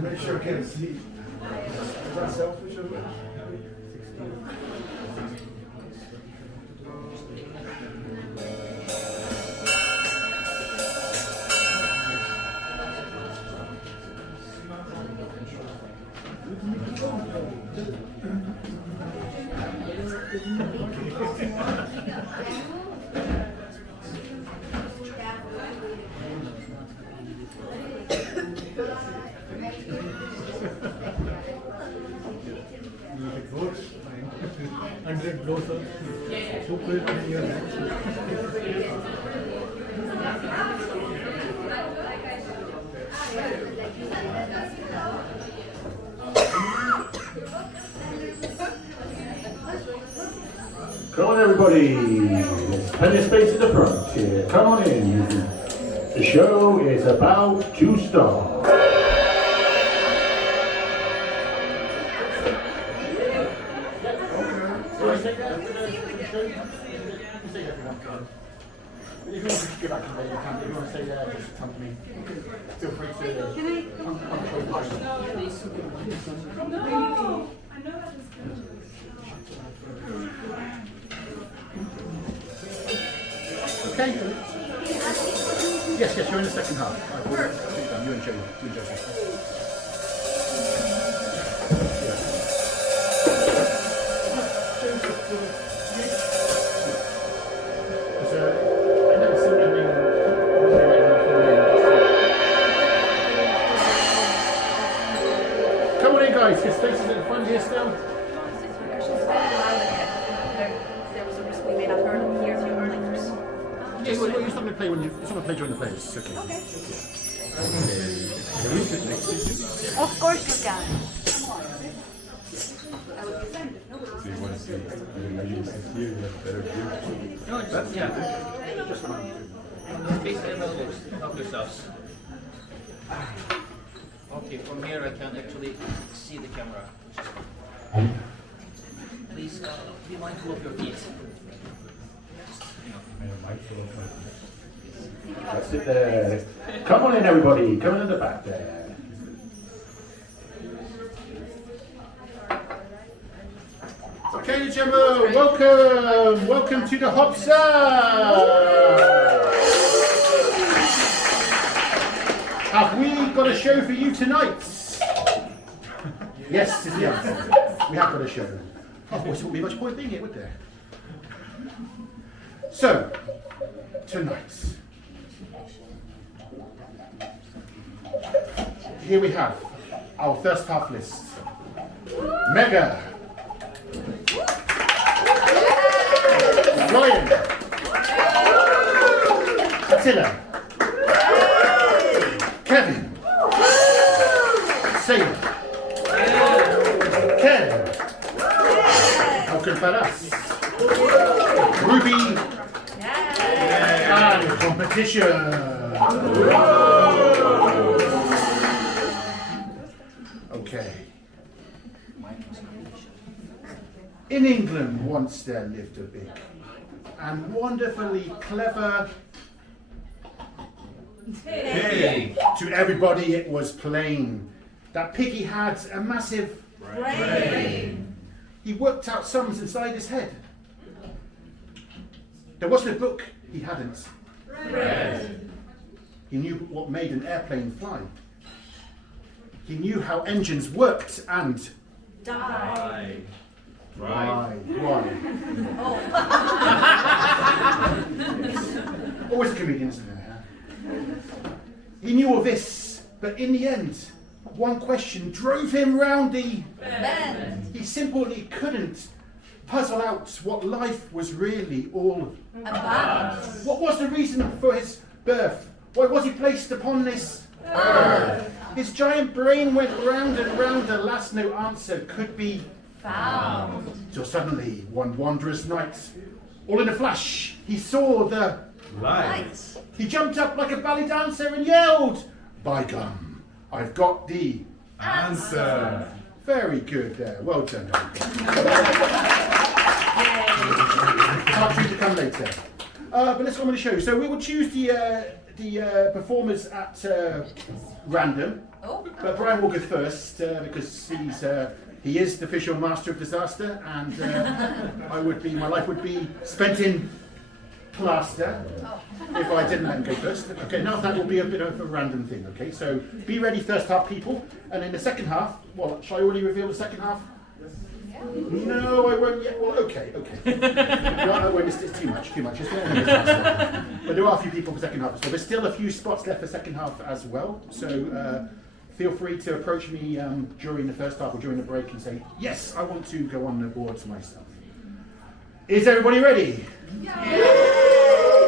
Make sure I can't see. Is that selfish of it? Come on everybody, there's plenty of space in the front here. Come on in. The show is about to start. If you want to give back to me, you can. If you want to stay there, just come to me. Feel free to control the host. No! I know that is good. Okay. Yes, you're in the second half. Right, you and Joe. Come on in, guys. Get spaces at the front here still. There was a risk we may not earn here through earnings. Yes, well, you're not going to play when you. It's not going to play during the plays. It's okay. Of course you can. So you want to see, you can see you have better view. No, it's, yeah. Just basically help yourselves. Okay, from here I can actually see the camera. Please be mindful of your feet. That's it there. Come on in everybody, come in the back there. Okay, Jimbo, welcome to the Hopsack. Have we got a show for you tonight? Yes, is the answer. We have got a show. Otherwise, there wouldn't be much point being here, would there? So, tonight, here we have our first half list. Mega. Ryan. Attila. Kevin. Sailor. Ken. How good about us? Ruby. And competition. Okay. In England once there lived a big and wonderfully clever Pig. To everybody it was plain that Piggy had a massive brain. He worked out sums inside his head. There wasn't a book he hadn't read. He knew what made an airplane fly. He knew how engines worked and Die. Right. Always a comedian, isn't there? He knew all this, but in the end, one question drove him round the bend. He simply couldn't puzzle out what life was really all about. What was the reason for his birth? Why was he placed upon this earth? His giant brain went round and round, alas, no answer could be found. Till suddenly, one wondrous night, all in a flash, he saw the light. He jumped up like a ballet dancer and yelled, "By gum, I've got the answer." Very good there. Well done. Part two to come later. But let's go on with the show. So we will choose the performers at random. But Brian will go first because he is the official master of disaster, and my life would be spent in plaster if I didn't let him go first. Okay, now that will be a bit of a random thing. Okay, so be ready first half, people, and in the second half, well, shall I already reveal the second half? No, I won't yet. Well, okay. No, I won't. It's too much. It's but there are a few people for second half, so there's still a few spots left for second half as well. So feel free to approach me during the first half or during the break and say, yes, I want to go on the boards myself. Is everybody ready? Yeah.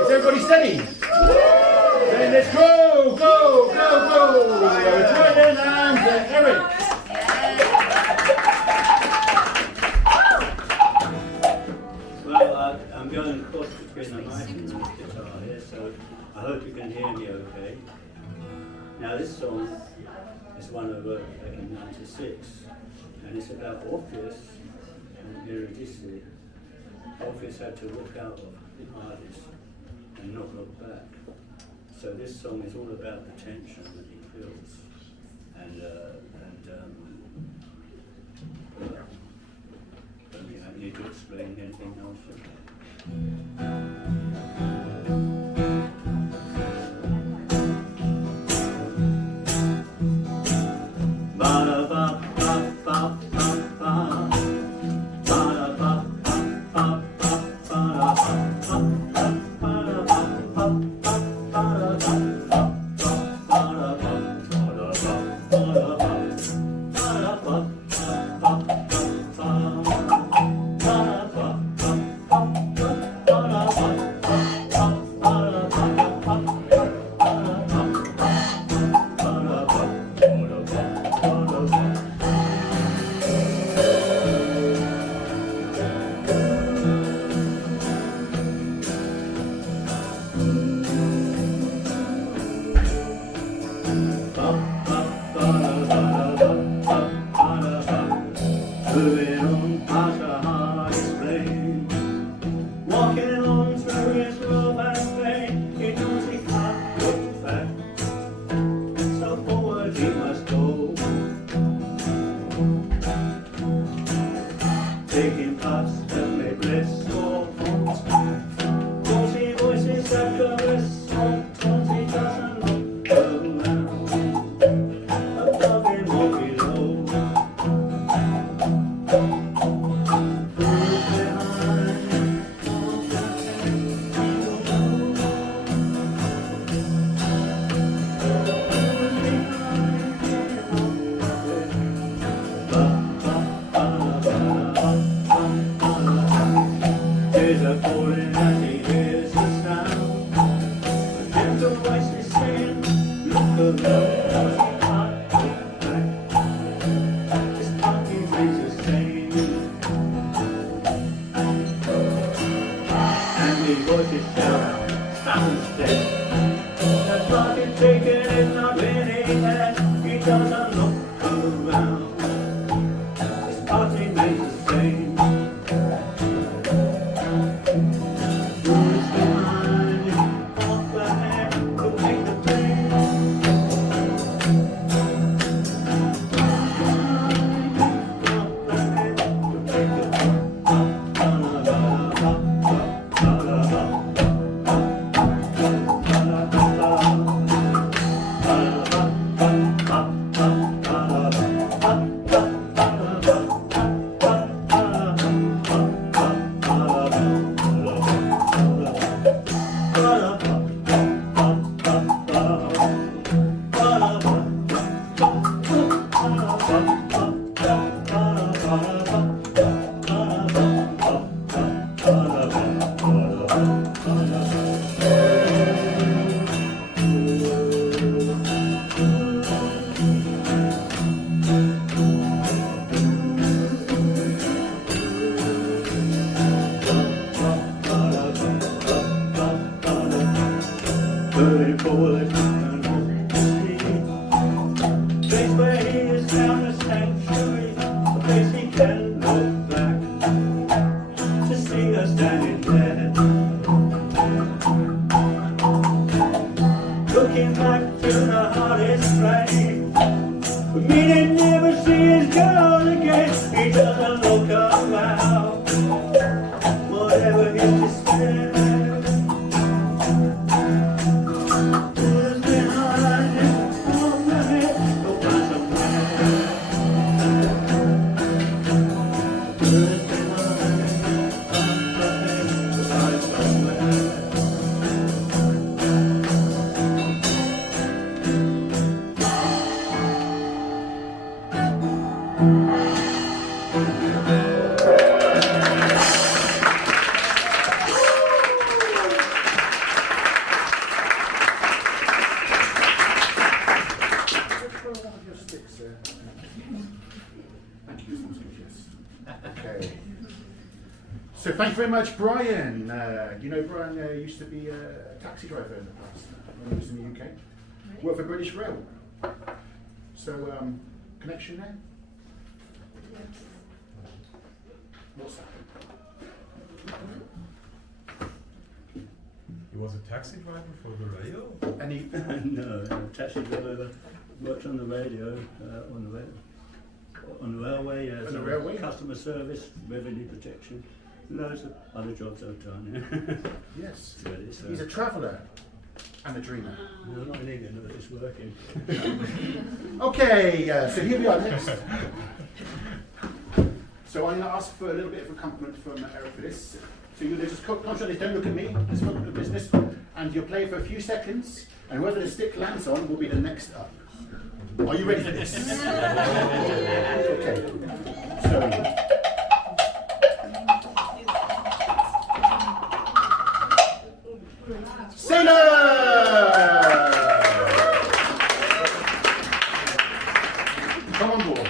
Is everybody steady? Then let's go! Jordan and Eric. Well, I'm going cross between the mic and the guitar here, so I hope you can hear me okay. Now this song is one I wrote back in '96, and it's about Orpheus and Eurydice. Orpheus had to walk out of Hades and not look back. So this song is all about the tension that he feels, and I need to explain anything else. Make the hurry forward and place where he is found a sanctuary, a place he can look back to see us standing there. Looking back to the hardest flame, but meaning never see his girl again. He doesn't look around, whatever his despair. So thank you very much, Brian. You know, Brian used to be a taxi driver in the past when he was in the UK. Worked for British Rail. So, connection there? What's that? He was a taxi driver for the rail? Any? No, taxi driver, worked on the radio, on the railway, as On the railway? customer service, revenue protection, loads of other jobs I've done. Yes. Really, so. He's a traveller and a dreamer. No, not in England, but it's working. Okay, so here we are next. So I'm going to ask for a little bit of a compliment from Eric for this. So you just concentrate this, don't look at me, just focus on the business, and you'll play for a few seconds, and whoever the stick lands on will be the next up. Are you ready for this? Okay. So. Sailor! Come on board.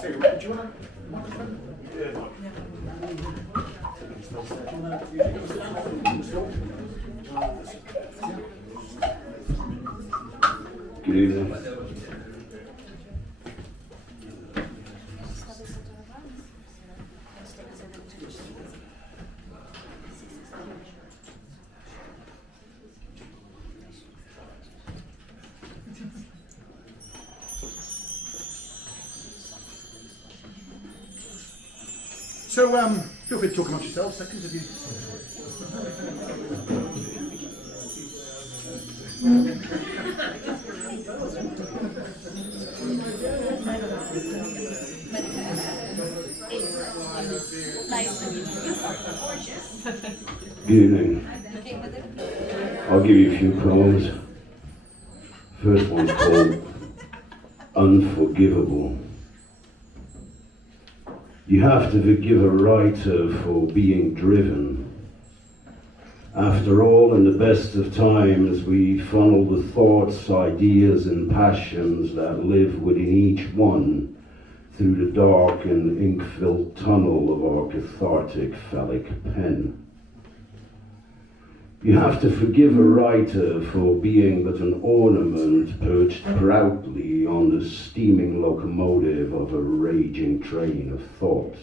Sailor, do you want to? Good evening. So, feel free to talk amongst yourselves. Seconds of you. Good evening. I'll give you a few poems. First one's called Unforgivable. You have to forgive a writer for being driven. After all, in the best of times, we funnel the thoughts, ideas, and passions that live within each one through the dark and ink-filled tunnel of our cathartic phallic pen. You have to forgive a writer for being but an ornament perched proudly on the steaming locomotive of a raging train of thoughts.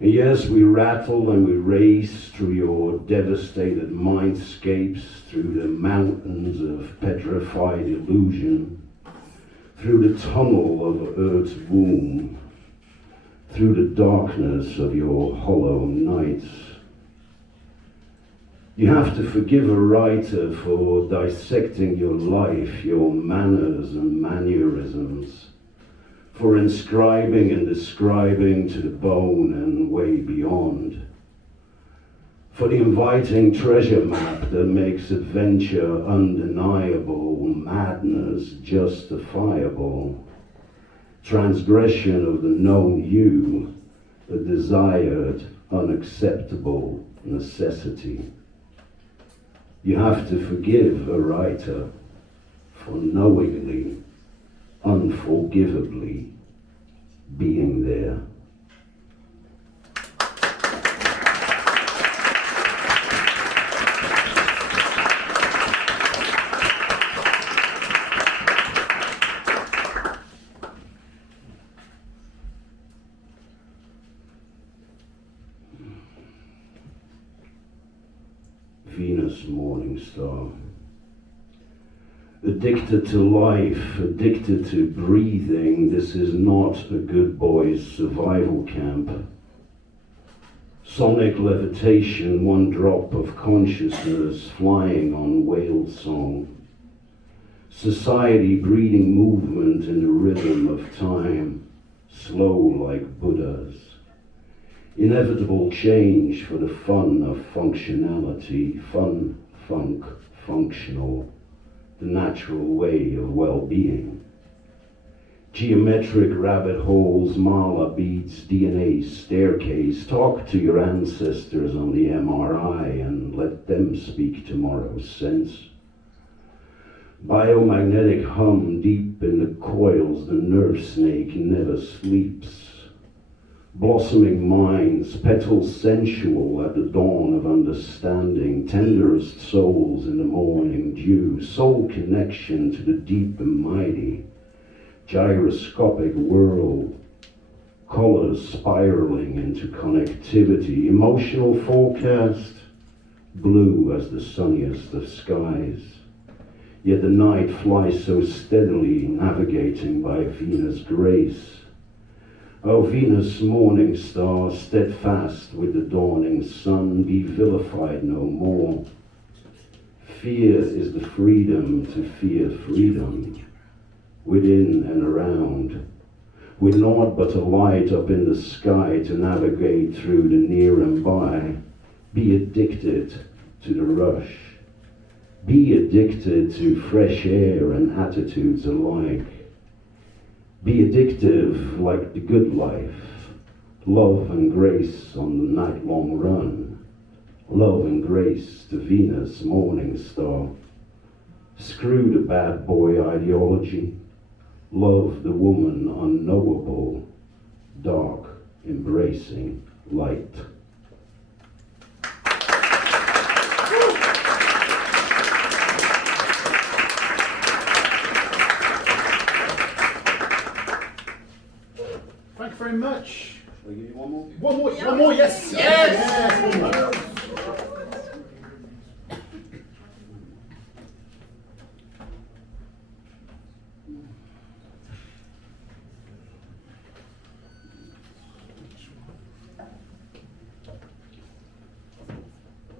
And yes, we rattle and we race through your devastated mindscapes, through the mountains of petrified illusion, through the tunnel of Earth's womb, through the darkness of your hollow nights. You have to forgive a writer for dissecting your life, your manners and mannerisms, for inscribing and describing to the bone and way beyond, for the inviting treasure map that makes adventure undeniable, madness justifiable, transgression of the known you, a desired, unacceptable necessity. You have to forgive a writer for knowingly, unforgivably being there. Venus morning star. Addicted to life, addicted to breathing, this is not a good boy's survival camp. Sonic levitation, one drop of consciousness flying on whale song. Society breeding movement in the rhythm of time, slow like Buddhas. Inevitable change for the fun of functionality, fun, funk, functional, the natural way of well-being. Geometric rabbit holes, mala beads, DNA staircase. Talk to your ancestors on the MRI and let them speak tomorrow's sense. Biomagnetic hum deep in the coils, the nerve snake never sleeps. Blossoming minds, petals sensual at the dawn of understanding, tenderest souls in the morning dew, soul connection to the deep and mighty, gyroscopic whirl, colors spiraling into connectivity, emotional forecast, blue as the sunniest of skies. Yet the night flies so steadily, navigating by Venus' grace. O Venus morning star, steadfast with the dawning sun, be vilified no more. Fear is the freedom to fear freedom, within and around, with naught but a light up in the sky to navigate through the near and by. Be addicted to the rush. Be addicted to fresh air and attitudes alike. Be addictive like the good life, love and grace on the night-long run, love and grace to Venus morning star. Screw the bad boy ideology, love the woman unknowable, dark embracing light. Thank you very much. Shall I give you one more? One more, yes. Yes, one more.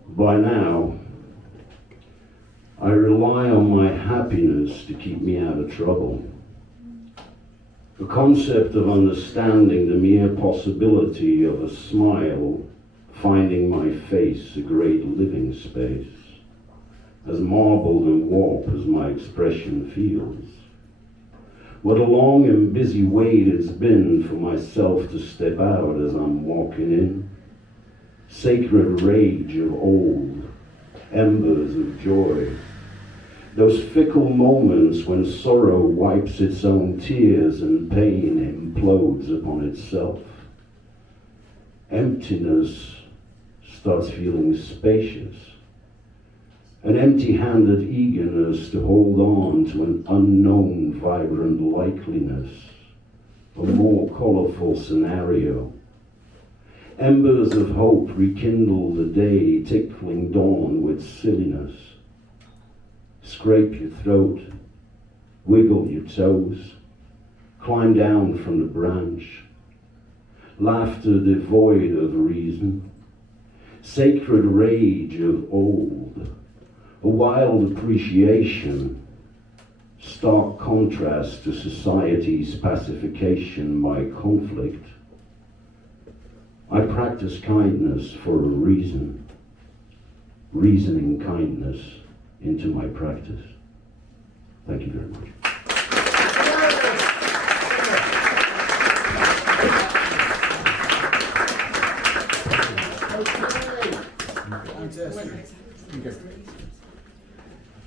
By now, I rely on my happiness to keep me out of trouble. The concept of understanding the mere possibility of a smile finding my face a great living space, as marbled and warped as my expression feels. What a long and busy wait it's been for myself to step out as I'm walking in. Sacred rage of old, embers of joy. Those fickle moments when sorrow wipes its own tears and pain implodes upon itself. Emptiness starts feeling spacious. An empty-handed eagerness to hold on to an unknown vibrant likeliness, a more colorful scenario. Embers of hope rekindle the day, tickling dawn with silliness. Scrape your throat, wiggle your toes, climb down from the branch. Laughter devoid of reason, sacred rage of old, a wild appreciation, stark contrast to society's pacification by conflict. I practice kindness for a reason, reasoning kindness into my practice. Thank you very much.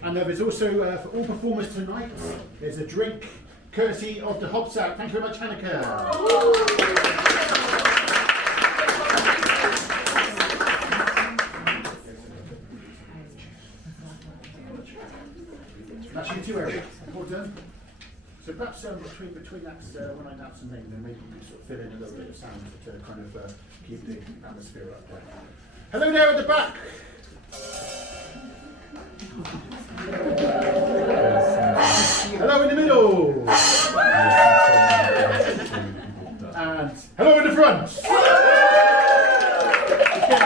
And there's also, for all performers tonight, there's a drink courtesy of Den Hopsack. Thank you very much, Hanneke. That's you too, Eric. Well done. So perhaps between that, when I announce the name, then maybe you can sort of fill in a little bit of sound to kind of keep the atmosphere up there. Hello there at the back. Hello in the middle. And hello in the front. Okay.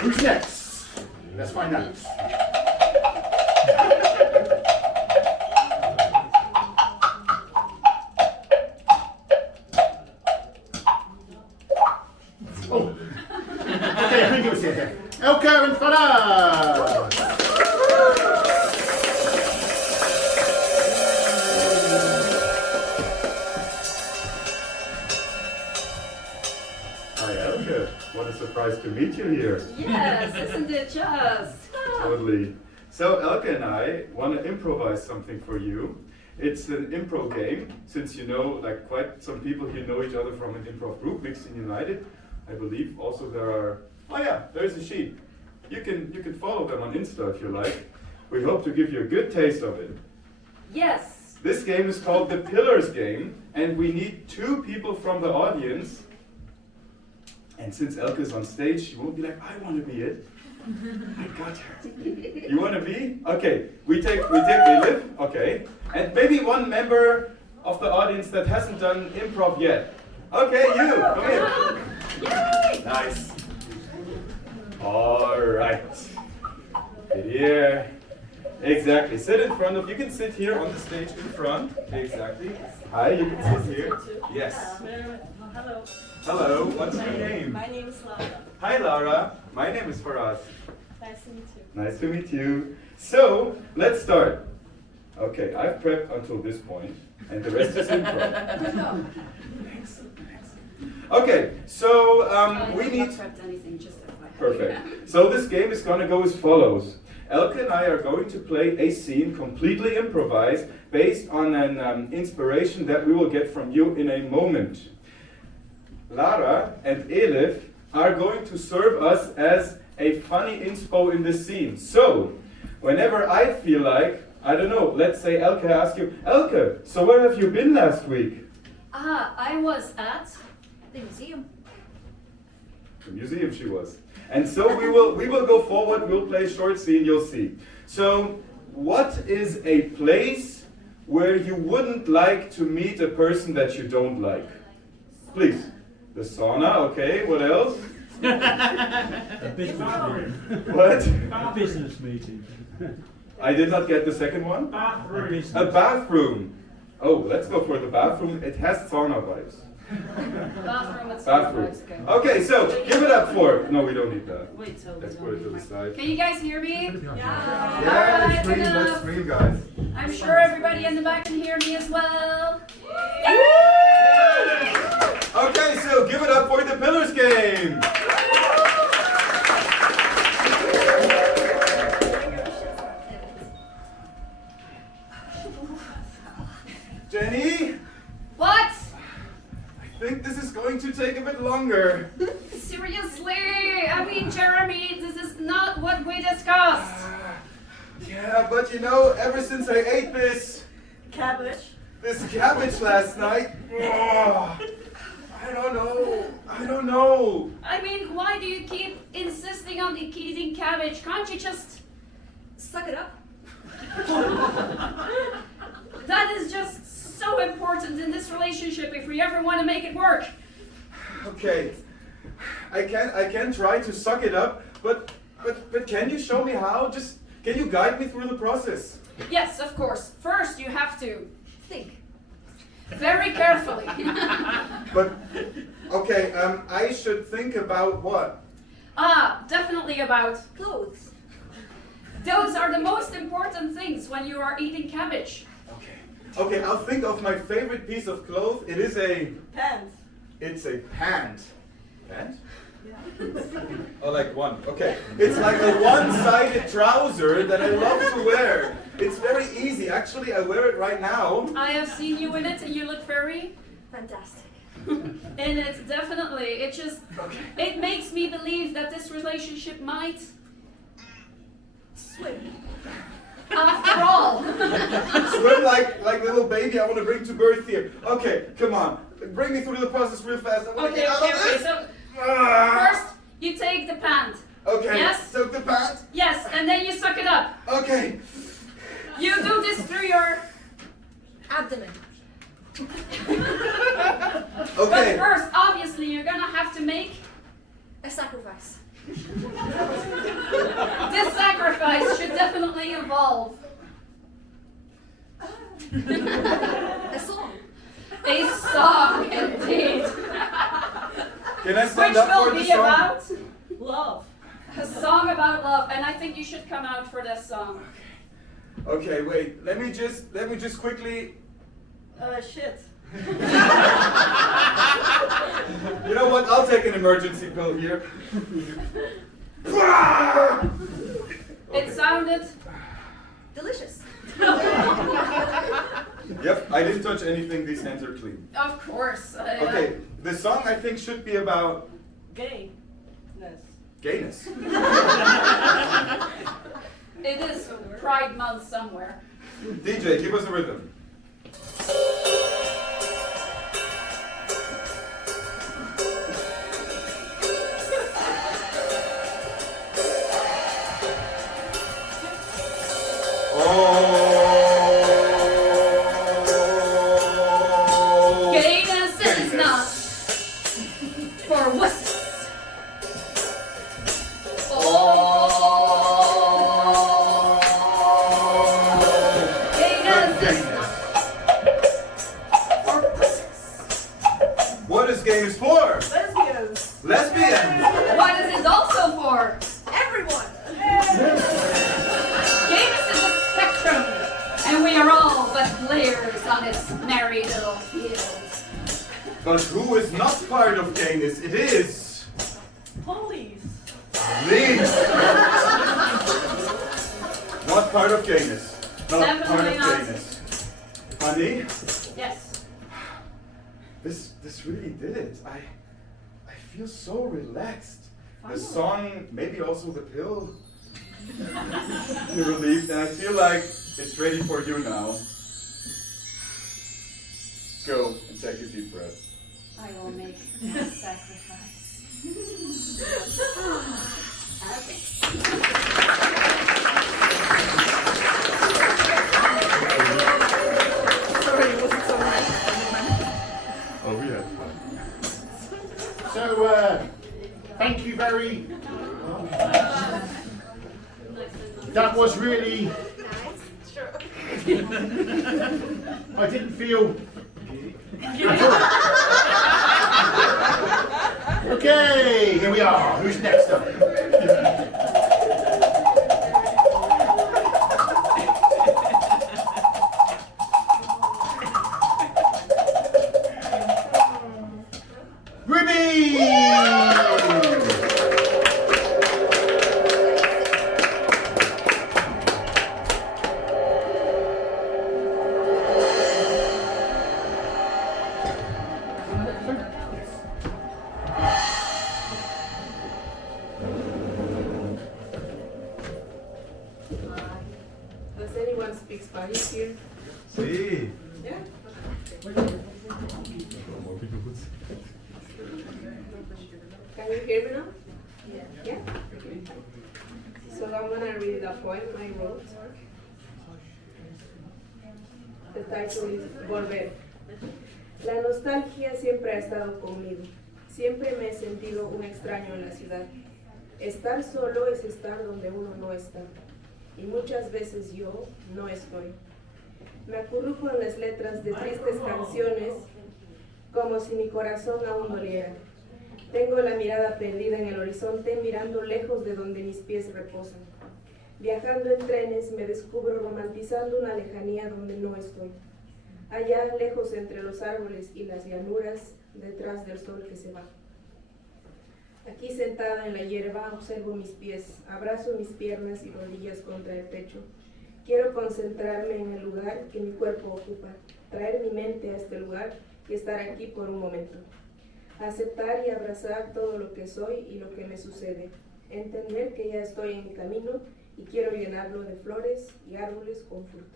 Who's next? Let's find out. Oh. Okay, I think it was here. Elke and Farah. Hi Elke, what a surprise to meet you here. Yes, isn't it just? Totally. So Elke and I want to improvise something for you. It's an improv game, since you know, like quite some people here know each other from an improv group, Mixed and United. I believe also there are, oh yeah, there's a sheet. You can follow them on Insta if you like. We hope to give you a good taste of it. Yes. This game is called the Pillars game, and we need 2 people from the audience. And since Elke is on stage, she won't be like, I want to be it. I got her. You want to be? Okay, we take Elif, okay. And maybe one member of the audience that hasn't done improv yet. Okay, you, come here. Yay! Nice. All right. Sit here. Exactly. Sit in front of. You can sit here on the stage in front. Exactly. Hi. You can sit here. Yes. Hello. Hello. What's your name? My name is Laura. Hi, Laura. My name is Faraz. Nice to meet you. Nice to meet you. So let's start. Okay, I've prepped until this point, and the rest is improv. Thanks. Okay, so we need. Anything, just Perfect. So this game is going to go as follows. Elke and I are going to play a scene completely improvised based on an inspiration that we will get from you in a moment. Lara and Elif are going to serve us as a funny inspo in this scene. So, whenever I feel like, I don't know, let's say Elke asks you, Elke, so where have you been last week? I was at the museum. The museum she was. And so we will go forward, we'll play a short scene, you'll see. So, what is a place where you wouldn't like to meet a person that you don't like? Please. The sauna, okay, what else? A business meeting. What? A business meeting. I did not get the second one. Bathroom. A bathroom. Oh, let's go for the bathroom. It has sauna vibes. Bathroom. Okay, so give it up for. No, we don't need that. Wait till Let's put it to the side. Can you guys hear me? Yeah, Alright, let's scream, guys. I'm sure everybody in the back can hear me as well. Okay, so give it up for the Pillars game. Jenny? What? I think this is going to take a bit longer. Seriously? I mean, Jeremy, this is not what we discussed. Yeah, but you know, ever since I ate this cabbage last night, I don't know. I mean, why do you keep insisting on eating cabbage? Can't you just suck it up? That is just so important in this relationship if we ever want to make it work. Okay, I can try to suck it up, but can you show me how? Just can you guide me through the process? Yes, of course. First, you have to think very carefully. But okay, I should think about what? Definitely about clothes. Those are the most important things when you are eating cabbage. Okay, I'll think of my favorite piece of clothes. It is a Pants. It's a pant. Pant? Oh, like one. Okay. It's like a one-sided trouser that I love to wear. It's very easy. Actually, I wear it right now. I have seen you in it and you look very Fantastic. in it, definitely. It makes me believe that this relationship might, Swim. after all. Swim like little baby I want to bring to birth here. Okay, come on. Bring me through the process real fast. I want to Okay, get out of this. so Ah. first you take the pant. Okay, Yes? soak the pant. Yes, and then you suck it up. Okay. You do this through your, Abdomen. but Okay. first, obviously, you're gonna have to make A sacrifice. this sacrifice should definitely involve A song. a song, indeed. Can I Which stand up for will the be song? about Love. a song about love, and I think you should come out for this song. Okay, wait. Let me just quickly. Shit. You know what? I'll take an emergency pill here. It sounded Delicious. Yep, I didn't touch anything. These hands are clean. of course. Okay, the song I think should be about Gayness. gayness. It is Pride Month somewhere. DJ, give us a rhythm. Oh. Gayness is not for wusses. Oh, gayness is not for pussies. What is gayness for? Lesbians. Lesbians. What is it also for? Everyone. Gayness is a spectrum, and we are all but players on its merry little field. But who is not part of gayness? It is Police. Please. Not part of gayness. Not part Definitely of not. gayness. Honey, Yes. this really did it. I feel so relaxed. The Finally. song, maybe also the pill. You're relieved, and I feel like it's ready for you now. Go and take a deep breath. I will make a sacrifice. Okay. Sorry, it wasn't so nice. Oh, we had fun. So, thank you very. That was really. Sure. I didn't feel. Okay, here we are. Who's next up? Ruby! Does anyone speak Spanish here? Sí. Yeah? Can you hear me now? Yeah. So I'm gonna read the poem I wrote. The title is Volver. La nostalgia siempre ha estado conmigo. Siempre me he sentido un extraño en la ciudad. Estar solo es estar donde uno no está. Y muchas veces yo no estoy. Me acurruco en las letras de tristes canciones como si mi corazón aún doliera. Tengo la mirada perdida en el horizonte, mirando lejos de donde mis pies reposan. Viajando en trenes me descubro romantizando una lejanía donde no estoy. Allá, lejos entre los árboles y las llanuras, detrás del sol que se va. Aquí sentada en la hierba observo mis pies, abrazo mis piernas y rodillas contra el pecho. Quiero concentrarme en el lugar que mi cuerpo ocupa, traer mi mente a este lugar y estar aquí por un momento. Aceptar y abrazar todo lo que soy y lo que me sucede. Entender que ya estoy en mi camino y quiero llenarlo de flores y árboles con frutos.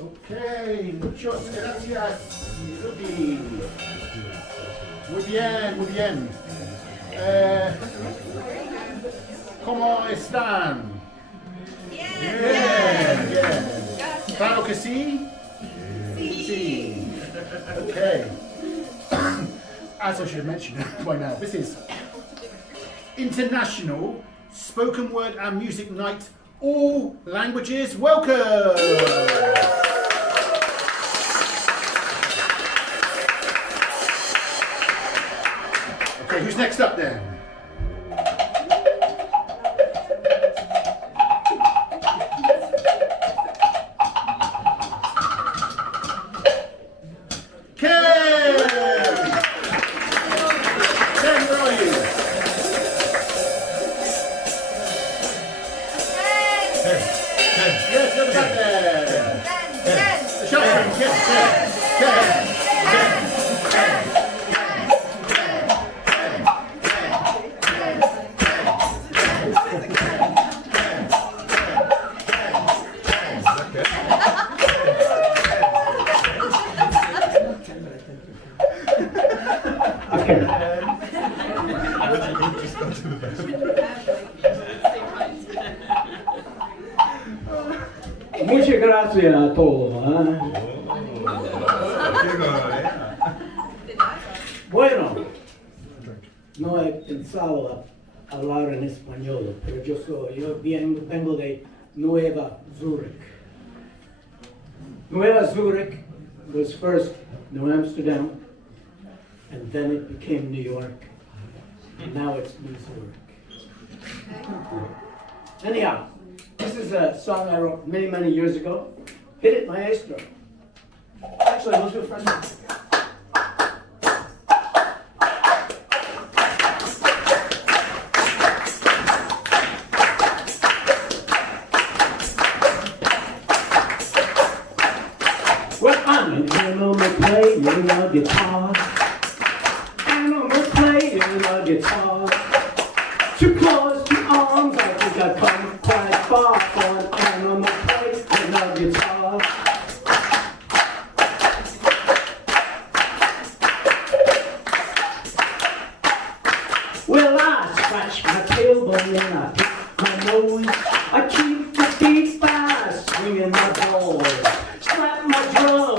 Ok, muchas gracias, Rudy. Muy bien, muy bien. ¿Cómo están? Bien. Claro que sí? Sí. Okay. As I should mention by now, this is International Spoken Word and Music Night, all languages welcome! Okay, who's next up then? Muchas gracias a todos. Bueno, no he pensado a hablar en español, pero yo vengo de Nueva Zurich. Nueva Zurich was first New Amsterdam, and then it became New York, and now it's New Zurich. Anyhow, this is a song I wrote many, many years ago. Hit it, maestro. Actually, let's do it first. Well, I'm an animal playing a guitar. Animal playing a guitar. Too close to arms, I think I've come quite far for an animal playing a guitar. Well, I scratch my tailbone and I pick my nose. I keep the beat by swinging my balls. Slap my drum,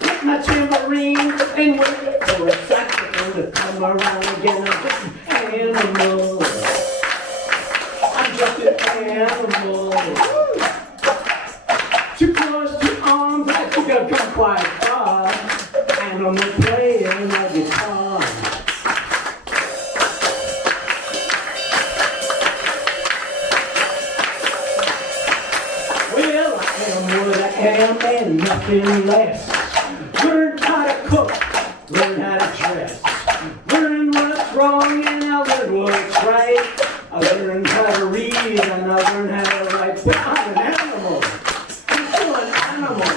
hit my tambourine, and wait for a saxophone to come around again. I'm just an animal. I'm just an animal. Too close to arms, I think I've come quite far. Animal playing a guitar. Well, I am what I am and nothing less. Learn how to cook, learn how to dress. Learn what's wrong and I learn what's right. I learn how to read and I learn how to write. But I'm an animal. I'm still an animal.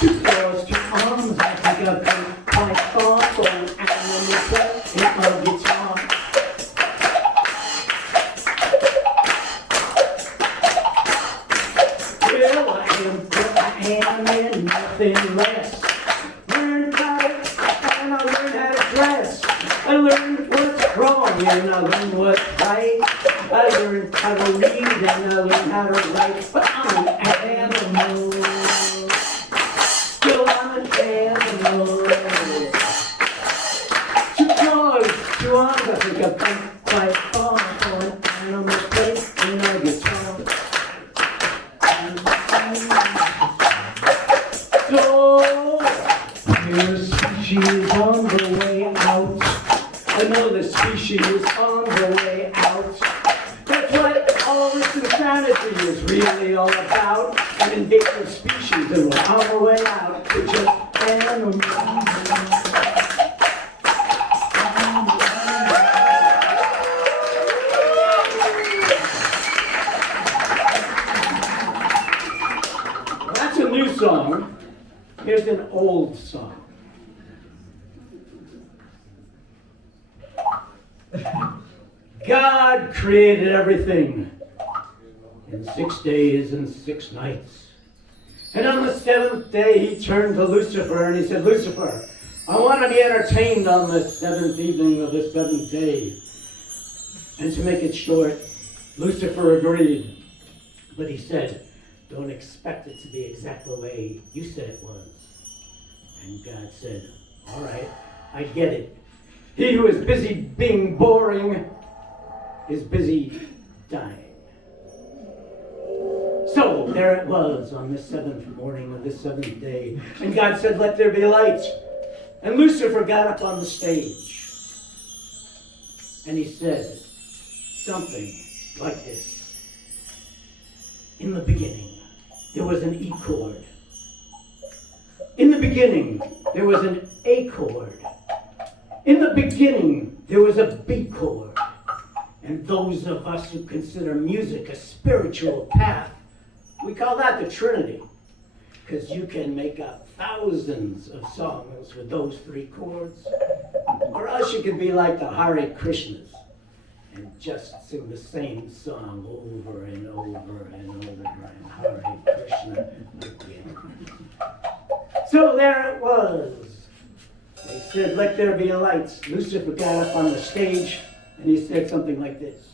Too close to arms, I think I've come quite far for an animal playing a guitar. Well, I am what I am and nothing less. Learn how to and I learn how to dress. I learned what's wrong and I learned what's right. I learned how to read and I learned how to write. But I'm an animal. Still I'm an animal. Too close to arms, I think I've come quite far for an animal playing a guitar. So, here's species on the way out. Another species on the way out. That's what all the insanity is really all about an invasive species, and we're on the way out to just animals. That's a new song. Here's an old song. God created everything in 6 days and 6 nights. And on the 7th day, he turned to Lucifer and he said, Lucifer, I want to be entertained on the 7th evening of the 7th day. And to make it short, Lucifer agreed. But he said, don't expect it to be exactly the way you said it was. And God said, all right, I get it. He who is busy being boring is busy dying. So there it was on the 7th morning of the 7th day. And God said, let there be light. And Lucifer got up on the stage. And he said something like this. In the beginning, there was an E chord. In the beginning, there was an A chord. In the beginning, there was a B chord. And those of us who consider music a spiritual path, we call that the Trinity. Because you can make up thousands of songs with those 3 chords. Or else you can be like the Hare Krishnas and just sing the same song over and over and over and Hare Krishna again. So there it was. They said, let there be lights. Lucifer got up on the stage and he said something like this.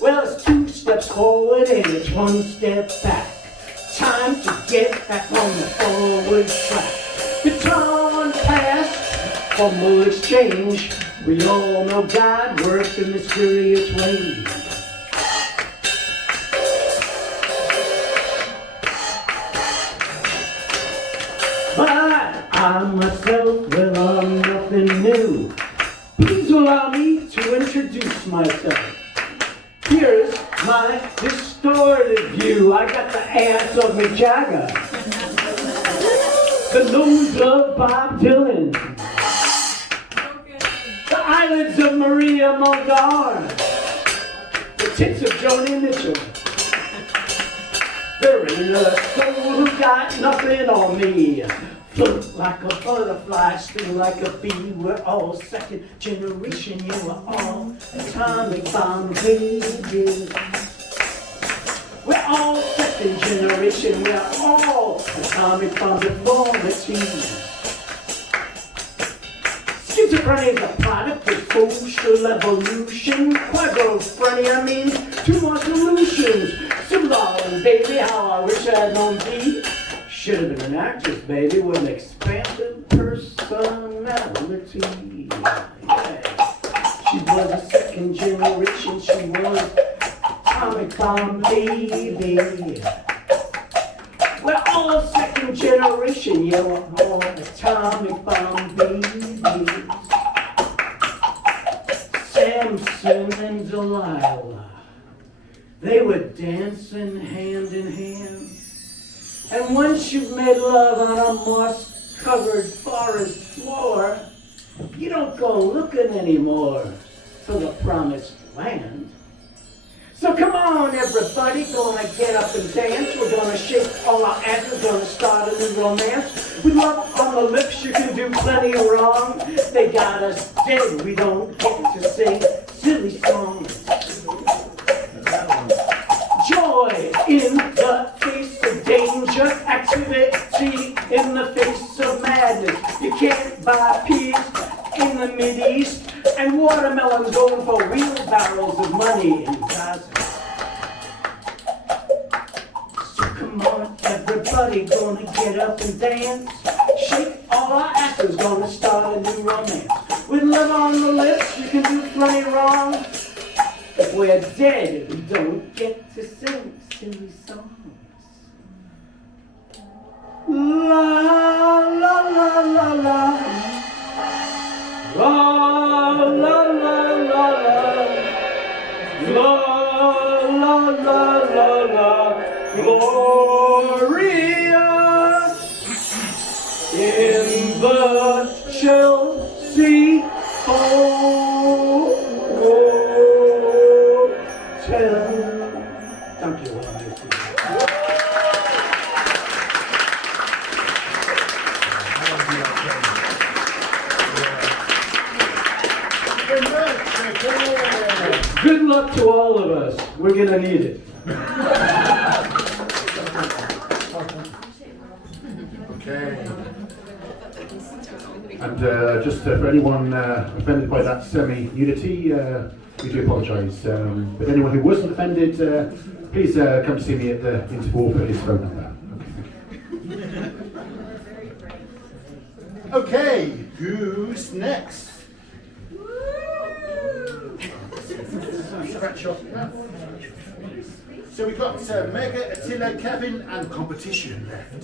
Well, it's 2 steps forward and it's 1 step back. Time to get back on the forward track. Baton pass, fumble exchange. We all know God works in mysterious ways. But I myself, well, I'm nothing new. Please allow me to introduce myself. Here's my distorted view. I got the ass of Mick Jagger, the nose of Bob Dylan, the eyelids of Maria Muldaur, the tits of Joni Mitchell. There ain't a soul who got nothing on me. Float like a butterfly, sting like a bee. We're all second generation, yeah, we're all atomic bomb babies. We're all second generation, we're all atomic bomb deformities. Schizophrenia is a product of social evolution. Quadrophenia means 2 more solutions. So long, baby, how I wish I'd known thee. Should have been an actress, baby, with an expansive personality. Yeah. She was a second generation, she was atomic bomb baby. We're all second generation, yeah, we're all atomic bomb babies. Samson and Delilah, they were dancing hand in hand. And once you've made love on a moss-covered forest floor, you don't go looking anymore for the promised land. So come on, everybody, gonna get up and dance. We're gonna shake all our asses, gonna start a new romance. With love on the lips, you can do plenty wrong. They got us dead, we don't get to sing silly songs. Joy in the face of danger, activity in the face of madness. You can't buy peas in the Mideast, and watermelons going for wheelbarrows of money in Gaza. So come on, everybody, gonna get up and dance. Shake all our asses, gonna start a new romance. With love on the lips, you can do plenty wrong. If we're dead, we don't get to sing silly songs. La la la la la. La la la la la. La la la la la, Gloria in the Chelsea Hotel. Thank you. Good luck to all of us. We're gonna need it. Okay. And just for anyone offended by that semi-nudity, we do apologise. But anyone who wasn't offended, please come to see me at the interval for his phone number. Okay, who's next? Scratch off. So we've got Mega, Attila, Kevin, and competition left.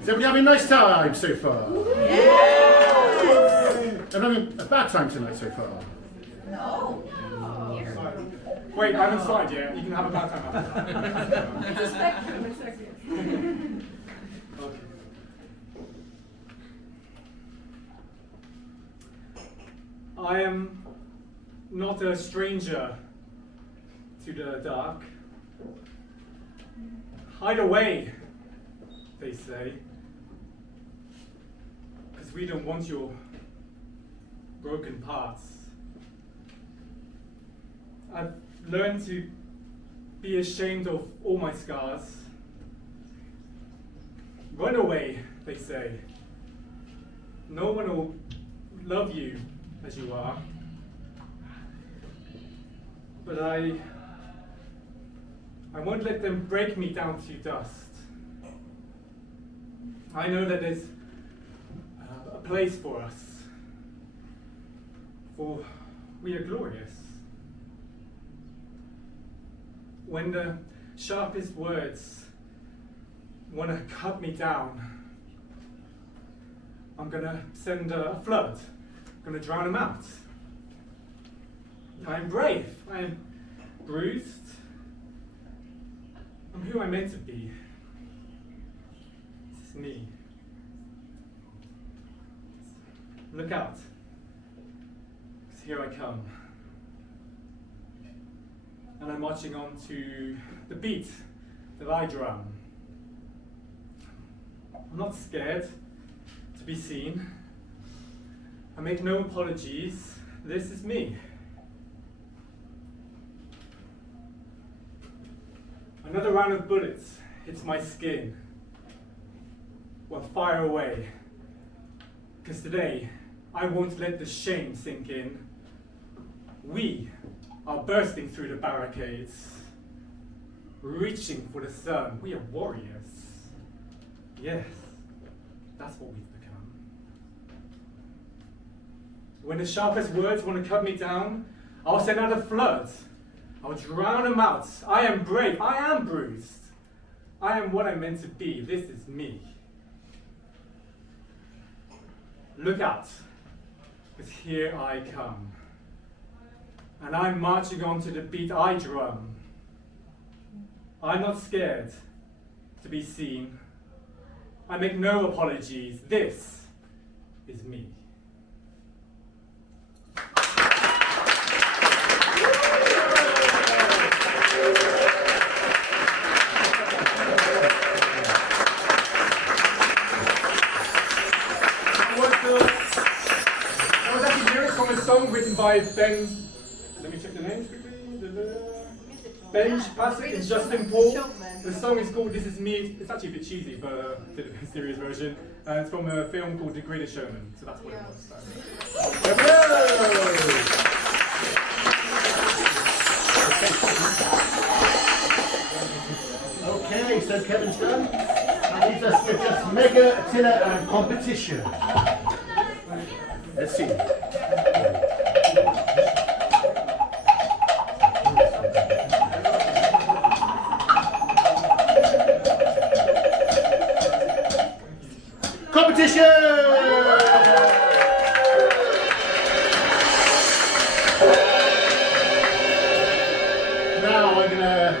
Is everybody having a nice time so far? Yeah! I'm having a bad time tonight so far. No. Wait, I haven't started yet. You can have a bad time after that. It's a spectrum. Okay. I am not a stranger to the dark. Hide away, they say, because we don't want your broken parts. I've learned to be ashamed of all my scars. Run away, they say. No one will love you as you are. But I won't let them break me down to dust. I know that there's a place for us, for we are glorious. When the sharpest words want to cut me down, I'm gonna send a flood. I'm gonna drown them out. I am brave. I am bruised. I'm who I'm meant to be. This is me. Look out, 'cause here I come. And I'm marching on to the beat that I drum. I'm not scared to be seen. I make no apologies. This is me. Another round of bullets hits my skin. Well, fire away. Because today, I won't let the shame sink in. We are bursting through the barricades, reaching for the sun. We are warriors. Yes, that's what we've become. When the sharpest words want to cut me down, I'll send out a flood. I'll drown them out. I am brave. I am bruised. I am what I'm meant to be. This is me. Look out, because here I come. And I'm marching on to the beat I drum. I'm not scared to be seen. I make no apologies. This is me. That was actually lyrics from a song written by Den Let me check the names quickly. Benj, Pasek, and Justin Paul. The song is called This Is Me. It's actually a bit cheesy, but did a serious version. It's from a film called The Greatest Showman. So that's what it was. Okay, so Kevin's done. That leaves us with just Mega, Attila, and competition. Let's see. Competition! Now I'm going to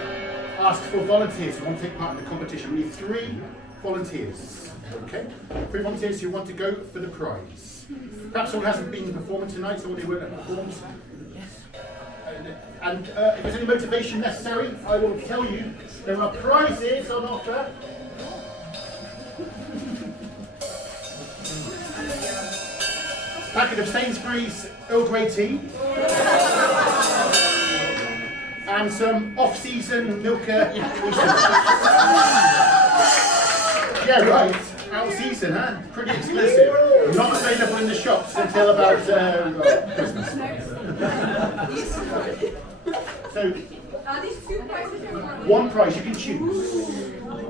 ask for volunteers who want to take part in the competition. We need 3 volunteers, okay? 3 volunteers who want to go for the prize. Perhaps someone hasn't been performing tonight, so they won't have performed. And if there's any motivation necessary, I will tell you there are prizes on offer. Packet of Sainsbury's Earl Grey tea. And some off-season Milka. Yeah, right. Out-season, huh? Pretty exclusive. Not available in the shops until about Christmas. So, Are these 2 prizes or 1 prize you can choose.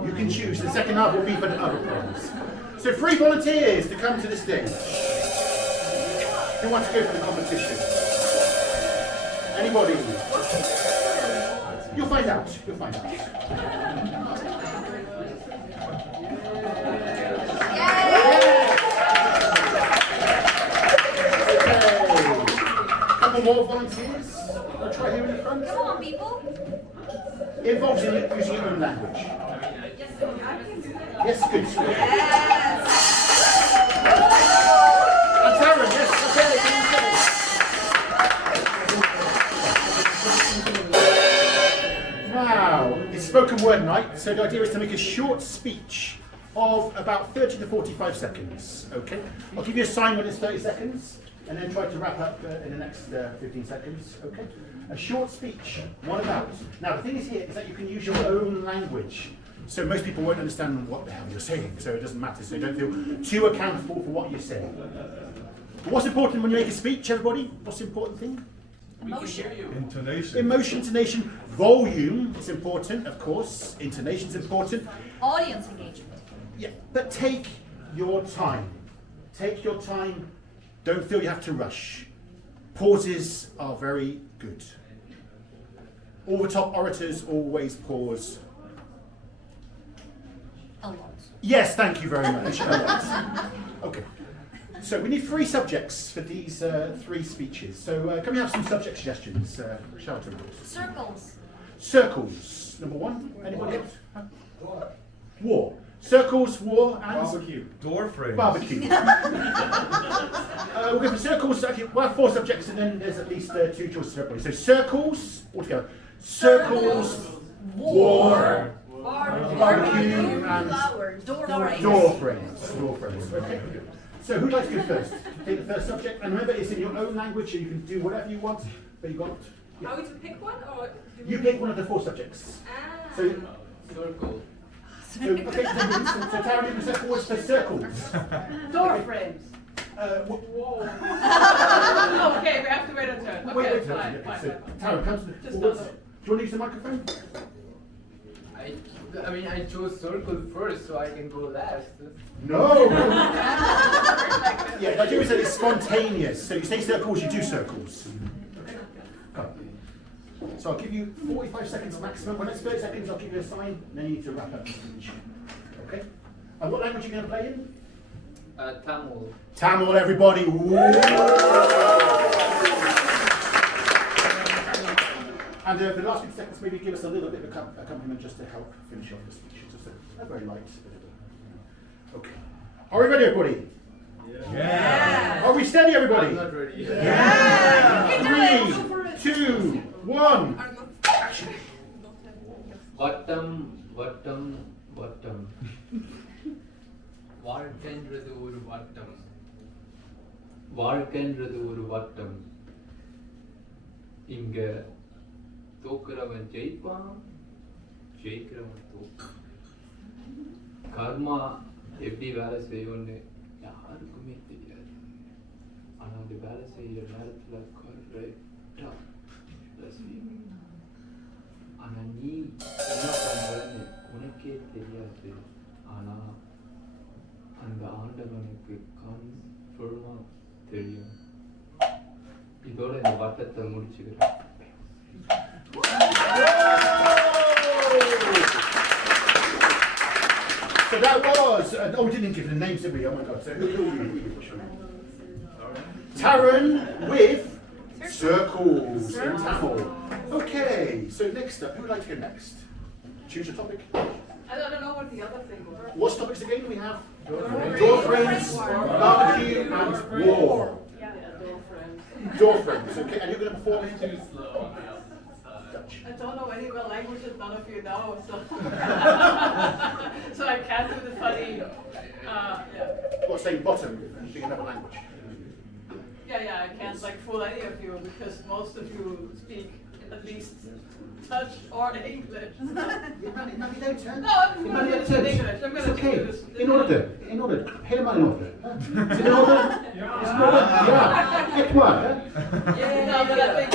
You can choose. The second half will be for the other prize. So 3 volunteers to come to the stage. Who wants to go for the competition? Anybody? You'll find out. You'll find out. Couple more volunteers. I'll try here in the front. Come on, people. Involves in using your own language. Yes, good. Yes. And Taryn, yes, okay. Now, it's spoken word night, so the idea is to make a short speech of about 30 to 45 seconds. Okay? I'll give you a sign when it's 30 seconds, and then try to wrap up in the next 15 seconds. Okay? A short speech, one about. Now, the thing is here is that you can use your own language. So most people won't understand what the hell you're saying, so it doesn't matter. So don't feel too accountable for what you're saying. But what's important when you make a speech, everybody? What's the important thing? Emotion. Intonation. Emotion, intonation, volume is important, of course. Intonation's important. Audience engagement. Yeah, but take your time. Take your time. Don't feel you have to rush. Pauses are very good. All the top orators always pause. A lot. Yes, thank you very much. A lot. Okay. So we need 3 subjects for these 3 speeches. So can we have some subject suggestions, Charlton? Circles. Circles, number 1. Anybody else? Huh? War. Circles, war, and Barbecue. Door frames. barbecue. We'll go for circles. Okay, we'll have 4 subjects, and then there's at least 2 choices for everybody. So circles, altogether. Circles, war, barbecue, and Flowers. Door frames. door frames. Door frames. Okay. So who'd like to go first? Take the first subject, and remember it's in your own language, so you can do whatever you want. But you got. Yeah. Are we to pick one or? You pick one of the 4 subjects. So. Circle. So, okay, so Tara, you can step forward for circles. Door frames. Whoa. Okay, we have to wait a turn. Okay, Wait, fine. so Tara, come to the forwards. Do you want to use the microphone? I mean, I chose circle first, so I can go last. No! Yeah, the idea is that it's spontaneous. So you say circles, you do circles. Okay? Come. So I'll give you 45 seconds maximum. When it's 30 seconds, I'll give you a sign, and then you need to wrap up the speech. Okay? And what language are you going to play in? Tamil. Tamil, everybody. Woo! And the last few seconds, maybe give us a little bit of accompaniment just to help finish off the speech. Just a very light bit of it. Okay. Are we ready, everybody? Yeah. Are we steady, everybody? I'm not ready. Yeah. 3, 2, 1. Action. Vattam. வாழ்க்கைன்றது ஒரு வட்டம். இங்க தோக்குறவன் ஜெயிப்பான், ஜெயிக்கிறவன் தோப்பான். கர்மா எப்படி வேலை செய்யும்னு யாருக்குமே தெரியாது. ஆனா அது வேலை செய்யற நேரத்துல கரெக்டா வேலை செய்யும். ஆனா நீ என்ன பண்றன்னு உனக்கே தெரியாது. ஆனா அந்த ஆண்டவனுக்கு கன்ஃபார்மா தெரியும். இதோட இந்த வட்டத்தை முடிச்சுக்கிறேன். So that was, oh, we didn't give the names, did we? Oh my God. So who are you? Taran with circles in Tamil. Okay, so next up, who would like to go next? Choose a topic. I don't know what the other thing was. What's topics again? We have door frames, barbecue, and war. Yeah, door frames. Door frames, okay. And you're going to perform it? Too slow. I don't know any other languages none of you know, so so I can't do the funny. Yeah. What's saying bottom? Being another language. Yeah, I can't like fool any of you because most of you speak at least Dutch or English. No, I'm gonna do this in English. I'm gonna do this. In order. Helemaal in order. Is it in order? Is it in order? Yeah. Echt waar, hè? No, but I think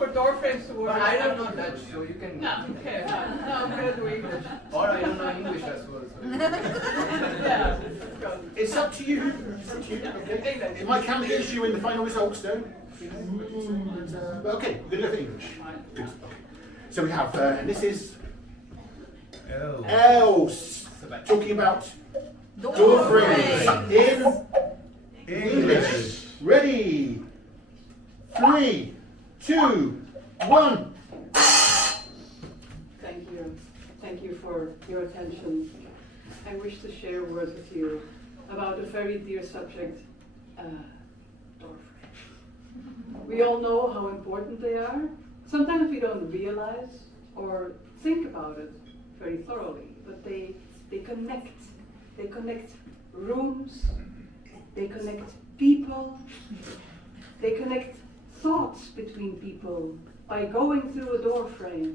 for door frames to work. But I don't know Dutch, so you can. No, okay. No, I'm gonna do English. Or I don't know English as well. So. Yeah, let's go. It's up to you. It's up to you. Okay. It might count against you in the final results, though. But okay, we're going to go for English. Good. Okay. So we have, and this is else. Talking about door frames in English. Ready? 3, 2, 1. Thank you for your attention. I wish to share a word with you about a very dear subject, door frames. We all know how important they are. Sometimes we don't realize or think about it very thoroughly, but they connect. They connect rooms, they connect people, they connect thoughts between people by going through a door frame.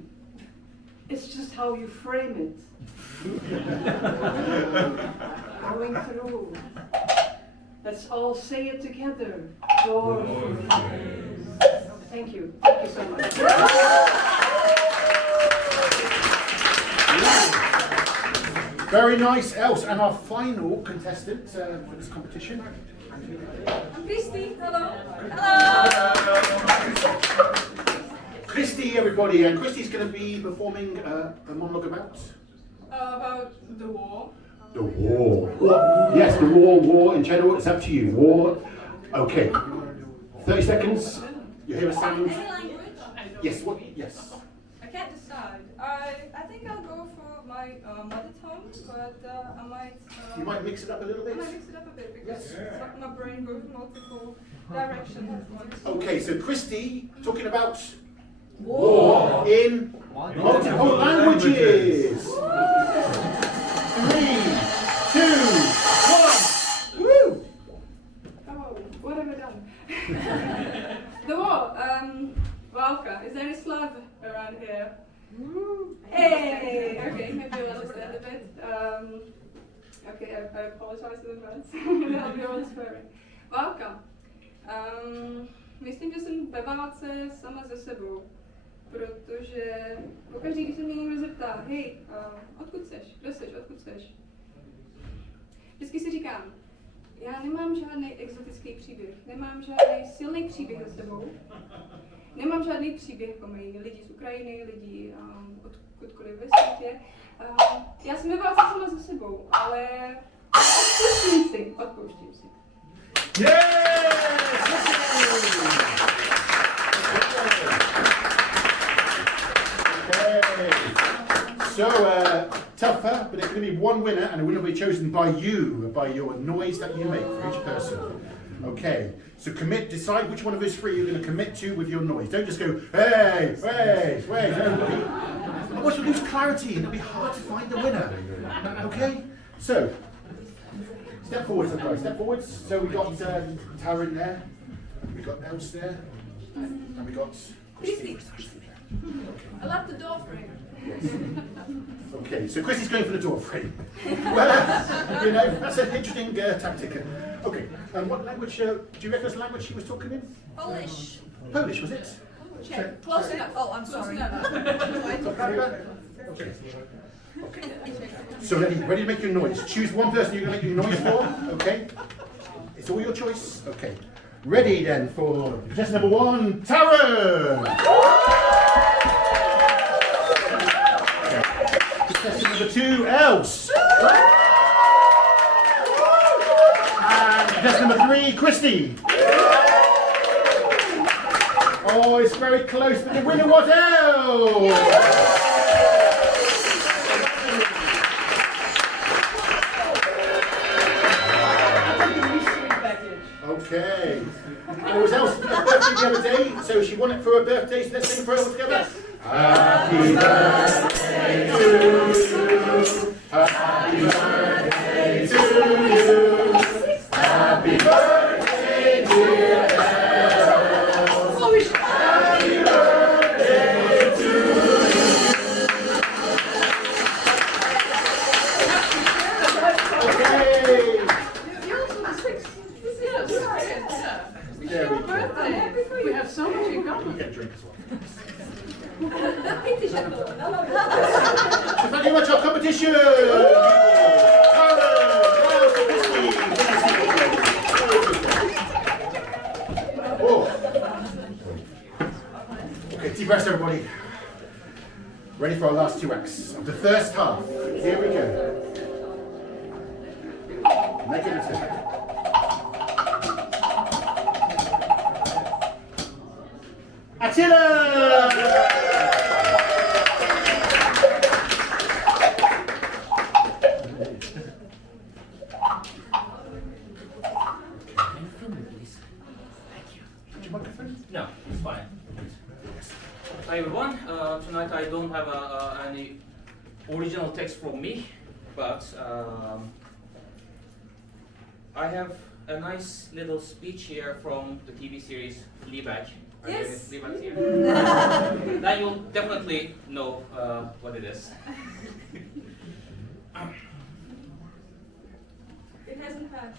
It's just how you frame it. Going through. Let's all say it together. Door frames. Thank you. Thank you so much. Very nice, Else. And our final contestant for this competition. Christy, hello. Christy, everybody. And Christy's going to be performing a monologue about? About the war. The war. Yes, the war in general. It's up to you. War. Okay. 30 seconds. You hear a sound? Any language? Yes. What? Yes. I can't decide. I think I'll go for my mother tongue, but I might. You might mix it up a little I bit. might mix it up a bit because my brain goes in multiple directions at once. Okay, so Christy talking about war in multiple languages. 3, 2, 1. Woo! Oh, what have I done? The war. Walka. Is there any Slav around here? Hey! Okay, maybe you'll understand a bit. Okay, I apologize in advance. I'll be all swearing. Walka. Myslím, že jsem ve válce sama ze sebou. Protože pokaždé, když se mě někdo zeptá, hej, odkud seš, kdo seš, odkud seš? Vždycky si říkám, já nemám žádný exotický příběh, nemám žádný silný příběh za sebou, nemám žádný příběh, jako mají lidi z Ukrajiny, lidi odkudkoliv ve světě. Já jsem ve válce sama za sebou, ale odpouštím si. So, tougher, but it's going to be one winner, and the winner will be chosen by you, by your noise that you make for each person. Okay, so decide which one of those three you're going to commit to with your noise. Don't just go, hey, wait. Otherwise you'll lose clarity and it'll be hard to find the winner. Okay, so, step forwards, everybody, step forwards. So we got Taran there, we got Else there. And we got Christy. I love the door frame. Okay, so Christy's going for the door frame. Well, you know, that's an interesting tactic. Okay, what language, do you recognise the language she was talking in? Polish. Polish, was it? Check. Close enough. Oh, I'm sorry. Okay. Okay. So ready to make your noise. Choose one person you're going to make your noise for, okay? It's all your choice. Okay. Ready then for contestant number 1, Tara! Contestant number 2, Els! And contestant number 3, Christy! Oh, it's very close, but the winner was Els! Okay. And it was Elsa's birthday the other day, so she won it for her birthday, so let's sing for her all together. Happy birthday to you. Happy birthday to you. Happy birthday, dear Els. Happy birthday to you. Okay. There we go. We have so much in common. Get a drink as well. So thank you very much, our competition! Oh. Okay, deep breaths, everybody. Ready for our last 2 acts of the first half. Here we go. Negative. Attila! No, it's fine. Hi everyone. Tonight I don't have any original text from me, but I have a nice little speech here from the TV series Fleabag. Yes. Fleabag's here. Then you'll definitely know what it is. It hasn't had.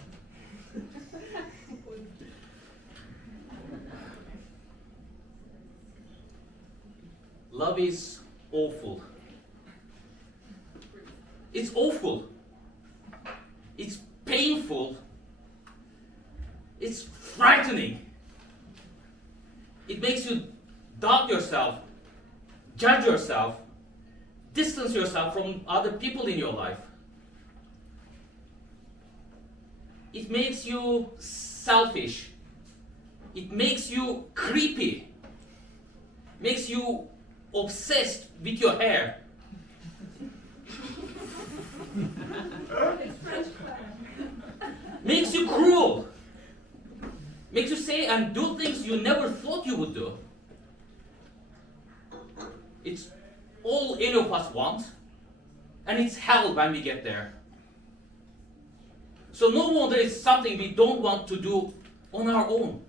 Love is awful. It's awful. It's painful. It's frightening. It makes you doubt yourself, judge yourself, distance yourself from other people in your life. It makes you selfish. It makes you creepy. Makes you obsessed with your hair. Makes you cruel. Makes you say and do things you never thought you would do. It's all any of us want, and it's hell when we get there. So no wonder it's something we don't want to do on our own.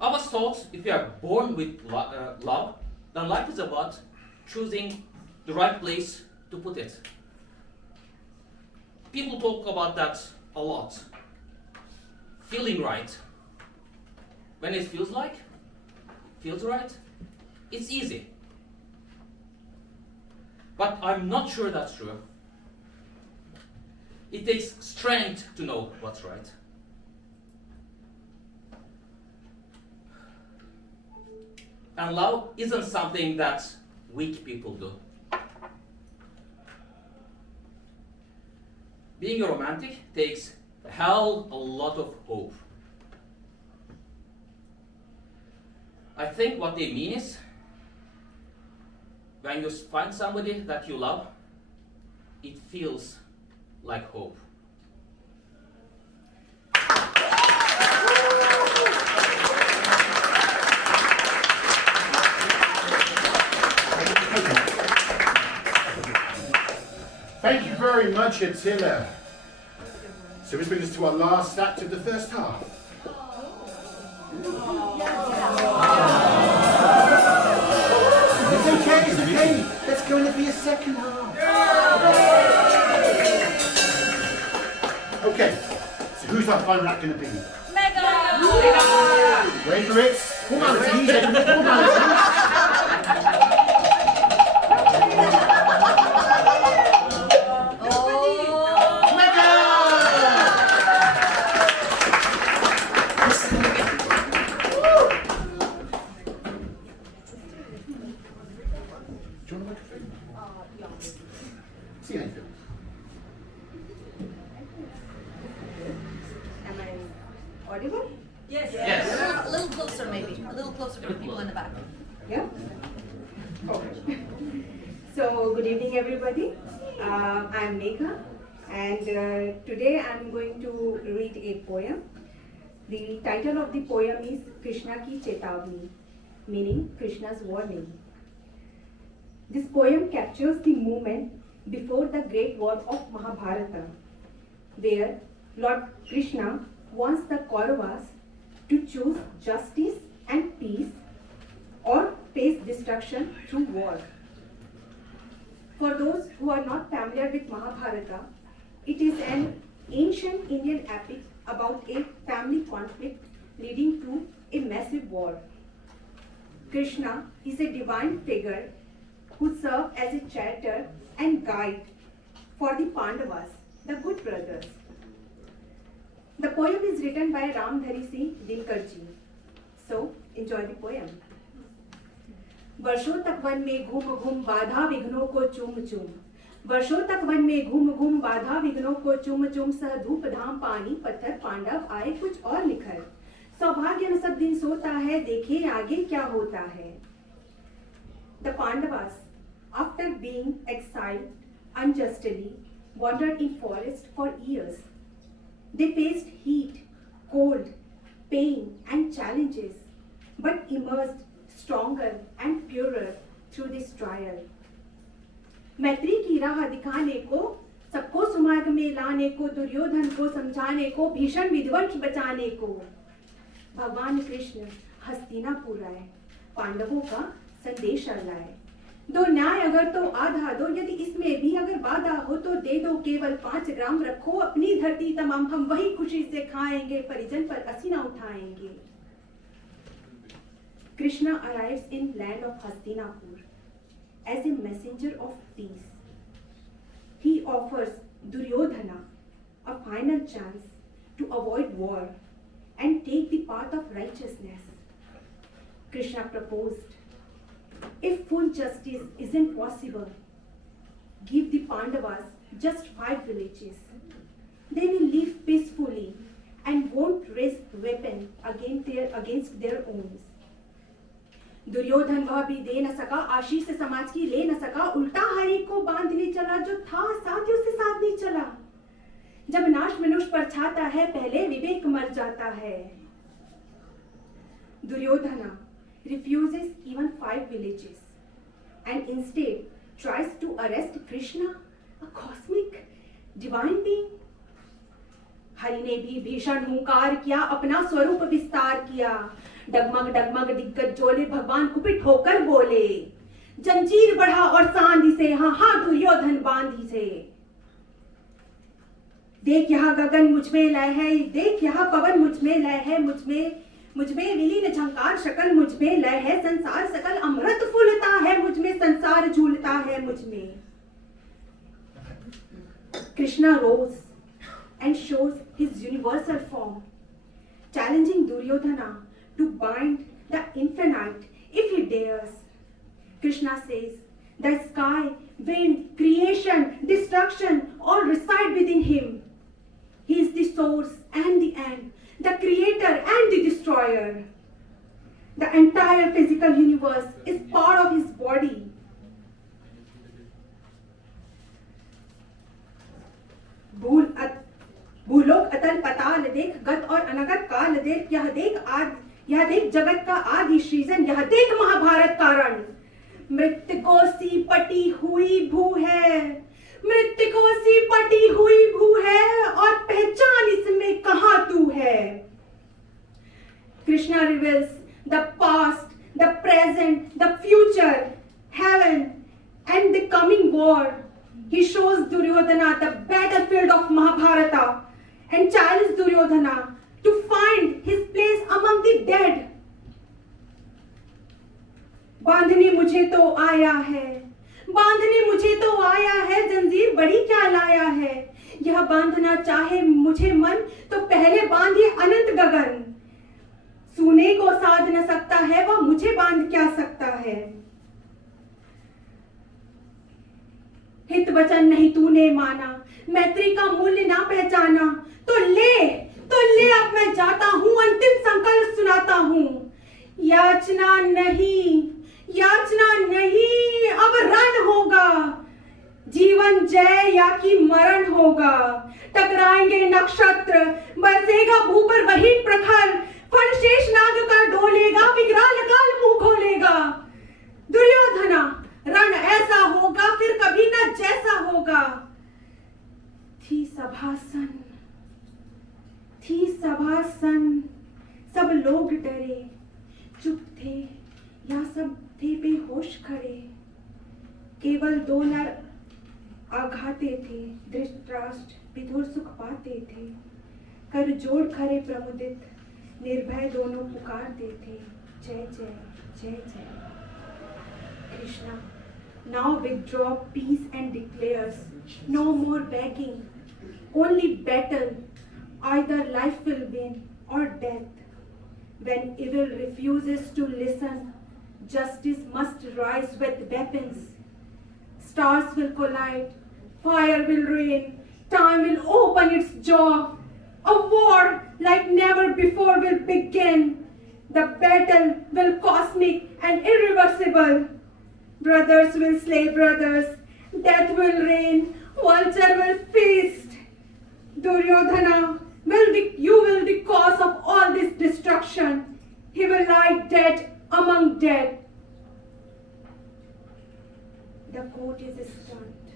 I was taught if you are born with love, then life is about choosing the right place to put it. People talk about that a lot. Feeling right. When it feels right, it's easy. But I'm not sure that's true. It takes strength to know what's right. And love isn't something that weak people do. Being a romantic takes a hell of a lot of hope. I think what they mean is, when you find somebody that you love, it feels like hope. Thank you very much, Attila. So this brings us to our last act of the first half. It's okay, it's okay. There's going to be a second half. Okay, so who's our final act going to be? Mega! Wait for it. Formalities, formalities. Do you want to make a film? See anything? Am I audible? Yes. Yes. A little closer, maybe. A little closer for the people in the back. Yeah? Okay. So, good evening, everybody. I'm Megha, and today I'm going to read a poem. The title of the poem is Krishna Ki Chetavni, meaning Krishna's warning. This poem captures the moment before the great war of Mahabharata, where Lord Krishna wants the Kauravas to choose justice and peace or face destruction through war. For those who are not familiar with Mahabharata, it is an ancient Indian epic about a family conflict leading to a massive war. Krishna is a divine figure who served as a charioteer and guide for the Pandavas, the good brothers. The poem is written by Ramdhari Singh Dinkarji. So, enjoy the poem. वर्षों तक one में घूम घूम बाधा विघ्नों को चूम चूम, वर्षों तक वन में घूम घूम बाधा विघ्नों को चूम चूम, सह धूप धाम पानी पत्थर पांडव आए कुछ और निखर, सौभाग्य न सब दिन सोता है, देखे आगे क्या होता है. The Pandavas, after being exiled unjustly, wandered in forest for years. They faced heat, cold, pain and challenges, but emerged stronger and purer through this trial. मैत्री की राह दिखाने को, सबको सुमार्ग में लाने को, दुर्योधन को समझाने को, भीषण विध्वंस बचाने को, भगवान कृष्ण हस्तिनापुर आए, पांडवों का संदेश लाए. दो न्याय अगर तो आधा दो, यदि इसमें भी अगर बाधा हो तो दे दो, केवल 5 ग्राम रखो अपनी धरती तमाम, हम वही खुशी से खाएंगे, परिजन पर पसीना उठाएंगे. Krishna arrives in land of Hastinapur as a messenger of peace. He offers Duryodhana a final chance to avoid war and take the path of righteousness. Krishna proposed, if full justice isn't possible, give the Pandavas just 5 villages. They will live peacefully and won't raise weapon against their own. Duryodhan वह भी दे न सका, आशीष समाज की ले न सका, उल्टा हरि को बांधने चला, जो था साथियों से साथ नहीं चला. जब नाश मनुष्य पर छाता है, पहले विवेक मर जाता है. Duryodhana refuses even 5 villages and instead tries to arrest Krishna, a cosmic divine being. Hari ने भी भीषण हुंकार किया, अपना स्वरूप विस्तार किया. डगमग डगमग दिग्गज जोले, भगवान कुपित होकर बोले, जंजीर बढ़ा और सांधी से, हाँ हाँ दुर्योधन बांधी से. देख यहाँ गगन मुझ में लय है, देख यहाँ पवन मुझ में लय है, मुझ में विलीन झंकार शकल मुझ में लय है, संसार सकल अमृत फूलता है मुझ में, संसार झूलता है मुझ में. Krishna rose and shows his universal form, challenging Duryodhana to bind the infinite if he dares. Krishna says, the sky, wind, creation, destruction all reside within him. He is the source and the end, the creator and the destroyer. The entire physical universe is part of his body. भूलोक अतल पताल देख, गत और अनगत काल देख, यह देख जगत का आदि सृजन, यह देख महाभारत कारण. मृत्यु सी पटी हुई भू है, मृत्यु सी पटी हुई भू है, और पहचान इसमें कहां तू है. Krishna reveals the past, the present, the future, heaven, and the coming war. He shows Duryodhana the battlefield of Mahabharata and challenges Duryodhana to find his place among the dead. बांधने मुझे तो आया है, बांधने मुझे तो आया है, जंजीर बड़ी क्या लाया है। यह बांधना चाहे मुझे मन तो पहले बांधिए अनंत गगन। सूने को साध न सकता है वह मुझे बांध क्या सकता है। हित वचन नहीं तूने माना, मैत्री का मूल्य ना पहचाना, तो ले अब मैं जाता हूं, अंतिम संकल्प सुनाता हूं। याचना नहीं, अब रण होगा, जीवन जय या कि मरण होगा। टकराएंगे नक्षत्र, बरसेगा भू पर वही प्रखर, फण शेष नाग का डोलेगा, विकराल काल मुंह खोलेगा। दुर्योधना, रण ऐसा होगा फिर कभी न जैसा होगा। थी सभासन, सब लोग डरे, चुप थे या सब थे बेहोश खड़े। केवल दो नर आघाते थे, धृतराष्ट्र विदुर सुख पाते थे। कर जोड़ खरे प्रमुदित, निर्भय दोनों पुकारते थे, जय जय जय जय। Krishna now withdraw peace and declares, no more begging, only battle. Either life will win or death. When evil refuses to listen, justice must rise with weapons. Stars will collide, fire will rain, time will open its jaw. A war like never before will begin. The battle will cosmic and irreversible. Brothers will slay brothers, death will reign, vulture will feast. Duryodhana, you will be cause of all this destruction. He will lie dead among dead. The court is stunned.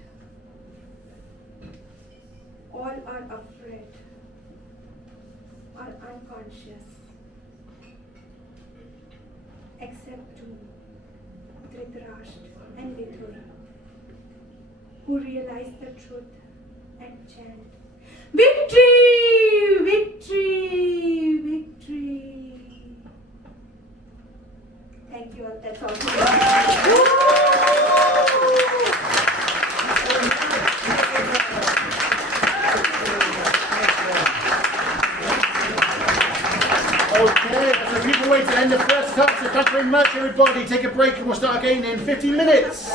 All are afraid, are unconscious, except two, Dhritarashtra and Vidur, who realize the truth and chant, "Victory! Victory! Victory!" Thank you all. That's all. Okay, that's a beautiful way to end the first touch. So thank you very much, everybody. Take a break and we'll start again in 15 minutes.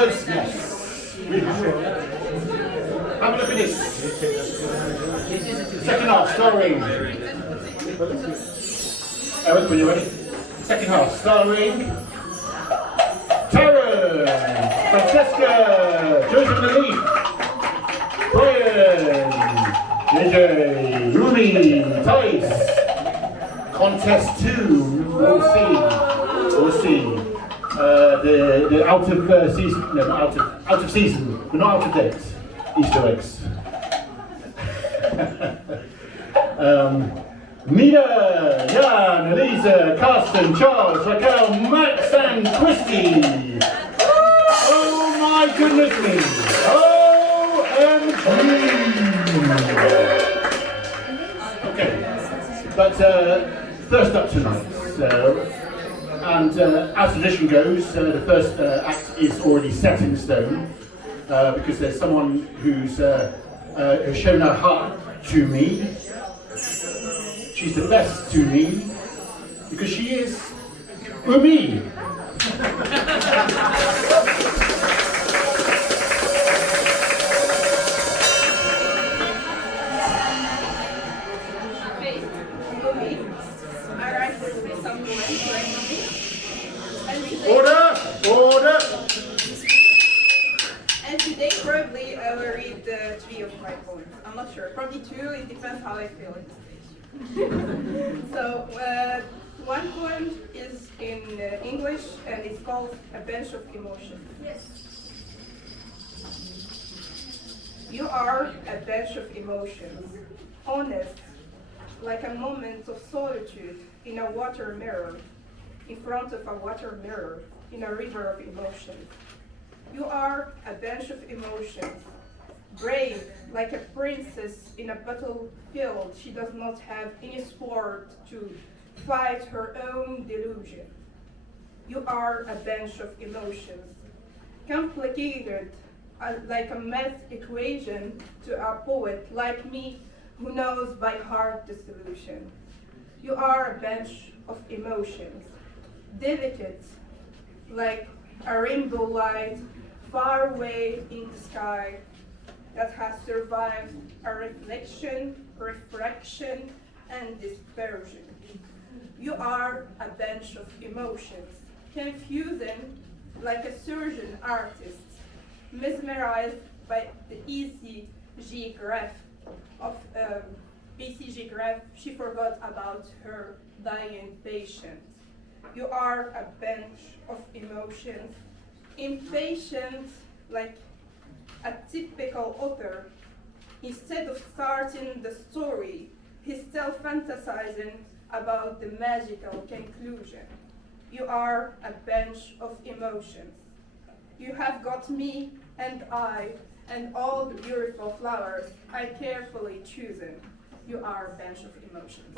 words? Yes. Really good. Have a look at this. Second half, starring. Eric, when you're ready. Second half, starring Taryn, Francesca, Joseph and Elise, Brian, JJ, Ruby, Tice. Contest 2, we'll see. We'll see. The out of season, no, not out of season, but not out of date. Easter eggs. Nina, Jan, Elisa, Carsten, Charles, Raquel, Max, and Christy. Oh my goodness me! OMG! Okay, but first up tonight. And as tradition goes, the first act is already set in stone because there's someone who's shown her heart to me. She's the best to me because she is me. Order! Order! And today probably I will read 3 of my poems. I'm not sure. Probably 2, it depends how I feel at this stage. So, one poem is in English and it's called A Bench of Emotions. Yes. You are a bench of emotions, honest, like a moment of solitude in a water mirror, in front of a water mirror, in a river of emotions. You are a bench of emotions, brave like a princess in a battlefield. She does not have any sword to fight her own delusion. You are a bench of emotions, complicated like a math equation to a poet like me who knows by heart the solution. You are a bench of emotions, delicate like a rainbow light far away in the sky that has survived a reflection, refraction, and dispersion. You are a bench of emotions, confusing like a surgeon artist, mesmerized by the ECG graph of ECG graph. She forgot about her dying patient. You are a bench of emotions, impatient like a typical author. Instead of starting the story, he's still fantasizing about the magical conclusion. You are a bench of emotions. You have got me and I and all the beautiful flowers I carefully chosen. You are a bench of emotions.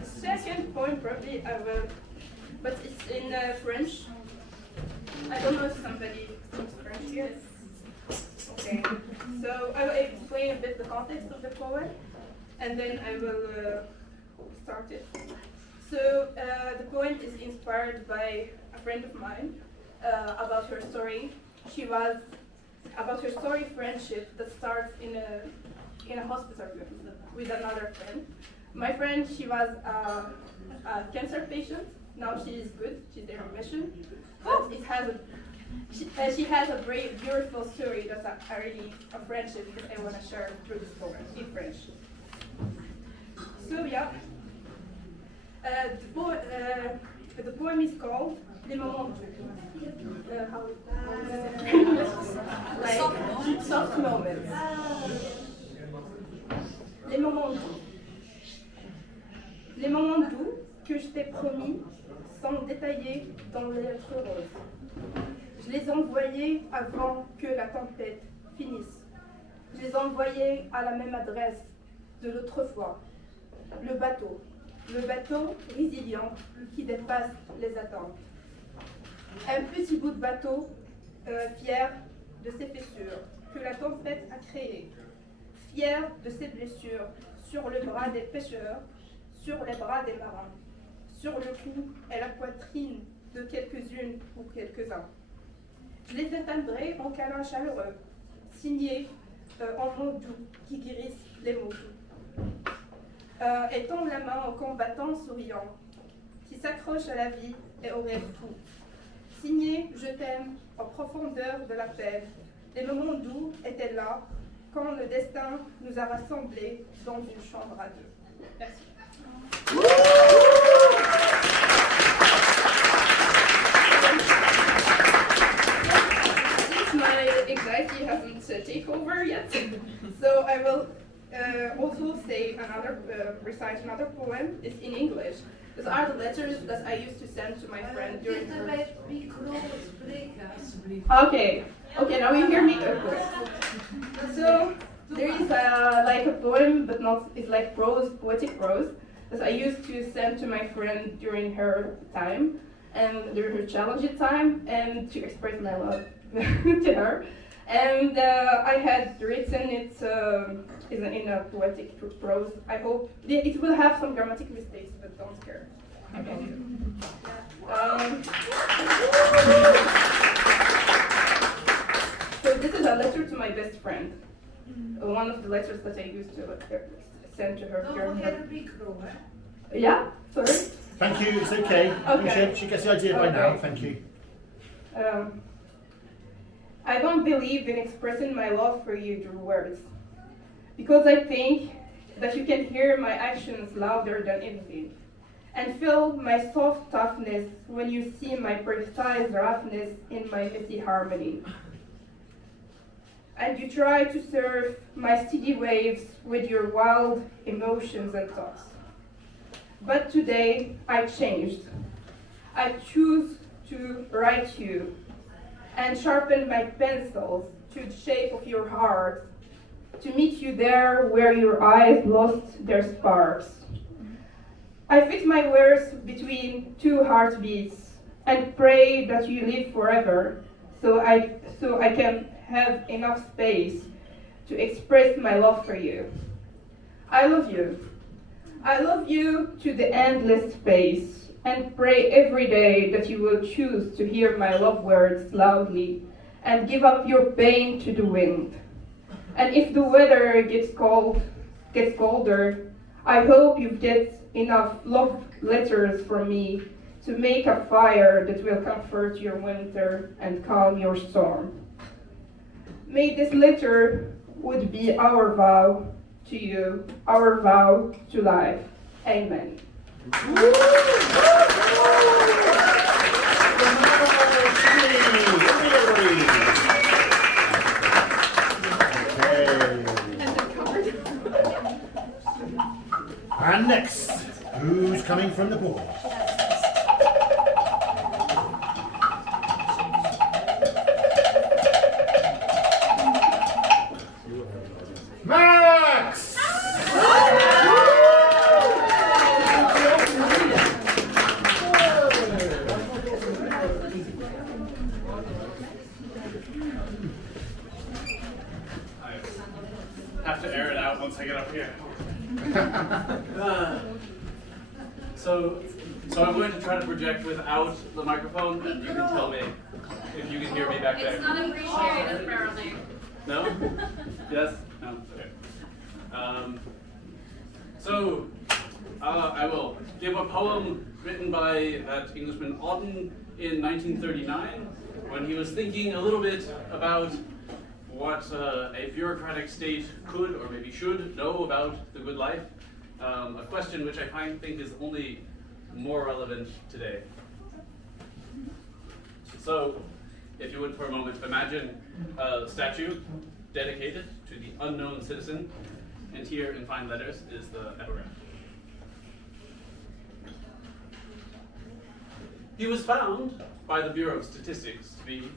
The second poem probably I will, but it's in French. I don't know if somebody speaks French here. Okay, so I will explain a bit the context of the poem, and then I will start it. So the poem is inspired by a friend of mine about her story. She was about her story friendship that starts in a hospital room with another friend. My friend, she was a cancer patient. Now she is good. She's in remission. But it has she has a very beautiful story that's a friendship that I want to share through this poem in French. So yeah, the poem is called Les Moments like soft moments. Les moments doux. Les moments doux que je t'ai promis sont détaillés dans les lettres roses. Je les envoyais avant que la tempête finisse. Je les envoyais à la même adresse de l'autre fois. Le bateau résilient qui dépasse les attentes. Un petit bout de bateau fier de ses fissures que la tempête a créées, fier de ses blessures sur le bras des pêcheurs, sur les bras des marins, sur le cou et la poitrine de quelques-unes ou quelques-uns. Je les atteindrai en câlin chaleureux, signés en mots doux qui guérissent les maux doux. Et tendre la main aux combattants souriants qui s'accrochent à la vie et aux rêves fous. Signé « Je t'aime » en profondeur de la peine. Les moments doux étaient là quand le destin nous a rassemblés dans une chambre à deux. Merci. Since my anxiety hasn't taken over yet, so I will also say recite another poem. It's in English. These are the letters that I used to send to my friend during her... Okay, now you hear me? Okay. So, there is like a poem, but not, it's like prose, poetic prose, that I used to send to my friend during her time, and during her challenging time, and to express my love to her. And I had written it in a poetic prose. I hope it will have some grammatic mistakes, but don't care. Okay. So this is a letter to my best friend. One of the letters that I used to send to her. During her... Yeah, sorry. Thank you, it's okay. Okay. She gets the idea by now, thank you. I don't believe in expressing my love for you through words, because I think that you can hear my actions louder than anything, and feel my soft toughness when you see my precise roughness in my messy harmony. And you try to surf my steady waves with your wild emotions and thoughts. But today I changed. I choose to write you and sharpen my pencils to the shape of your heart, to meet you there where your eyes lost their sparks. I fit my words between two heartbeats and pray that you live forever, so I can have enough space to express my love for you. I love you. I love you to the endless space, and pray every day that you will choose to hear my love words loudly and give up your pain to the wind. And if the weather gets colder, I hope you get enough love letters from me to make a fire that will comfort your winter and calm your storm. May this letter would be our vow to you, our vow to life. Amen. And next, who's coming from the board? Max! I have to air it out once I get up here. So I'm going to try to project without the microphone, and you can tell me if you can hear me back there. It's not appreciated, apparently. No? Yes? No? Okay. I will give a poem written by that Englishman Auden in 1939, when he was thinking a little bit about what a bureaucratic state could or maybe should know about the good life. A question which I think is only more relevant today. So, if you would for a moment imagine a statue dedicated to the unknown citizen, and here in fine letters is the epigraph. He was found by the Bureau of Statistics to be,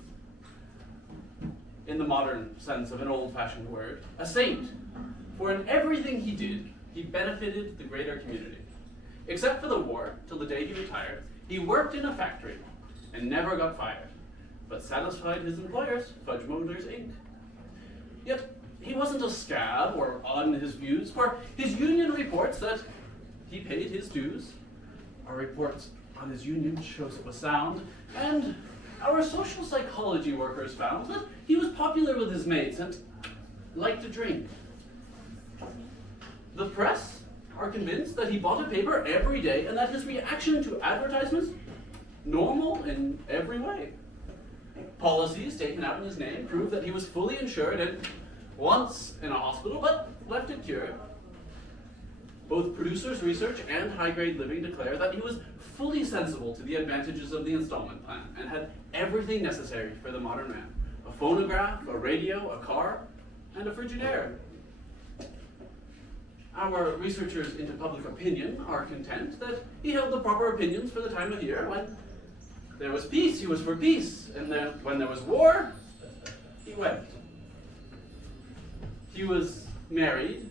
in the modern sense of an old-fashioned word, a saint. For in everything he did, he benefited the greater community. Except for the war, till the day he retired, he worked in a factory and never got fired, but satisfied his employers, Fudge Molders Inc. Yet, he wasn't a scab or odd in his views, for his union reports that he paid his dues. Our reports on his union shows it was sound, and our social psychology workers found that he was popular with his mates and liked to drink. The press are convinced that he bought a paper every day and that his reaction to advertisements normal in every way. Policies taken out in his name prove that he was fully insured and once in a hospital, but left it cured. Both Producers Research and High Grade Living declare that he was fully sensible to the advantages of the installment plan and had everything necessary for the modern man: a phonograph, a radio, a car, and a Frigidaire. Our researchers into public opinion are content that he held the proper opinions for the time of year. When there was peace, he was for peace, and then when there was war, he wept. He was married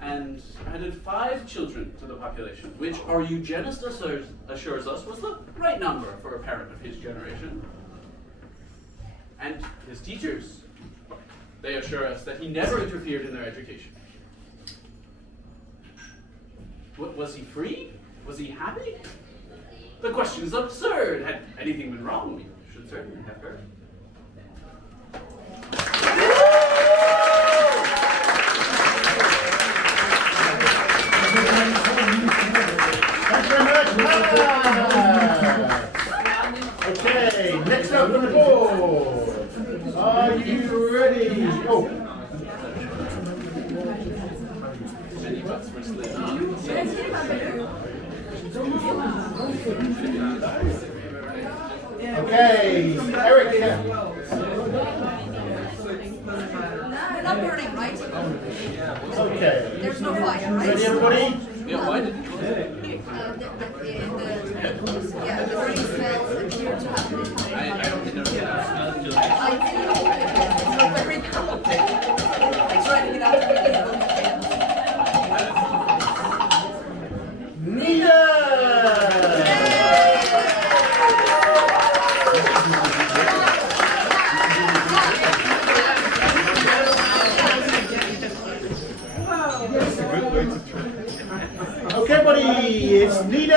and added 5 children to the population, which our eugenist assures us was the right number for a parent of his generation. And his teachers, they assure us that he never interfered in their education. Was he free? Was he happy? The question is absurd. Had anything been wrong, we should certainly have heard. Okay, next up on the board. Are you ready? Oh. Okay, Eric. We're not burning, right? Okay. There's no fire, right? Ready, everybody? Yeah, why did you close it? Yeah, the burning smells appear to have been. I don't think there was a I do. It's very cold. I try to get out of the Okay, buddy, it's Nita!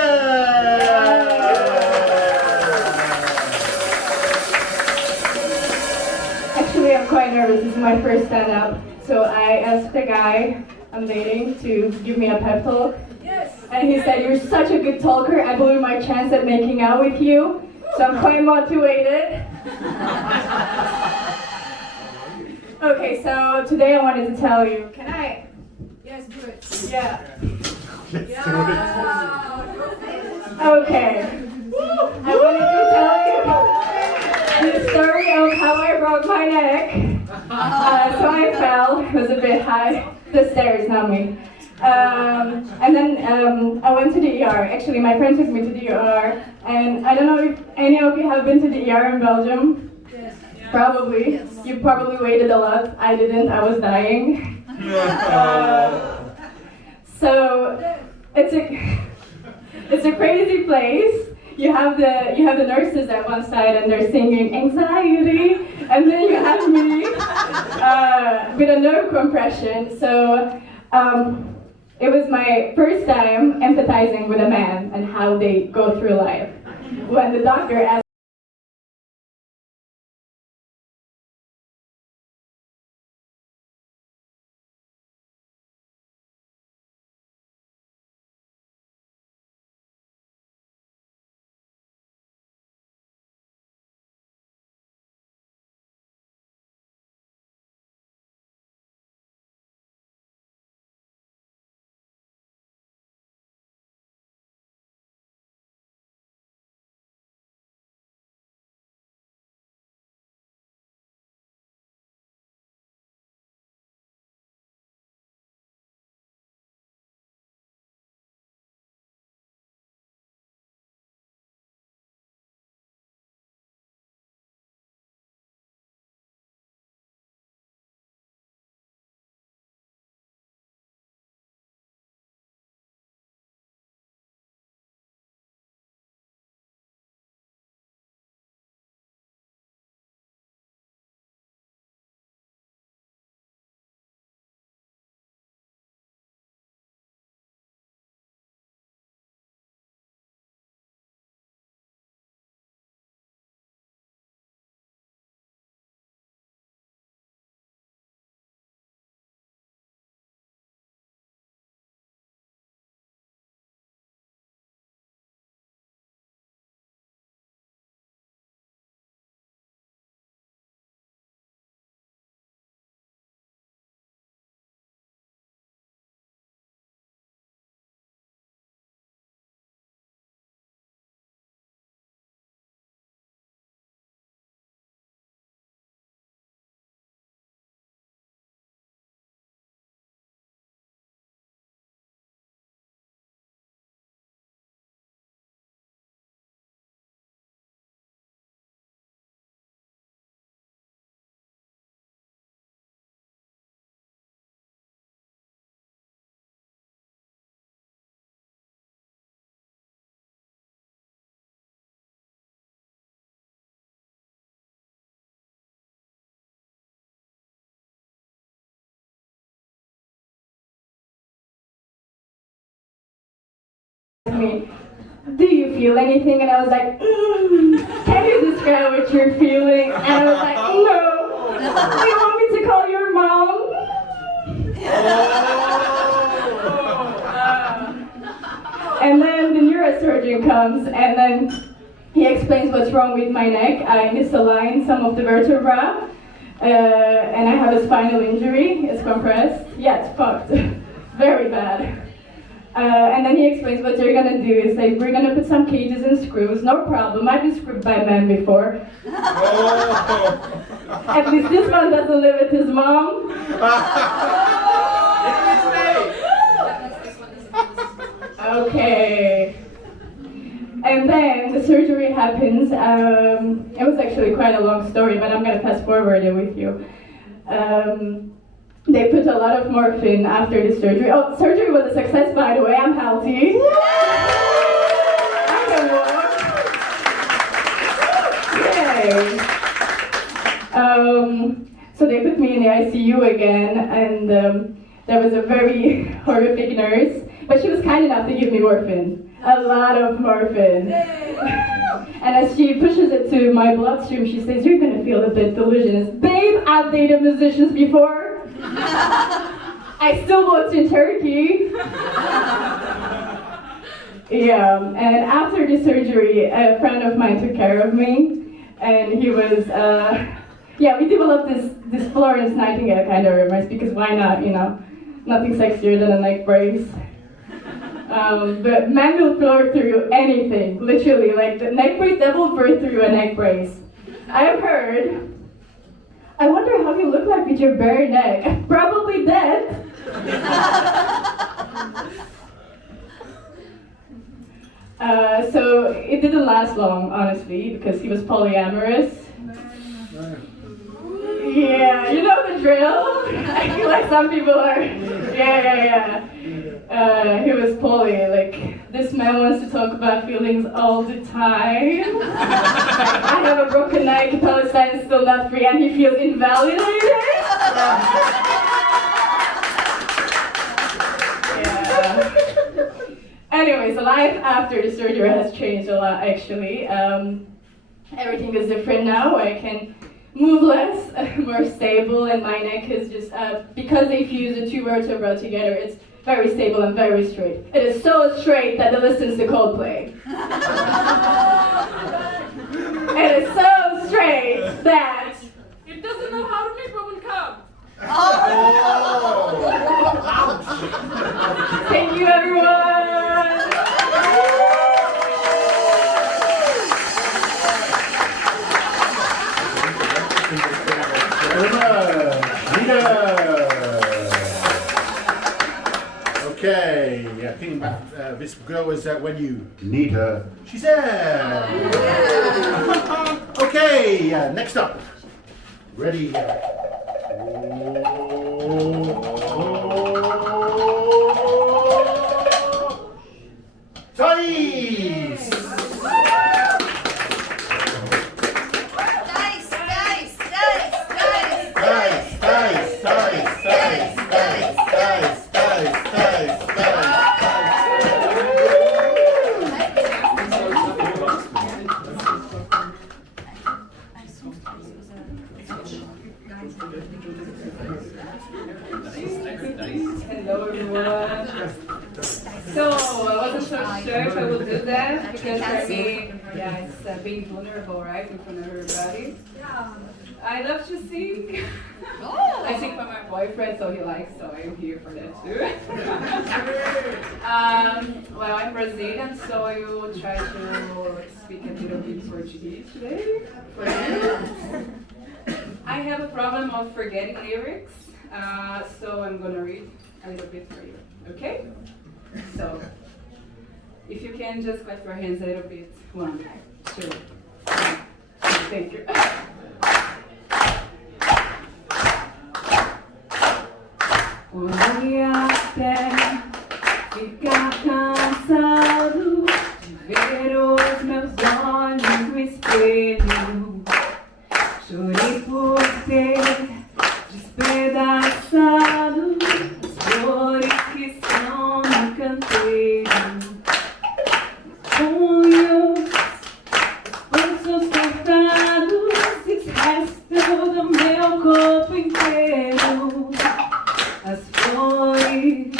Actually, I'm quite nervous. This is my first stand-up. So I asked the guy I'm dating to give me a pep talk. Yes. And he said, "You're such a good talker, I blew my chance at making out with you." So I'm quite motivated. Okay, so today I wanted to tell you, can I? Yes, do it. Yeah. Yeah. Okay. I wanted to tell you the story of how I broke my neck. So I fell. It was a bit high. The stairs, not me. And then I went to the ER. Actually, my friend took me to the ER. And I don't know if any of you have been to the ER in Belgium. Yes. Probably. Yes. You probably waited a lot. I didn't. I was dying. So it's a crazy place. You have the nurses at one side and they're singing anxiety, and then you have me with a nerve compression. So it was my first time empathizing with a man and how they go through life. When the doctor asked me, do you feel anything? And I was like, can you describe what you're feeling? And I was like, no. Do you want me to call your mom? And then the neurosurgeon comes, and then he explains what's wrong with my neck. I misaligned some of the vertebra, and I have a spinal injury. It's compressed. Yeah, it's fucked. Very bad. And then he explains what they're gonna do is like, we're gonna put some cages and screws, no problem. I've been screwed by men before. At least this one doesn't live with his mom. Okay. And then the surgery happens. It was actually quite a long story, but I'm gonna fast forward it with you. They put a lot of morphine after the surgery. Oh, surgery was a success, by the way. I'm healthy. I can walk. Yay. So they put me in the ICU again, and there was a very horrific nurse, but she was kind enough to give me morphine. A lot of morphine. And as she pushes it to my bloodstream, she says, you're gonna feel a bit delusional. Babe, I've dated musicians before. I still worked in Turkey. Yeah, and after the surgery, a friend of mine took care of me, and he was, yeah, we developed this Florence Nightingale kind of romance, because why not, you know? Nothing sexier than a neck brace. But men will burn through anything, literally, like the neck brace, they will burn through a neck brace. I've heard. I wonder how you look like with your bare neck. Probably dead. So it didn't last long, honestly, because he was polyamorous. Yeah, you know the drill? I feel like some people are, yeah. He was poly, like, this man wants to talk about feelings all the time. Like, I have a broken neck, Palestine is still not free, and he feels invalidated. Yeah. Anyways, life after the surgery has changed a lot, actually. Everything is different now. I can move less, more stable, and my neck is just, because they fuse the two vertebrae together, it's very stable and very straight. It is so straight that it listens to Coldplay. It is so straight that It doesn't know how to make women come. Thank you, everyone. Okay, yeah, thinking about this girl is when you need her, she's there. Okay, next up. Ready? Thais! Hello everyone. So I wasn't so sure if I would do that because for me, yeah, it's being vulnerable, right, in front of everybody. Yeah. I love to sing. I sing for my boyfriend, so he likes, so I'm here for that too. Well, I'm Brazilian, so I will try to speak a little bit Portuguese today for you. I have a problem of forgetting lyrics, so I'm gonna read a little bit for you, okay? So, if you can just clap your hands a little bit. 1, 2, 3. Thank you. Olhei até ficar cansado de ver os meus olhos no espelho. Chorei por ter despedaçado as flores que estão no canteiro. flores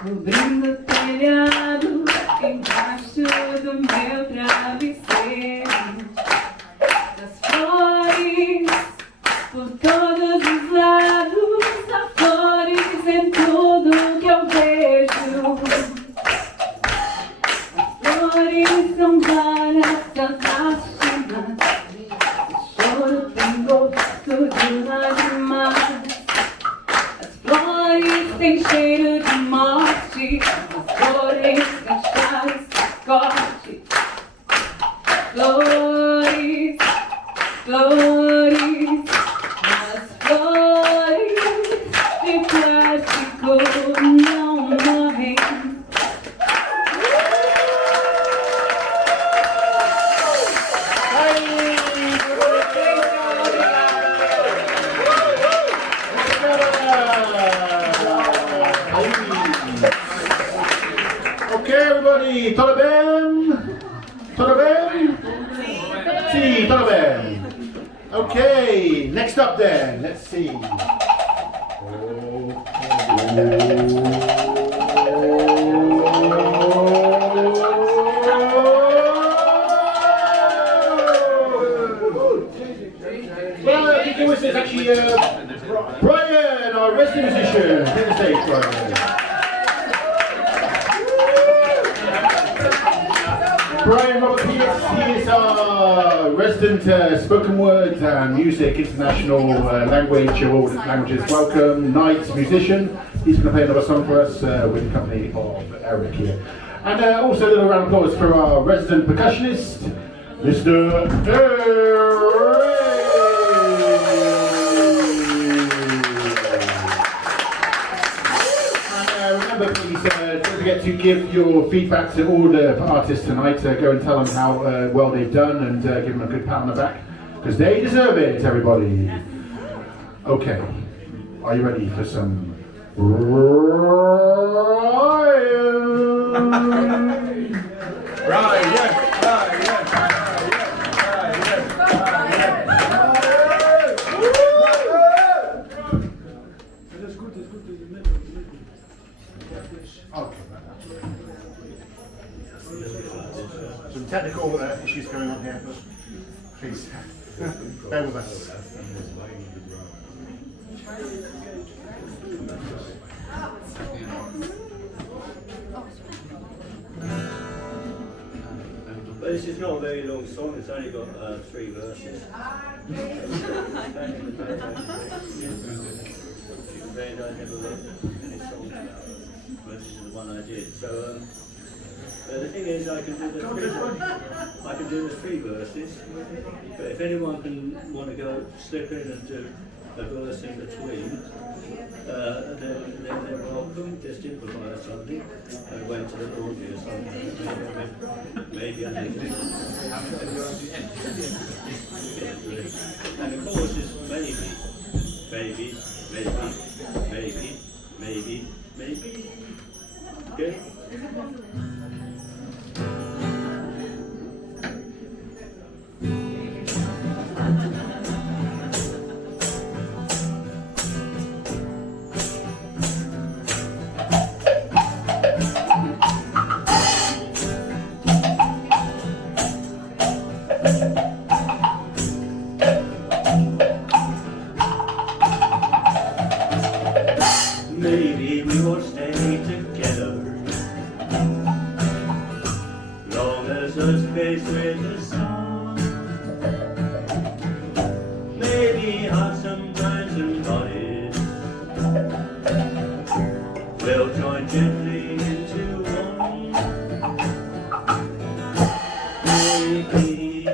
cobrindo o telhado embaixo do meu travesseiro. Das flores por todos os lados, há flores em tudo que eu vejo. As flores são várias, fantásticas. O choro tem gosto de lágrimas. As flores têm cheiro de morte. As flores têm chaves de corte. Flores, flores, as flores de plástico não morrem. Okay, everybody, todo bem? Todo bem? Sí, todo bem. Okay, next up then, let's see. Well, I think it's actually Brian, our resident musician. Take the stage, Brian. Brian Robert Pierce, he is our resident spoken word and music international language of all languages. Welcome, night musician. He's going to play another song for us with the company of Eric here. And also a little round of applause for our resident percussionist, Mr. Eric. Remember, please, don't forget to give your feedback to all the artists tonight. Go and tell them how well they've done and give them a good pat on the back, because they deserve it, everybody. Okay, are you ready for some Right, yes. Some technical issues going on here, but please bear with us. But this is not a very long song, it's only got 3 verses. Then I never wrote any songs about it. This is the one I did. So the thing is, I can do the 3 verses. But if anyone can want to go slip in and do a verse in between, then they're welcome. Just improvise something and went to the laundry or something. Maybe I need to. And the chorus is maybe. Okay? Maybe we will stay together, long as us face with the sun. Maybe have some minds and bodies, we'll join gently into one. Maybe,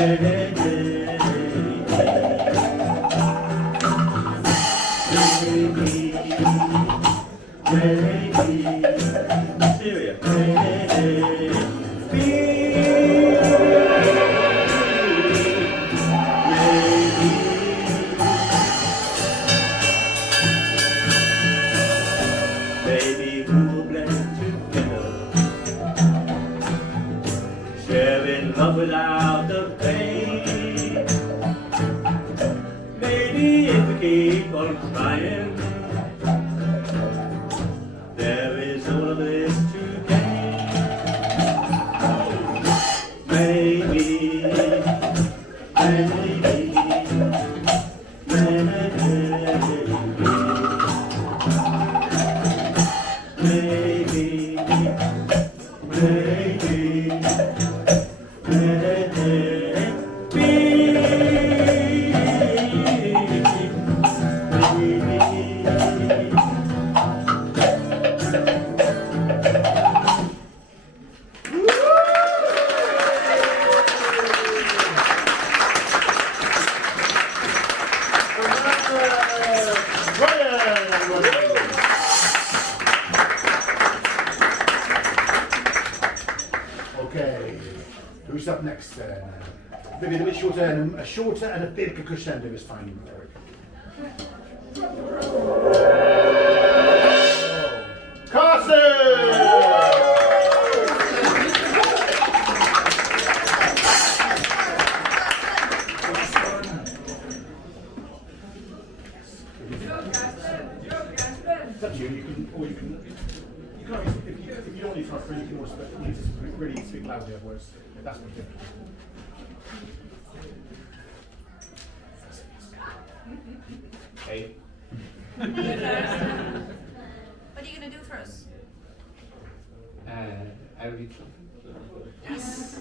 Baby, we'll blend together, sharing love without the pain. Maybe if we keep on trying, there is all of this to gain. Maybe, maybe, Okay, who's up next then? Maybe a bit shorter and a bit crescendo this time, Eric. It's up to you. You can, or you can. You can always, if you don't need to ask for anything more, you need to really speak loudly. Otherwise, that's what you do. Hey. What are you gonna do for us? I read something. Yes.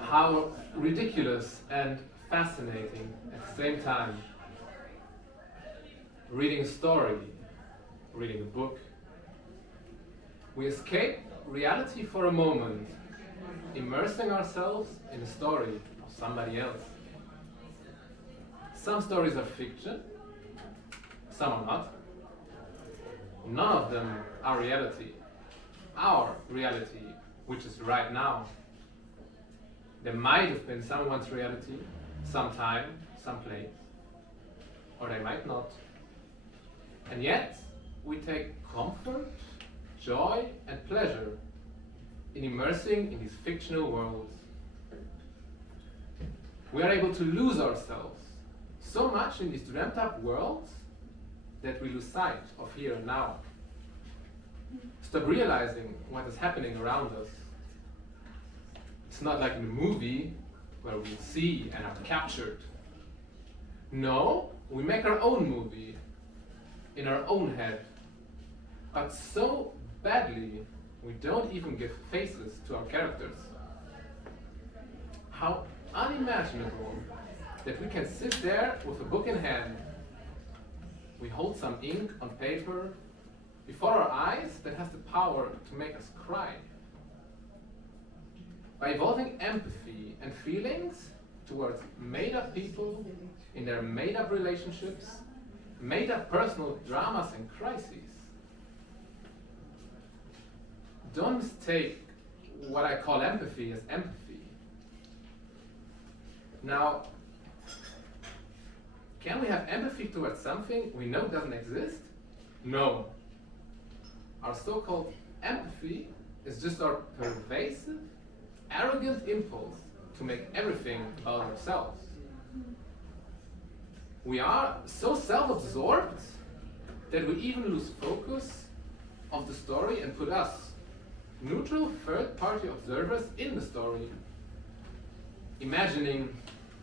How ridiculous and fascinating at the same time. Reading a story, reading a book. We escape reality for a moment, immersing ourselves in a story of somebody else. Some stories are fiction, some are not. None of them are reality. Our reality, which is right now. There might have been someone's reality, sometime, someplace, or they might not. And yet, we take comfort, joy, and pleasure in immersing in these fictional worlds. We are able to lose ourselves so much in these dreamt up worlds that we lose sight of here and now. Stop realizing what is happening around us. It's not like in a movie where we see and are captured. No, we make our own movie in our own head, but so badly we don't even give faces to our characters. How unimaginable that we can sit there with a book in hand. We hold some ink on paper before our eyes that has the power to make us cry. By evolving empathy and feelings towards made-up people in their made-up relationships, made-up personal dramas and crises. Don't mistake what I call empathy as empathy. Now, can we have empathy towards something we know doesn't exist? No. Our so-called empathy is just our pervasive, arrogant impulse to make everything about ourselves. We are so self-absorbed that we even lose focus of the story and put us, neutral third-party observers, in the story, imagining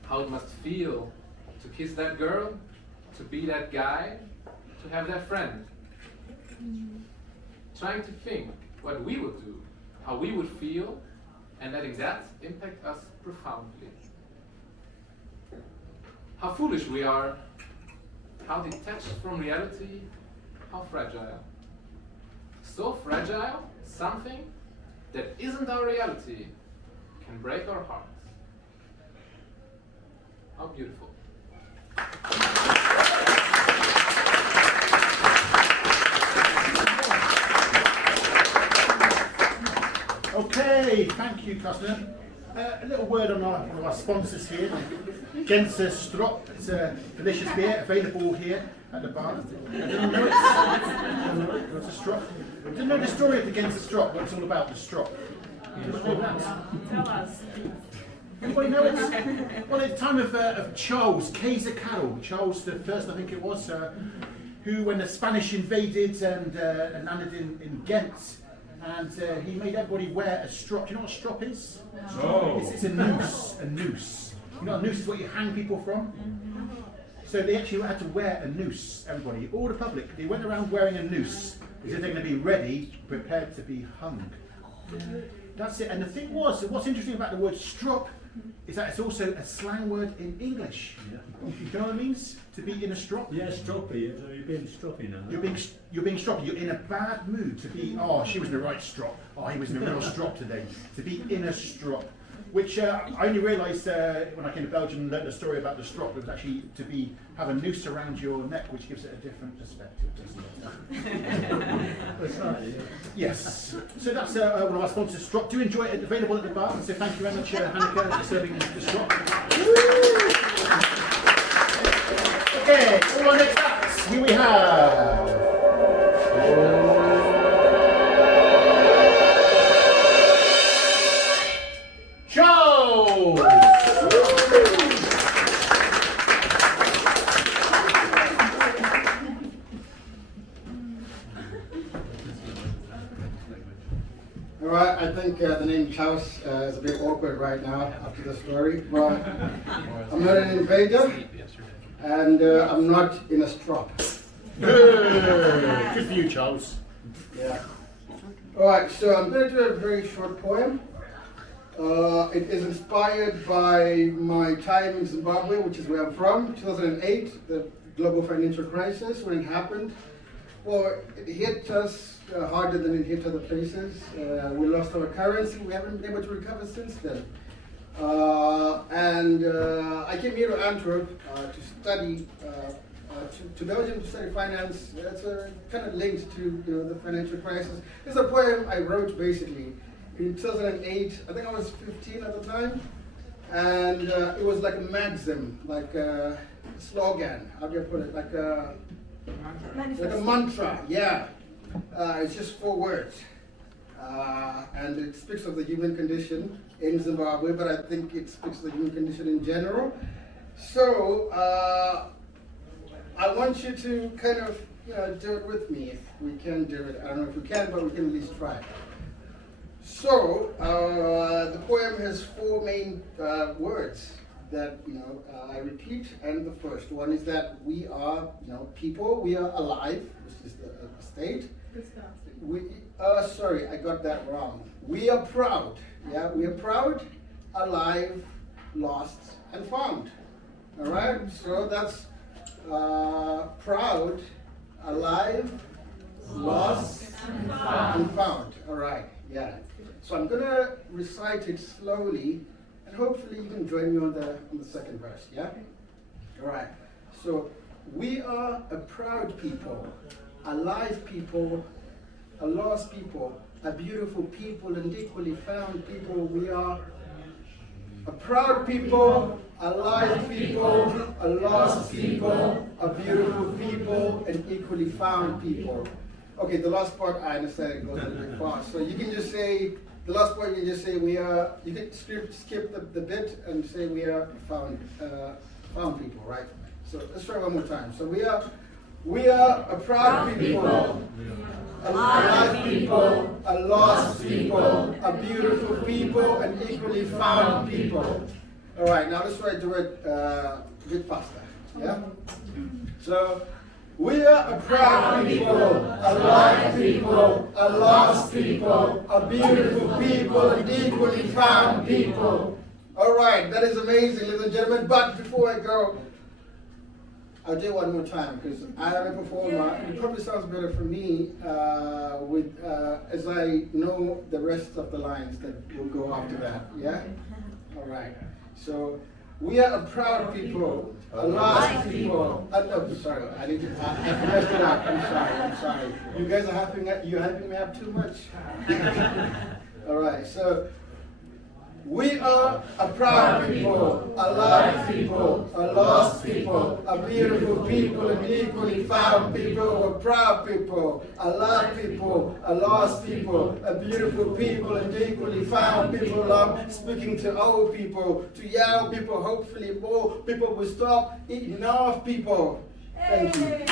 how it must feel to kiss that girl, to be that guy, to have that friend. Trying to think what we would do, how we would feel, and letting that impact us profoundly. How foolish we are, how detached from reality, how fragile. So fragile, something that isn't our reality can break our hearts. How beautiful. Okay, thank you, Carsten. A little word on one of our sponsors here, Genser Strop. It's a delicious beer available here at the bar. I didn't know it's a strop. I didn't know the story of the Genser Strop, what it's all about, the strop. Tell us. Anybody know it? Well, it's the time of Charles Kaiser Carol. Charles the First, I think it was, who, when the Spanish invaded and landed in Ghent, and he made everybody wear a strop. Do you know what a strop is? No. It's a noose. A noose. You know, a noose is what you hang people from. So they actually had to wear a noose. Everybody, all the public, they went around wearing a noose because they're going to be ready, prepared to be hung. That's it. And the thing was, what's interesting about the word strop is that it's also a slang word in English. Yeah. You know what it means? To be in a strop? Yeah, stroppy. You're being stroppy now. You're being stroppy. You're in a bad mood. To be, oh, she was in the right strop. Oh, he was in a real strop today. To be in a strop. Which I only realised when I came to Belgium and learned the story about the strop. It was actually to have a noose around your neck, which gives it a different perspective, doesn't it? Yes. So that's one of our sponsors, Strop. Do enjoy it. Available at the bar. So thank you very much, Hanneke, for serving the strop. Okay, all our next acts. Here we have. Charles! Alright, I think the name Klaus is a bit awkward right now after the story, but I'm not an invader and I'm not in a strop. Good for you, Charles. Yeah. Alright, so I'm going to do a very short poem. It is inspired by my time in Zimbabwe, which is where I'm from, 2008, the global financial crisis, when it happened. Well, it hit us harder than it hit other places. We lost our currency. We haven't been able to recover since then. And I came here to Antwerp to study, to Belgium to study finance. It's kind of linked to the financial crisis. It's a poem I wrote basically in 2008. I think I was 15 at the time. And it was like a maxim, like a slogan. How do you put it? Like a mantra, yeah. It's just 4 words. And it speaks of the human condition in Zimbabwe, but I think it speaks of the human condition in general. So, I want you to kind of do it with me, if we can do it. I don't know if we can, but we can at least try. So, the poem has 4 main words that I repeat, and the first one is that we are people, we are alive, which is the state. Sorry, I got that wrong. We are proud, yeah, we are proud, alive, lost, and found. All right, so that's proud, alive, lost, and found. All right, yeah. So I'm gonna recite it slowly. And hopefully you can join me on the second verse, yeah? All right. So, we are a proud people, alive people, a lost people, a beautiful people, and equally found people. We are a proud people, alive people, a lost people, a beautiful people, and equally found people. Okay, the last part I understand it goes a little bit fast. So you can just say, the last part you can just say we are, you can skip the bit and say we are found people, right? So let's try one more time. So we are a proud people, alive people, a lost people, a beautiful people, and equally found people. All right, now let's try to do it a bit faster, yeah? So, we are a proud people, alive people, a lost people, a beautiful people, and equally found people. All right, that is amazing, ladies and gentlemen. But before I go, I'll do it one more time because I am a performer. It probably sounds better for me as I know the rest of the lines that will go after that. Yeah? All right. So, we are a proud people, a lost people. No, sorry, I messed it up. I'm sorry. You guys are helping me up too much. All right. So. We are a proud people, a loved people, a lost people, a beautiful people, and equally found people, a proud people, a loved people, a lost people, a beautiful people, and equally found people. I'm speaking to old people, to young people, hopefully more people will stop eating off people. Thank you.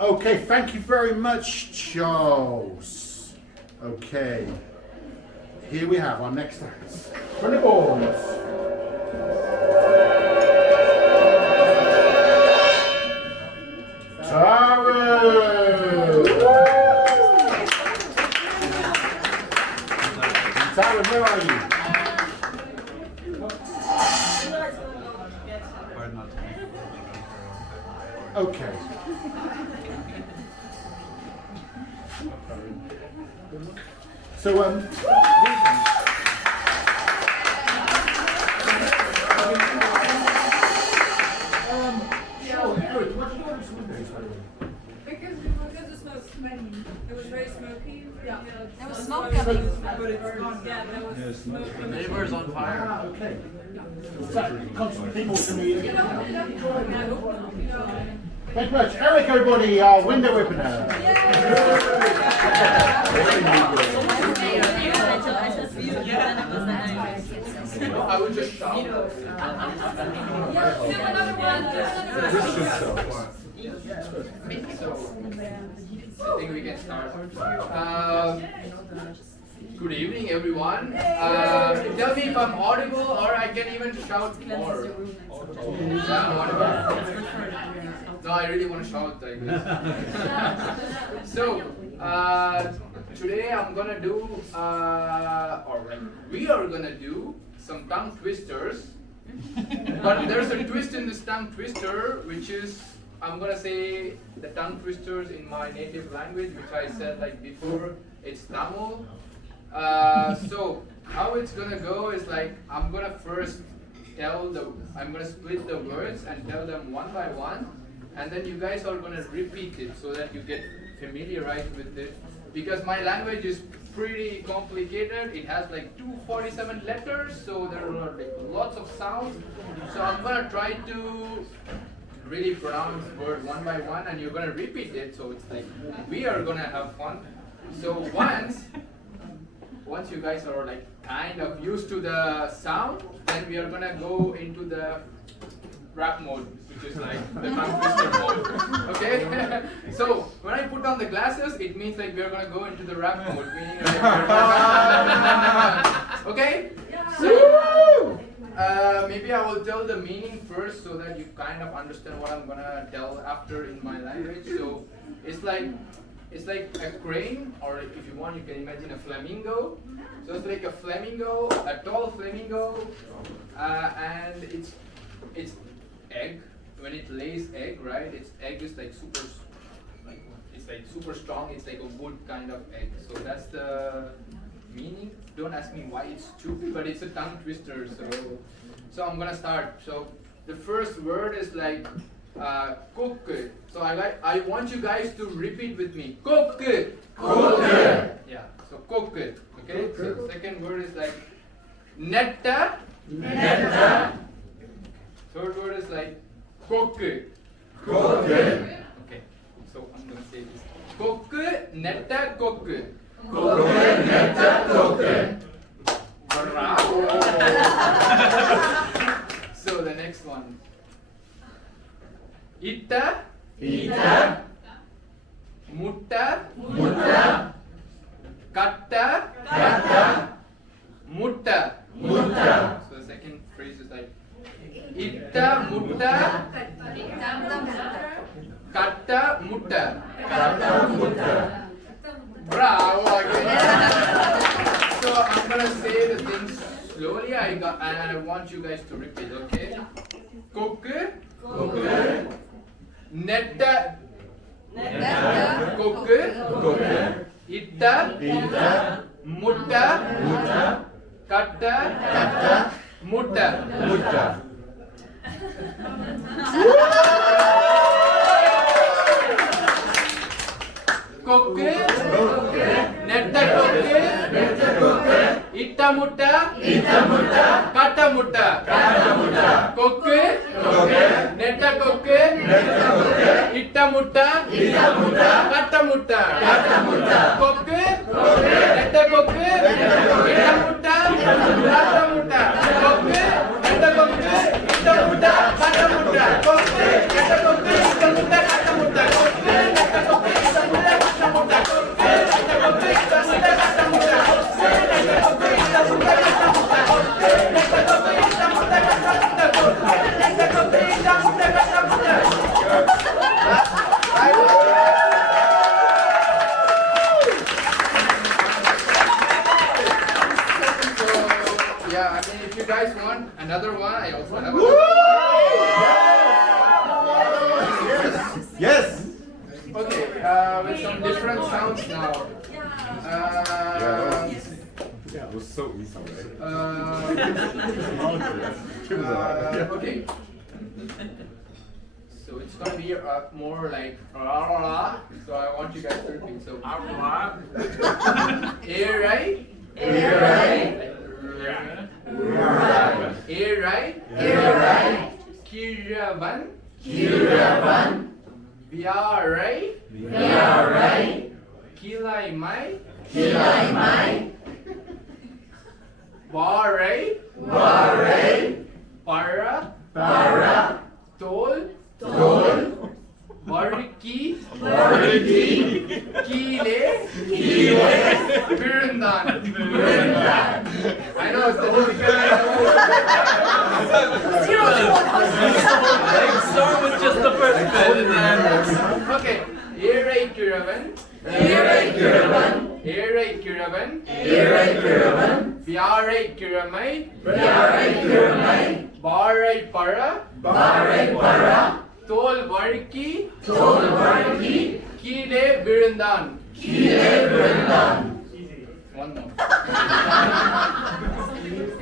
Okay, thank you very much, Charles. Okay, here we have our next acts. From the boards. Tara, where are you? Okay. So, Eric, what do you want to do? Because the smoke, it was very smoky. Yeah. There was smoke coming. But it's gone. Yeah, there was smoke. The neighbor's on fire. Ah, okay. So, constant people can be. Thank you very much. Eric, everybody, our window opener. I would just shout. I think we can start. Good evening, everyone. Tell me if I'm audible or I can even shout more. No, I really want to shout like this. So, today I'm gonna do, we are gonna do some tongue twisters. But there's a twist in this tongue twister, which is, I'm gonna say the tongue twisters in my native language, which I said like before, it's Tamil. So how it's gonna go is like, I'm gonna split the words and tell them one by one, and then you guys are gonna repeat it so that you get familiarized with it. Because my language is pretty complicated. It has like 247 letters, so there are like lots of sounds. So I'm gonna try to really pronounce word one by one, and you're gonna repeat it. So it's like we are gonna have fun. So once you guys are like kind of used to the sound, then we are gonna go into the rap mode, which is like the tongue twister mode. Okay? So when I put on the glasses, it means like we're gonna go into the rap mode. Meaning like okay? So maybe I will tell the meaning first so that you kind of understand what I'm gonna tell after in my language. So it's like a crane, or if you want, you can imagine a flamingo. So it's like a flamingo, a tall flamingo, and its egg, when it lays egg, right? Its egg is like super strong. It's like a wood kind of egg. So that's the meaning. Don't ask me why it's stupid, but it's a tongue twister. So I'm gonna start. So the first word is like cook. So I want you guys to repeat with me. Cook. Cook. Yeah. So cook. Okay. So the second word is like netta. Netta. Third word is like cook. Cook. Okay. So I'm gonna say this. Cook. Netta. Cook. Cook. Netta. Cook. So the next one. Itta. Itta. Mutta. Mutta. Katta. Katta. Mutta. Mutta. So the second phrases like Itta mutta katta mutta. Bravo again. So I'm gonna say the things slowly. And I want you guys to repeat, okay? Kokke. Netta. Kokke. Itta. Mutta. Katta. Mutta. Kokke. Netta kokke. Itta mutta. Katta mutta. Kokke. Netta kokke. Itta mutta. Katta mutta. Kokke. Netta kokke. Itta mutta. Katta mutta. Kokke. Netta kokke. Itta mutta. Katta mutta. Kokke. Netta kokke. Itta mutta. Katta mutta. Kokke. Netta kokke. Itta mutta. Katta mutta. Kokke. Netta kokke. Itta mutta. Katta mutta. Kokke. Netta kokke. Itta mutta. Katta mutta. Kokke. Netta kokke. Itta mutta. Katta mutta. Kokke. Netta kokke. Itta mutta. Katta mutta. Yeah, I mean, if you guys want another one, I also have another one. Yes! Okay, with some different sounds now. Yeah, it was so easy, right? Okay. So it's gonna be more like so I want you guys to repeat. So right? Right? Kiravan? Biarai? Kilai mai? Barai? Para? Tol? Variki? Kile? Birundan? I know it's the difficult. Start with just the first bit and then. Okay. Erai Kiravan. Biarai Kiramai. Barai Para. Tol Variki. Kile Birundan. One more.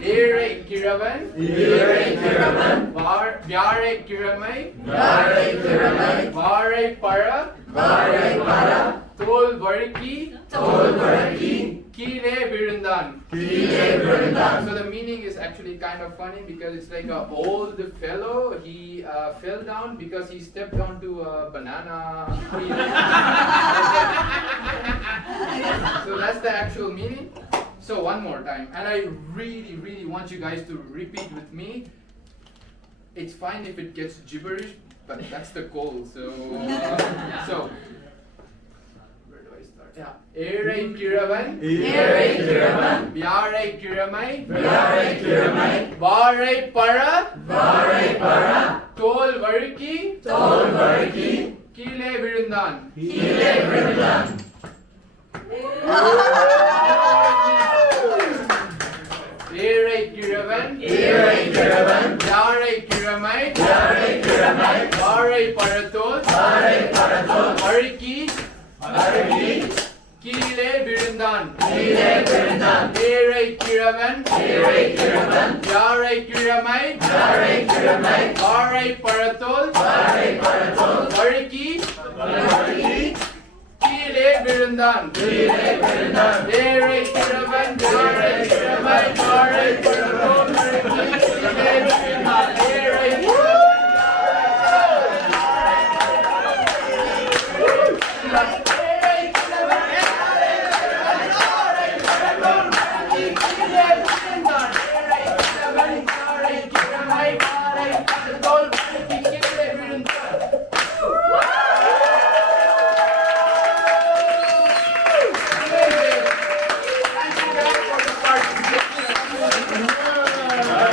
Erai Kiravan. Biarai Kiramai. Barai Para. Tol Variki. Kile Birundan. So the meaning is actually kind of funny because it's like an old fellow. He fell down because he stepped onto a banana tree. So that's the actual meaning. So one more time, and I really want you guys to repeat with me. It's fine if it gets gibberish, but that's the goal. So where do I start? Yeah. Erai Kiravan. Biarai Kiramai. Barai Para. Tol Variki. Kile Birundan. Erai Kiravan. Biarai Kiramai. Barai Paratol. Variki. Kile Birundan. Erai Kiravan. Biarai Kiramai. Barai Paratol. Variki. Kile Birundan. Erai Kiravan. Biarai Kiramai. Barai Paratol. Variki. Kile Birundan. Erai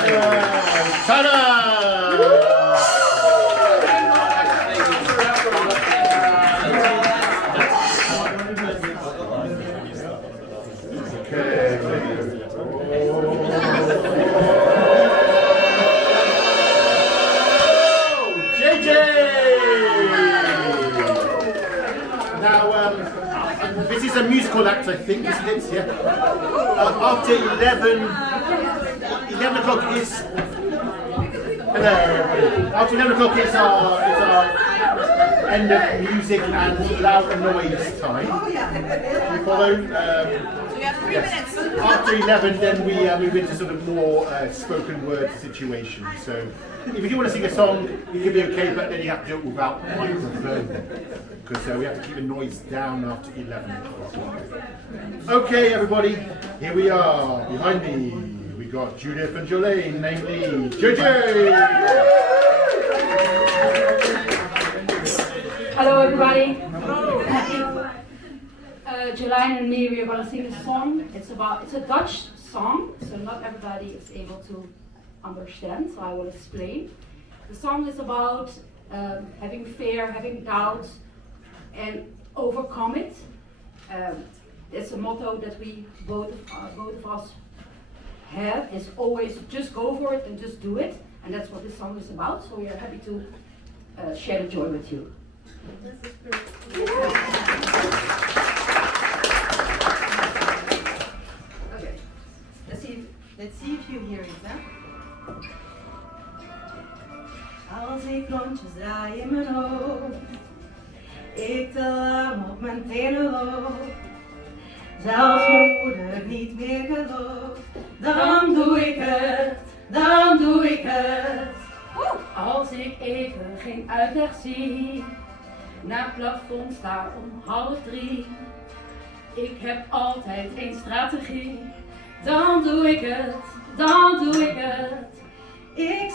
Yeah. full act, I think, isn't it? Yeah. After 11 o'clock is. Hello. After 11 o'clock is our end of music and loud noise time. You follow? So you have 3 minutes. After 11, then we move into sort of more spoken word situations. So if you do want to sing a song, you can be okay, but then you have to do it without microphone, because we have to keep the noise down after 11 o'clock. Okay, everybody, here we are. Behind me, we got Judith and Jolene, namely JJ. Hello, everybody. Jolene and me, we are going to sing a song. It's a Dutch song, so not everybody is able to understand, so I will explain. The song is about having fear, having doubts, and overcome it. It's a motto that we both of us have, is always just go for it and just do it, and that's what this song is about, so we are happy to share the joy with you. Okay, let's see if you hear it, hè? Als ik rondjes draai in mijn hoofd, ik te lang op mijn tenen loop, zelfs mijn moeder niet meer gelooft, dan doe ik het, dan doe ik het. Als ik even geen uitweg zie, naar het plafond sta om 2:30. Ik heb altijd één strategie, dan doe ik het, dan doe ik het. Ik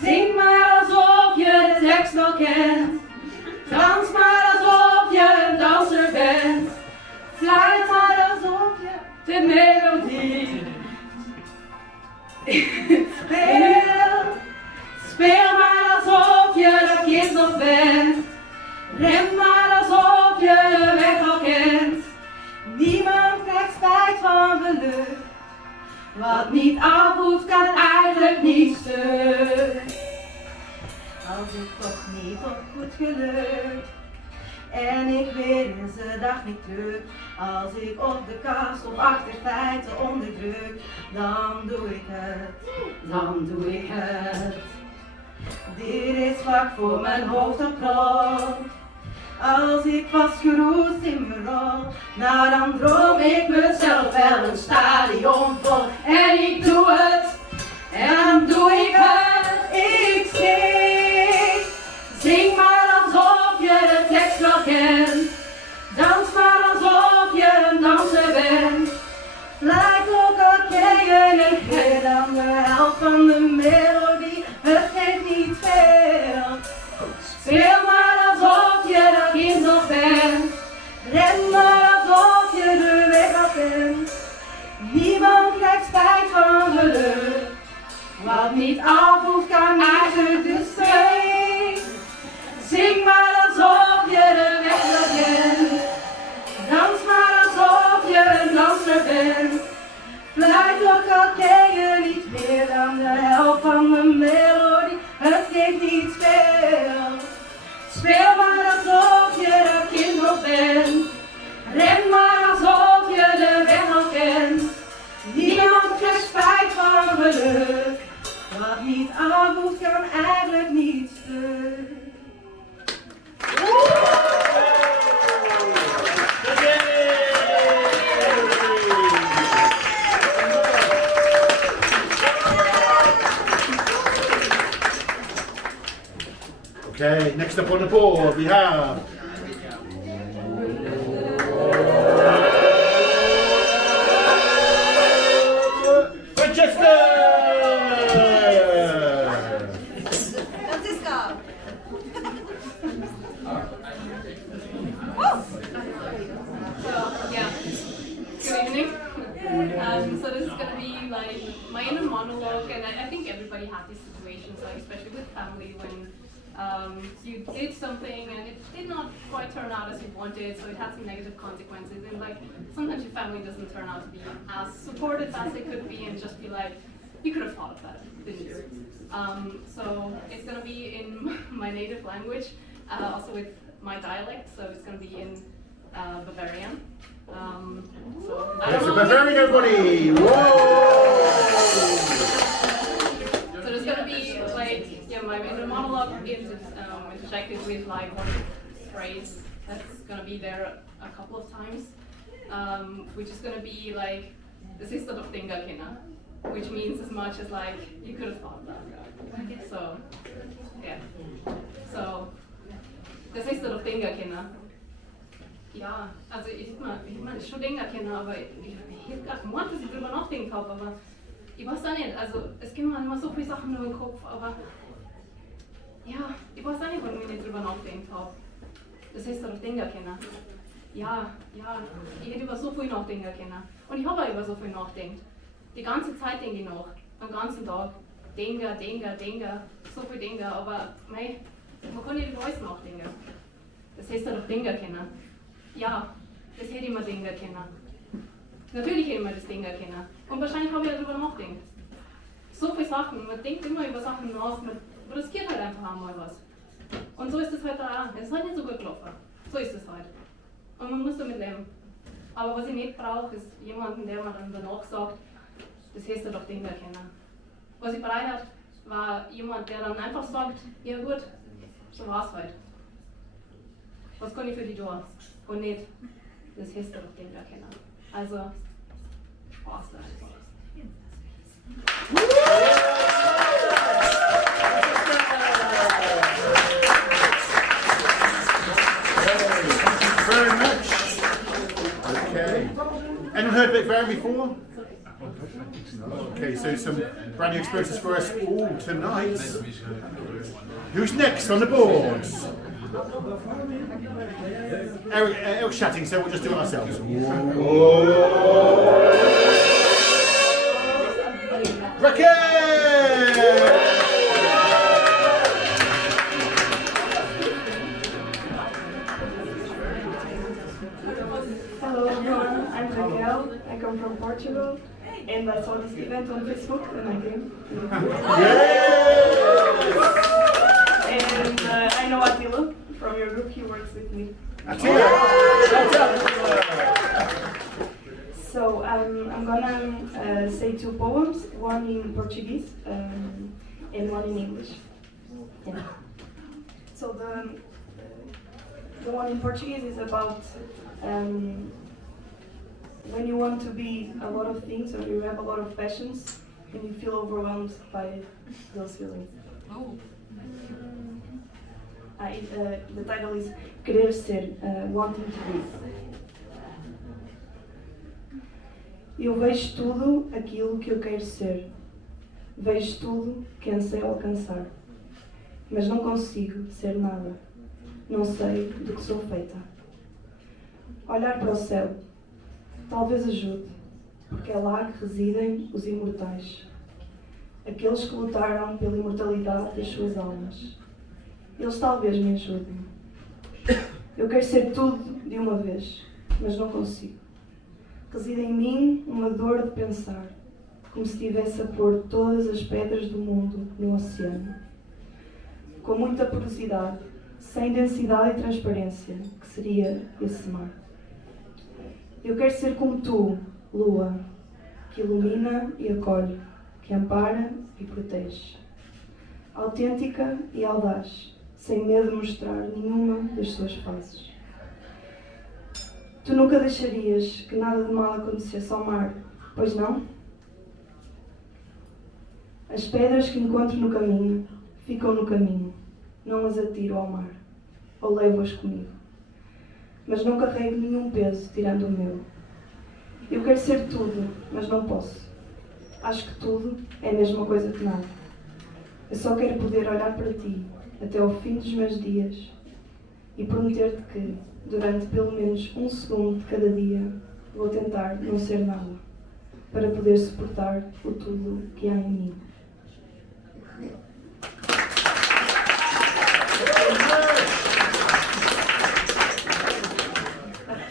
zing maar alsof je de tekst al kent. Dans maar alsof je een danser bent. Fluit maar alsof je de melodie. Speel maar alsof je dat kind nog bent. Ren maar alsof je de weg al kent. Niemand krijgt spijt van geluk. Wat niet afhoeft kan eigenlijk niet stuk. Als ik toch niet op goed geluk en ik weer eens de dag niet druk. Als ik op de kast of achter feiten onderdruk, dan doe ik het, dan doe ik het. Dit is vlak voor mijn hoofd op rol. Als ik vastgeroest in mijn rol, nou dan droom ik mezelf wel een stadion vol. En ik doe het, en dan doe ik het. Ik zing maar alsof je de tekst wel kent. Dans maar alsof je een danser bent. Lijkt ook al ken je niet meer dan de helft van de melodie. Het geeft niet veel. Speel maar alsof je dat kind nog bent. Ren maar alsof je de weg al kent. Niemand krijgt spijt van geluk. Wat niet afhoeft kan eigenlijk de steun. Zing maar alsof je de weg wel kent. Dans maar alsof je een danser bent. Fluit ook al ken je niet meer dan de helft van de melodie. Het geeft niet veel. Speel maar alsof je dat kind nog bent. Ren maar alsof je de weg al kent. Niemand krijgt spijt van geluk. Wat niet afhoeft kan eigenlijk niet stuk. Okay, next up on the board we have Francesca! Francisca! Yeah. Good evening. So this is gonna be like my inner monologue, and I think everybody has these situations, like especially with family, when you did something and it did not quite turn out as you wanted, so it had some negative consequences, and like sometimes your family doesn't turn out to be as supportive as they could be, and just be like, you could have thought of that, didn't you? So it's gonna be in my native language, also with my dialect, so it's gonna be in Bavarian. So I That's don't the know. Bavarian, everybody! Whoa! So there's gonna be like, yeah, my inner monologue is interjected with like one phrase that's gonna be there a couple of times, which is gonna be like the sister of Dingakina, which means as much as like you could have thought that. So yeah. So the sister of Dingakina. Ja, also ich meine schon Dingakina, aber ich habe gerade einen Monat, dass ich drüber nachdenken habe, aber ich weiß auch nicht, also es gehen mir immer so viele Sachen durch den Kopf, aber ja, ich weiß auch nicht, warum ich nicht drüber nachgedacht habe. Das heißt doch denken können. Ja, ich hätte über so viel nachdenken können. Und ich habe auch über so viel nachgedacht. Die ganze Zeit denke ich nach, am ganzen Tag. Denken, so viel denken, aber mei, man kann nicht über alles nachdenken. Das heißt doch denken können. Ja, das hätte ich mir denken können. Natürlich hätte ich mir das denken können. Und wahrscheinlich habe ich darüber nachgedacht. So viele Sachen, man denkt immer über Sachen nach, man riskiert halt einfach einmal was. Und so ist es halt auch. Es ist halt nicht so gut gelaufen. So ist es halt. Und man muss damit leben. Aber was ich nicht brauche, ist jemanden, der mir dann danach sagt, das hättest du doch denken können. Was ich brauche, war jemand, der dann einfach sagt, ja gut, so war's halt. Was kann ich für dich tun? Und nicht, das hättest du doch denken können. Also, Spaß da einfach. Very much. Okay. Anyone heard Vic Varan before? Okay, so some brand new experiences for us all tonight. Who's next on the boards? Eric's chatting, so we'll just do it ourselves. Hello everyone, I'm Raquel. I come from Portugal, and I saw this event on Facebook and I came. And I know Attila from your group, he works with me. So I'm gonna say two poems, one in Portuguese and one in English. Yeah. So the one in Portuguese is about when you want to be a lot of things or you have a lot of passions and you feel overwhelmed by those feelings. Oh. The title is Querer Ser, Wanting to Be. Eu vejo tudo aquilo que eu quero ser. Vejo tudo que anseio alcançar. Mas não consigo ser nada. Não sei do que sou feita. Olhar para o céu talvez ajude, porque é lá que residem os imortais. Aqueles que lutaram pela imortalidade das suas almas. Eles talvez me ajudem. Eu quero ser tudo de uma vez, mas não consigo. Reside em mim uma dor de pensar, como se estivesse a pôr todas as pedras do mundo no oceano. Com muita porosidade, sem densidade e transparência, que seria esse mar. Eu quero ser como tu, lua, que ilumina e acolhe, que ampara e protege. Autêntica e audaz, sem medo de mostrar nenhuma das suas faces. Tu nunca deixarias que nada de mal acontecesse ao mar, pois não? As pedras que encontro no caminho, ficam no caminho, não as atiro ao mar, ou levo-as comigo. Mas não carrego nenhum peso, tirando o meu. Eu quero ser tudo, mas não posso. Acho que tudo é a mesma coisa que nada. Eu só quero poder olhar para ti, até ao fim dos meus dias, e prometer-te que, durante pelo menos um segundo de cada dia, vou tentar não ser nada, para poder suportar o tudo que há em mim.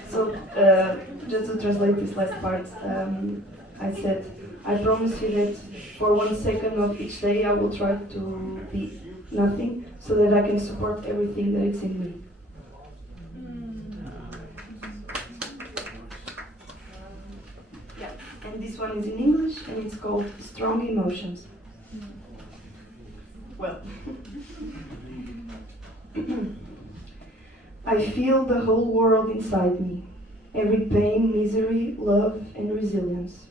So, just to translate this last part, I said, I promise you that for 1 second of each day I will try to be nothing, so that I can support everything that is in me. and this one is in English, and it's called Strong Emotions. Well, I feel the whole world inside me, every pain, misery, love, and resilience.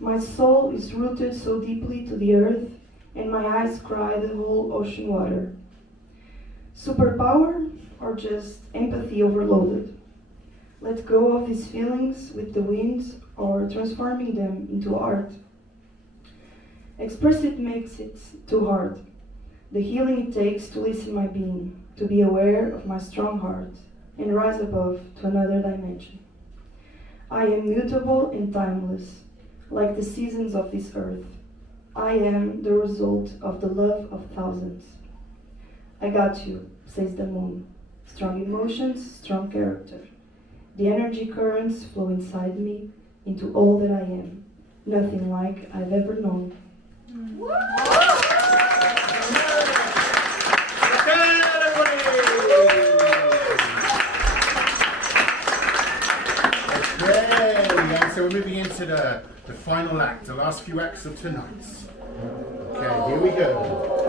My soul is rooted so deeply to the earth, and my eyes cry the whole ocean water. Superpower or just empathy overloaded? Let go of these feelings with the wind or transforming them into art. Express it makes it too hard. The healing it takes to listen my being, to be aware of my strong heart and rise above to another dimension. I am mutable and timeless, like the seasons of this earth. I am the result of the love of thousands. I got you, says the moon. Strong emotions, strong character. The energy currents flow inside me into all that I am. Nothing like I've ever known. Okay, so we're moving into the final act, the last few acts of tonight. Okay, here we go.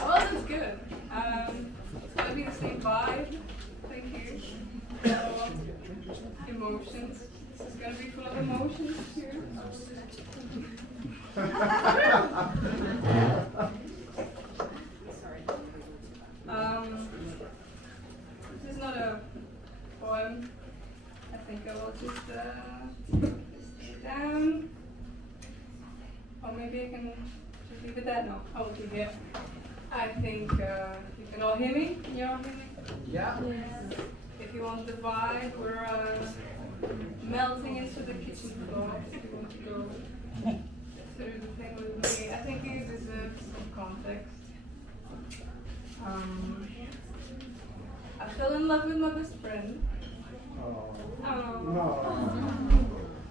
Well, that's good. It's gonna be the same vibe. Thank you. So, emotions. This is gonna be full of emotions too. This is not a poem. I think I will just stay down. Or maybe I can just leave it that. No, I will keep it. I think you can all hear me. Can you all hear me? Yeah. If you want the vibe, we're melting into the kitchen floor. If you want to go through the thing with me, I think you deserve some context. I fell in love with my best friend. Oh.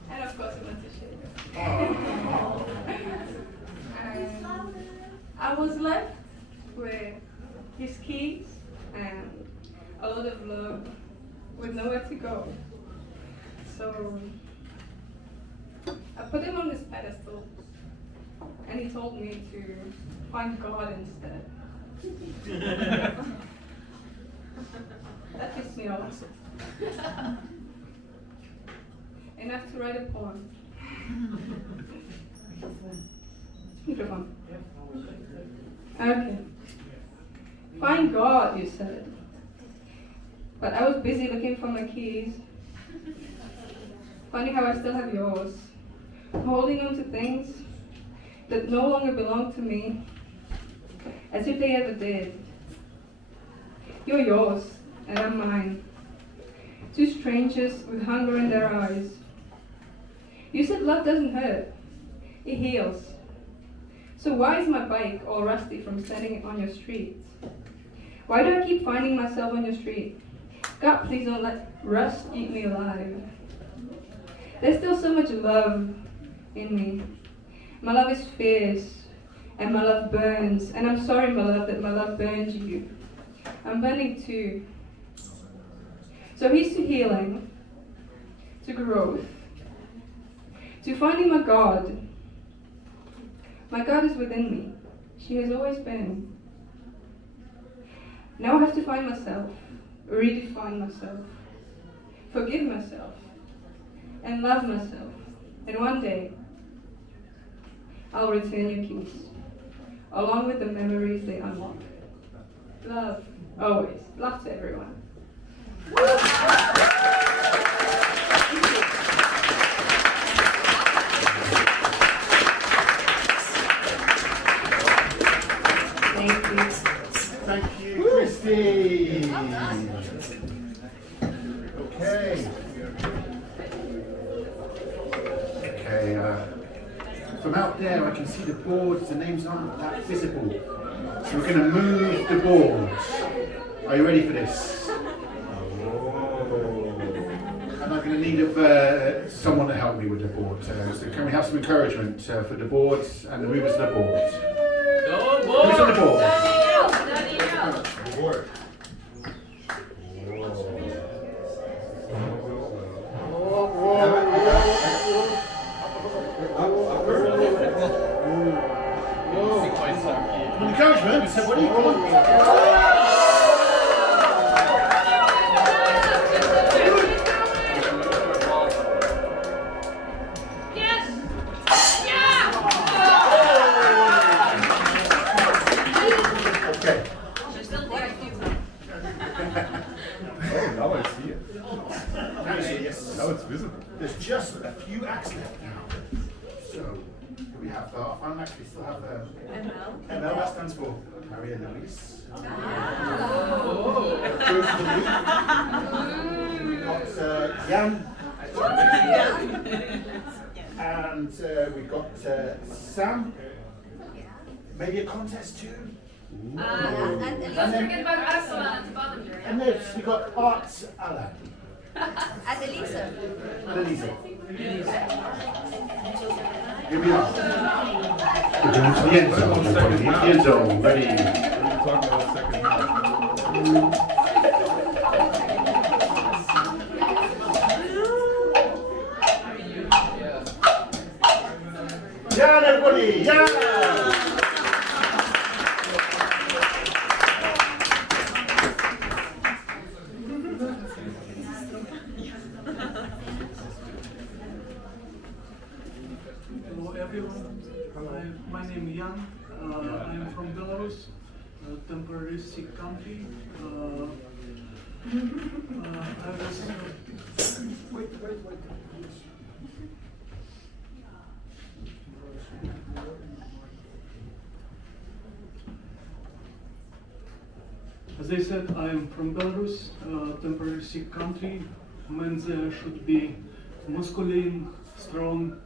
And of course, I went to shake. And I was left with his keys and a lot of love with nowhere to go. So I put him on this pedestal and he told me to find God instead. That pissed me off. Enough to write a poem. Microphone. Okay. Find God, you said. But I was busy looking for my keys. Funny how I still have yours. Holding on to things that no longer belong to me, as if they ever did. You're yours, and I'm mine. Two strangers with hunger in their eyes. You said love doesn't hurt, it heals. So why is my bike all rusty from standing on your street? Why do I keep finding myself on your street? God, please don't let rust eat me alive. There's still so much love in me. My love is fierce, and my love burns. And I'm sorry, my love, that my love burns you. I'm burning too. So here's to healing, to growth, to finding my God. My God is within me. She has always been. Now I have to find myself, redefine myself, forgive myself, and love myself. And one day, I'll return your keys, along with the memories they unlock. Love, always. Love to everyone. Thank you. Thank you, Christy. Okay. Okay, from out there I can see the boards, the names aren't that visible. So we're going to move the boards. Are you ready for this? Oh. And I'm going going to need of someone to help me with the board. So can we have some encouragement for the boards and the movers of the board? Go board! Who's on the board? Board. Encouragement. So what do you call it? Now I see it. Yes. Now it's visible. There's just a few acts left now. So we have our final act. We still have ML. That stands for Maria Louise. We've got Jan. And we've got Sam. Maybe a contest too. And let's forget about Arsalan at the bottom there. And then we got Arts Alan. And Elisa. And Elisa. Here we are. We're going to the end zone. We're going to the end zone. Ready. Yeah, everybody. Yeah. Hello everyone, my name is Jan, I am from Belarus, temporary sick country. I was, wait. As I said, I am from Belarus, temporary sick country. Men there should be masculine, strong,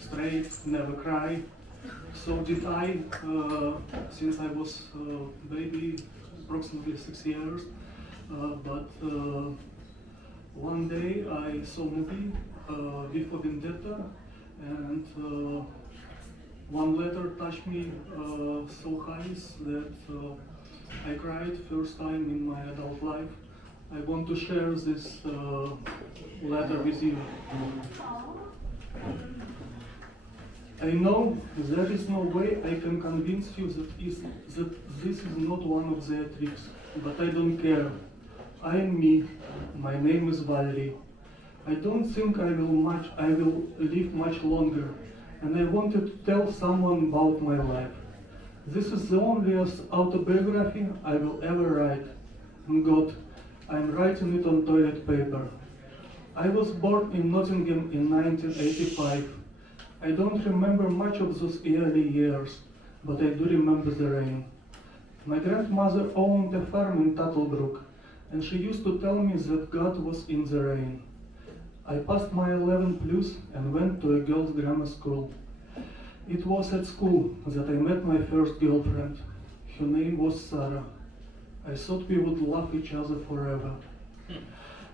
straight, never cry. So did I, since I was a baby, approximately 6 years. But one day I saw a movie, V for Vendetta, and one letter touched me so high that I cried first time in my adult life. I want to share this letter with you. I know there is no way I can convince you that this is not one of their tricks, but I don't care. I am me. My name is Valerie. I don't think I will live much longer, and I wanted to tell someone about my life. This is the only autobiography I will ever write. And God, I'm writing it on toilet paper. I was born in Nottingham in 1985. I don't remember much of those early years, but I do remember the rain. My grandmother owned a farm in Tattlebrook, and she used to tell me that God was in the rain. I passed my 11 plus and went to a girls' grammar school. It was at school that I met my first girlfriend. Her name was Sarah. I thought we would love each other forever.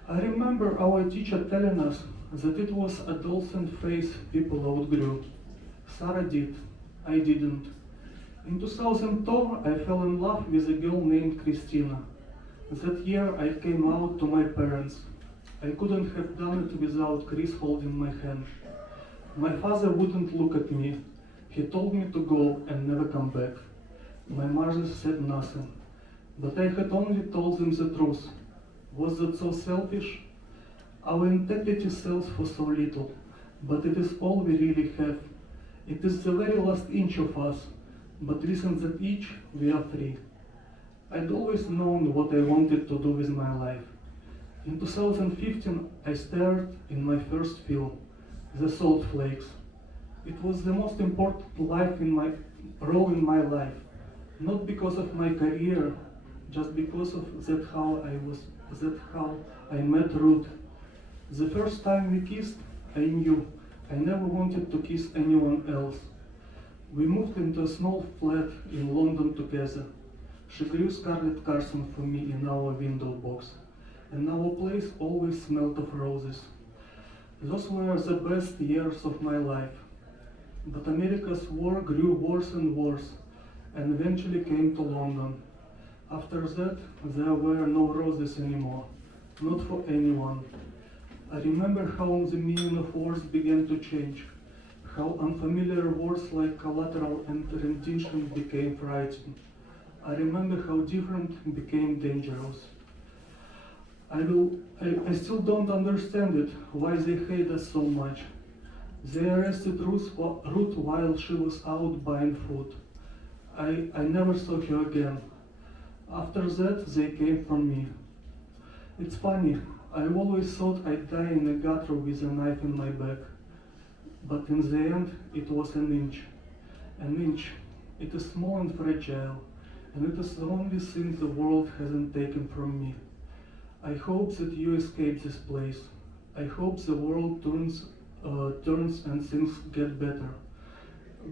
I remember our teacher telling us that it was adolescent phase people outgrew. Sarah did, I didn't. In 2002, I fell in love with a girl named Christina. That year I came out to my parents. I couldn't have done it without Chris holding my hand. My father wouldn't look at me. He told me to go and never come back. My mother said nothing, but I had only told them the truth. Was that so selfish? Our integrity sells for so little, but it is all we really have. It is the very last inch of us, but within that inch, we are free. I'd always known what I wanted to do with my life. In 2015, I starred in my first film, The Salt Flakes. It was the most important role in my life, not because of my career, just because of that how I met Ruth. The first time we kissed, I knew I never wanted to kiss anyone else. We moved into a small flat in London together. She grew Scarlet Carson for me in our window box, and our place always smelled of roses. Those were the best years of my life. But America's war grew worse and worse, and eventually came to London. After that, there were no roses anymore, not for anyone. I remember how the meaning of words began to change, how unfamiliar words like collateral and rendition became frightening. I remember how different became dangerous. I still don't understand it, why they hate us so much. They arrested Ruth while she was out buying food. I never saw her again. After that, they came for me. It's funny, I always thought I'd die in a gutter with a knife in my back. But in the end, it was an inch. An inch. It is small and fragile, and it is the only thing the world hasn't taken from me. I hope that you escape this place. I hope the world turns and things get better.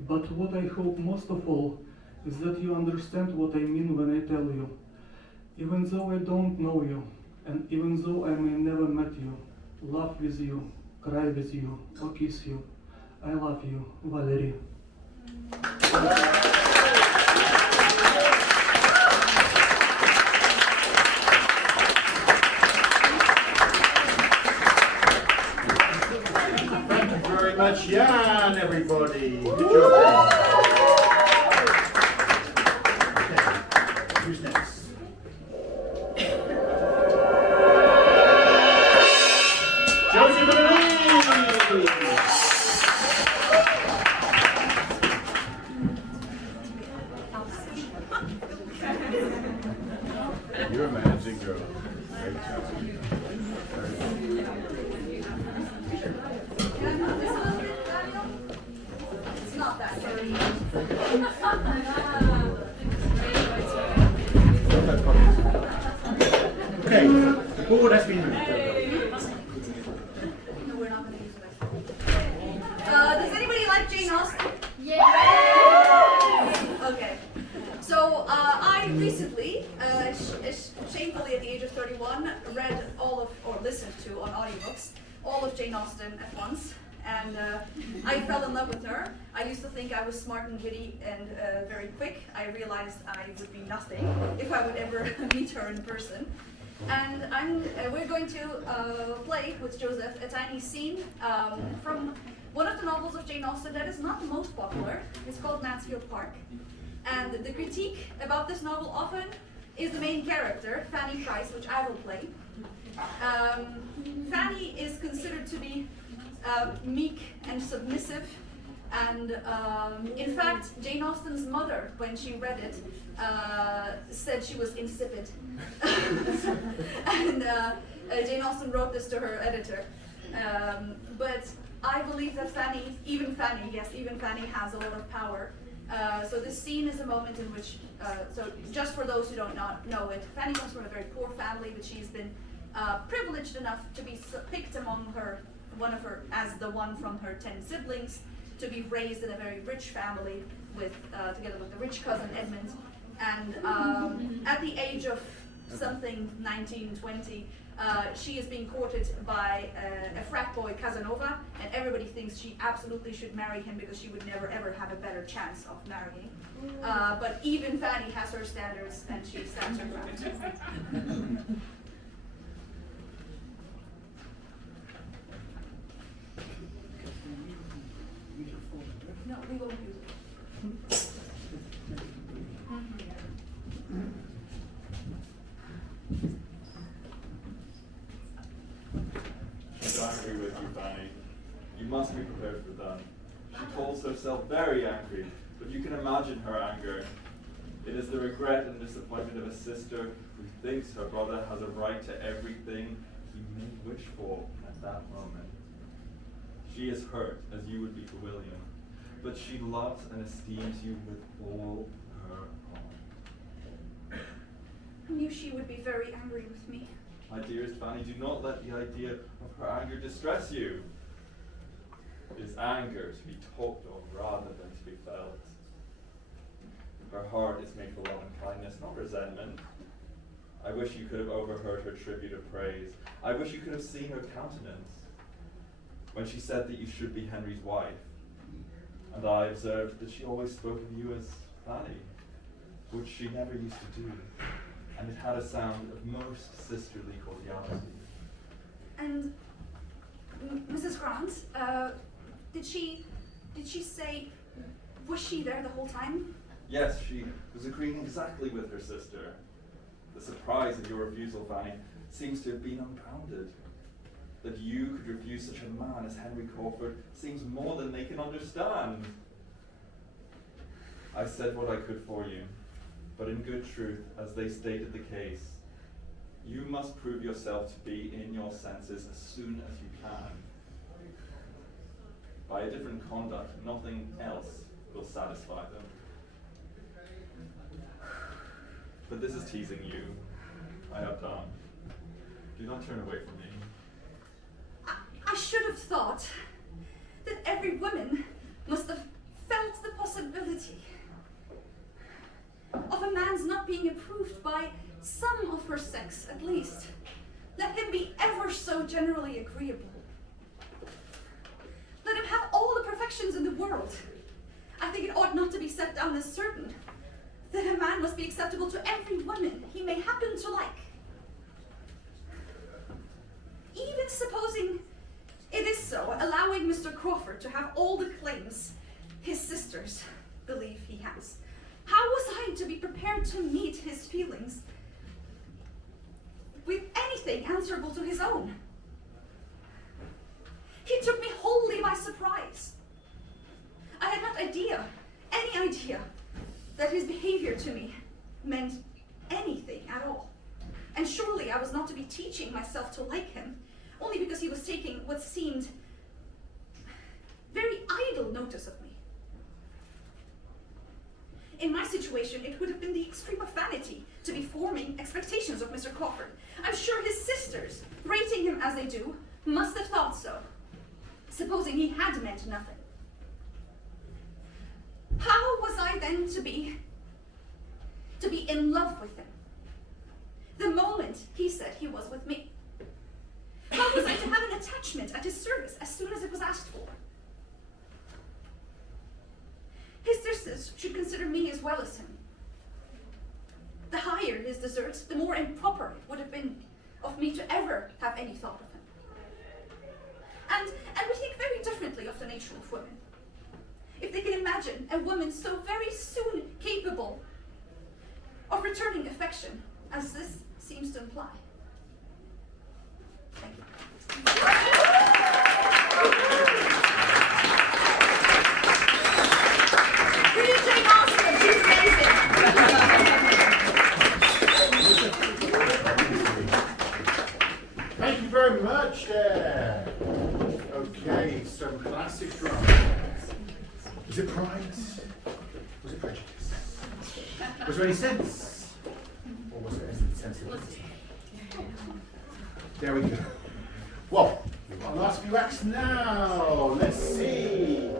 But what I hope most of all is that you understand what I mean when I tell you. Even though I don't know you, and even though I may never met you, laugh with you, cry with you, or kiss you, I love you, Valerie. Very much, Jan, everybody. Good job. Okay, who's next? Josie Valerie. You're a managing girl. Great job. It's not that dirty. Okay, the board has been moved. No, we're not going to use it. Does anybody like Jane Austen? Yeah. Okay. So I recently, shamefully at the age of 31, read or listened to on audiobooks all of Jane Austen at once. And I fell in love with her. I used to think I was smart and witty and very quick. I realized I would be nothing if I would ever meet her in person. And we're going to play with Joseph a tiny scene from one of the novels of Jane Austen that is not the most popular. It's called Mansfield Park. And the critique about this novel often is the main character, Fanny Price, which I will play. Fanny is considered to be meek and submissive, and in fact, Jane Austen's mother, when she read it, said she was insipid. And Jane Austen wrote this to her editor. But I believe that even Fanny has a lot of power. So this scene is a moment in which, so just for those who don't know it, Fanny comes from a very poor family, but she's been privileged enough to be picked among as the one from her 10 siblings, to be raised in a very rich family together with the rich cousin Edmund. And at the age of something, 19, 20, she is being courted by a frat boy, Casanova, and everybody thinks she absolutely should marry him because she would never ever have a better chance of marrying. But even Fanny has her standards, and she stands her ground. No, we won't use it. She's angry with you, Fanny. You must be prepared for that. She calls herself very angry, but you can imagine her anger. It is the regret and disappointment of a sister who thinks her brother has a right to everything he may wish for at that moment. She is hurt, as you would be to William, but she loves and esteems you with all her heart. I knew she would be very angry with me. My dearest Fanny, do not let the idea of her anger distress you. It is anger to be talked of rather than to be felt. Her heart is made for love and kindness, not resentment. I wish you could have overheard her tribute of praise. I wish you could have seen her countenance when she said that you should be Henry's wife. And I observed that she always spoke of you as Fanny, which she never used to do. And it had a sound of most sisterly cordiality. And Mrs. Grant, did she say, was she there the whole time? Yes, she was agreeing exactly with her sister. The surprise of your refusal, Fanny, seems to have been unbounded. That you could refuse such a man as Henry Crawford seems more than they can understand. I said what I could for you, but in good truth, as they stated the case, you must prove yourself to be in your senses as soon as you can. By a different conduct, nothing else will satisfy them. But this is teasing you. I have done. Do not turn away from me. I should have thought that every woman must have felt the possibility of a man's not being approved by some of her sex, at least. Let him be ever so generally agreeable. Let him have all the perfections in the world. I think it ought not to be set down as certain that a man must be acceptable to every woman he may happen to like. Even supposing it is so, allowing Mr. Crawford to have all the claims his sisters believe he has. How was I to be prepared to meet his feelings with anything answerable to his own? He took me wholly by surprise. I had not any idea, that his behavior to me meant anything at all. And surely I was not to be teaching myself to like him, only because he was taking what seemed very idle notice of me. In my situation, it would have been the extreme of vanity to be forming expectations of Mr. Crawford. I'm sure his sisters, rating him as they do, must have thought so, supposing he had meant nothing. How was I then to be in love with him the moment he said he was with me? How was I to have an attachment at his service as soon as it was asked for? His sisters should consider me as well as him. The higher his deserts, the more improper it would have been of me to ever have any thought of him. And we think very differently of the nature of women. If they can imagine a woman so very soon capable of returning affection, as this seems to imply. Thank you. Will you Jane Austen? She's amazing. Thank you very much. Okay, some classic drama. Was it pride? Was it prejudice? Was there any sense? Or was there any sensibility? There we go. Well, we've got the last few acts now. Let's see.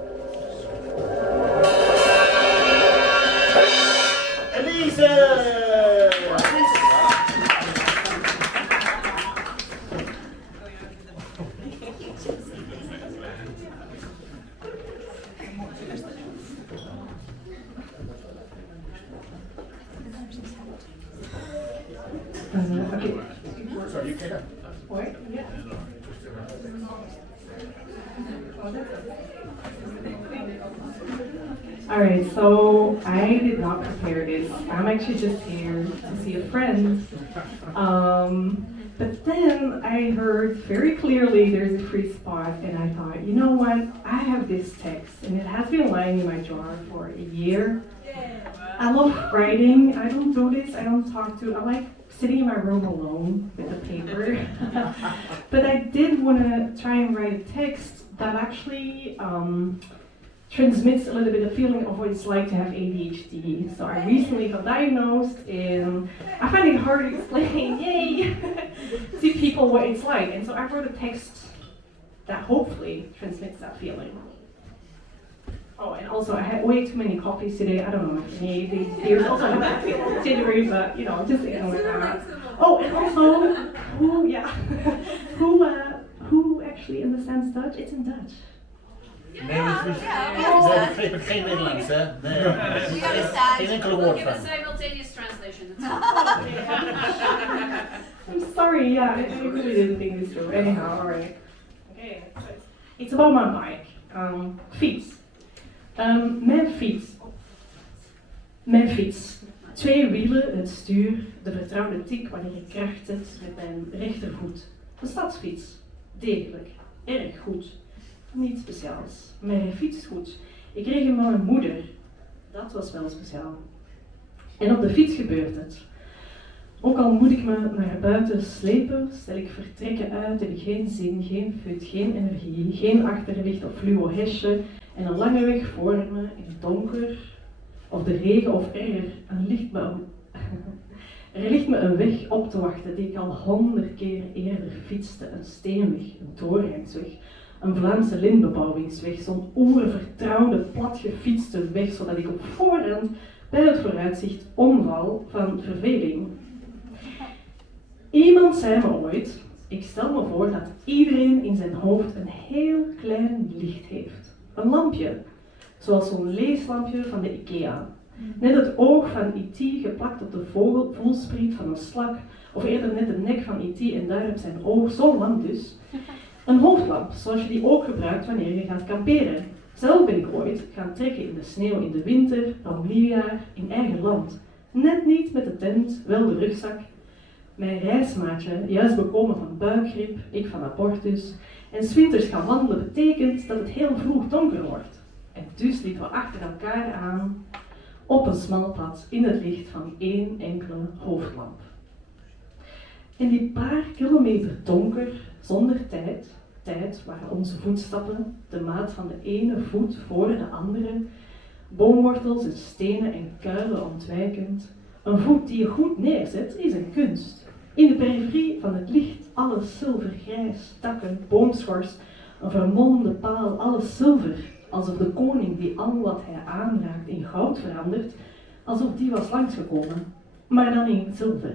Elisa! Okay. Sorry, you take up. Wait, yeah. Alright, so I did not prepare this. I'm actually just here to see a friend. But then I heard very clearly there's a free spot, and I thought, you know what? I have this text, and it has been lying in my drawer for a year. I love writing. I don't do this. I don't talk to. I like sitting in my room alone with a paper. But I did want to try and write a text that actually transmits a little bit of feeling of what it's like to have ADHD. So I recently got diagnosed, and I find it hard to explain, yay, to people what it's like. And so I wrote a text that hopefully transmits that feeling. Oh, and also I had way too many coffees today. I don't know if any of these beers also have that jittery, but you know, just ignore that. Oh, and also, who actually understands Dutch? It's in Dutch. Nee, we spreken geen Nederlands, hè? Nee. Geen enkele woord van. Simultaneous translation. I'm sorry, yeah, I really didn't think this through. Anyhow, alright. Okay, it's about my bike. Fiets. Mijn fiets. 2 wielen, het stuur, de vertrouwde tik wanneer ik kracht zet met mijn rechtervoet. Een stadsfiets. Degelijk. Erg goed. Niet speciaals. Maar hij fietst goed. Ik kreeg hem van mijn moeder. Dat was wel speciaal. En op de fiets gebeurt het. Ook al moet ik me naar buiten slepen, stel ik vertrekken uit, heb ik geen zin, geen fut, geen energie, geen achterlicht of fluo hesje en een lange weg voor me in het donker of de regen of er ligt me een weg op te wachten die ik al 100 keer eerder fietste, een steenweg, een doorgangsweg, een Vlaamse lintbebouwingsweg, zo'n oervertrouwde, platgefietste weg, zodat ik op voorhand bij het vooruitzicht omval van verveling. Iemand zei me ooit, ik stel me voor dat iedereen in zijn hoofd een heel klein licht heeft. Een lampje, zoals zo'n leeslampje van de IKEA. Net het oog van E.T. geplakt op de voelspriet van een slak, of eerder net de nek van E.T. en daar op zijn oog, zo'n lamp dus. Een hoofdlamp, zoals je die ook gebruikt wanneer je gaat kamperen. Zelf ben ik ooit gaan trekken in de sneeuw in de winter, van nieuwjaar, in eigen land. Net niet met de tent, wel de rugzak. Mijn reismaatje, juist bekomen van buikgriep, ik van abortus. En 's winters gaan wandelen betekent dat het heel vroeg donker wordt. En dus liepen we achter elkaar aan op een smal pad in het licht van 1 enkele hoofdlamp. En die paar kilometer donker, zonder tijd waren onze voetstappen, de maat van de ene voet voor de andere, boomwortels en stenen en kuilen ontwijkend. Een voet die je goed neerzet is een kunst. In de periferie van het licht alles zilvergrijs, takken, boomschors, een vermolmde paal, alles zilver. Alsof de koning die al wat hij aanraakt in goud verandert, alsof die was langsgekomen, maar dan in zilver.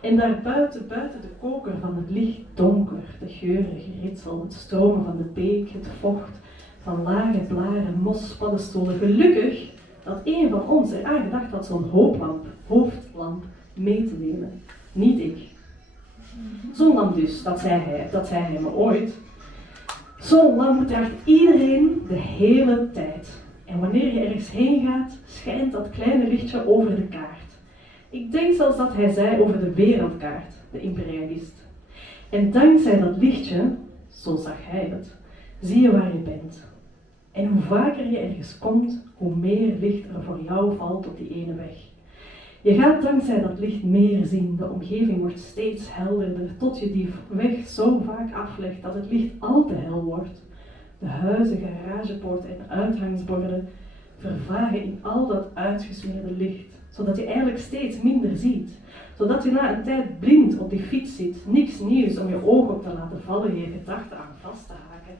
En daarbuiten, buiten de koker van het licht donker, de geuren, geritsel, het stromen van de beek, het vocht van lage blaren, mos, paddenstoelen. Gelukkig dat een van ons eraan gedacht had zo'n hoofdlamp mee te nemen. Niet ik. Zo'n lamp dus, dat zei hij me ooit. Zo'n lamp draagt iedereen de hele tijd. En wanneer je ergens heen gaat, schijnt dat kleine lichtje over de kaart. Ik denk zelfs dat hij zei over de wereldkaart, de imperialist. En dankzij dat lichtje, zo zag hij het, zie je waar je bent. En hoe vaker je ergens komt, hoe meer licht er voor jou valt op die ene weg. Je gaat dankzij dat licht meer zien, de omgeving wordt steeds helderder, tot je die weg zo vaak aflegt dat het licht al te hel wordt. De huizen, garagepoorten en uithangsborden vervagen in al dat uitgesmeerde licht, zodat je eigenlijk steeds minder ziet. Zodat je na een tijd blind op die fiets zit, niks nieuws om je ogen op te laten vallen, je gedachten aan vast te haken.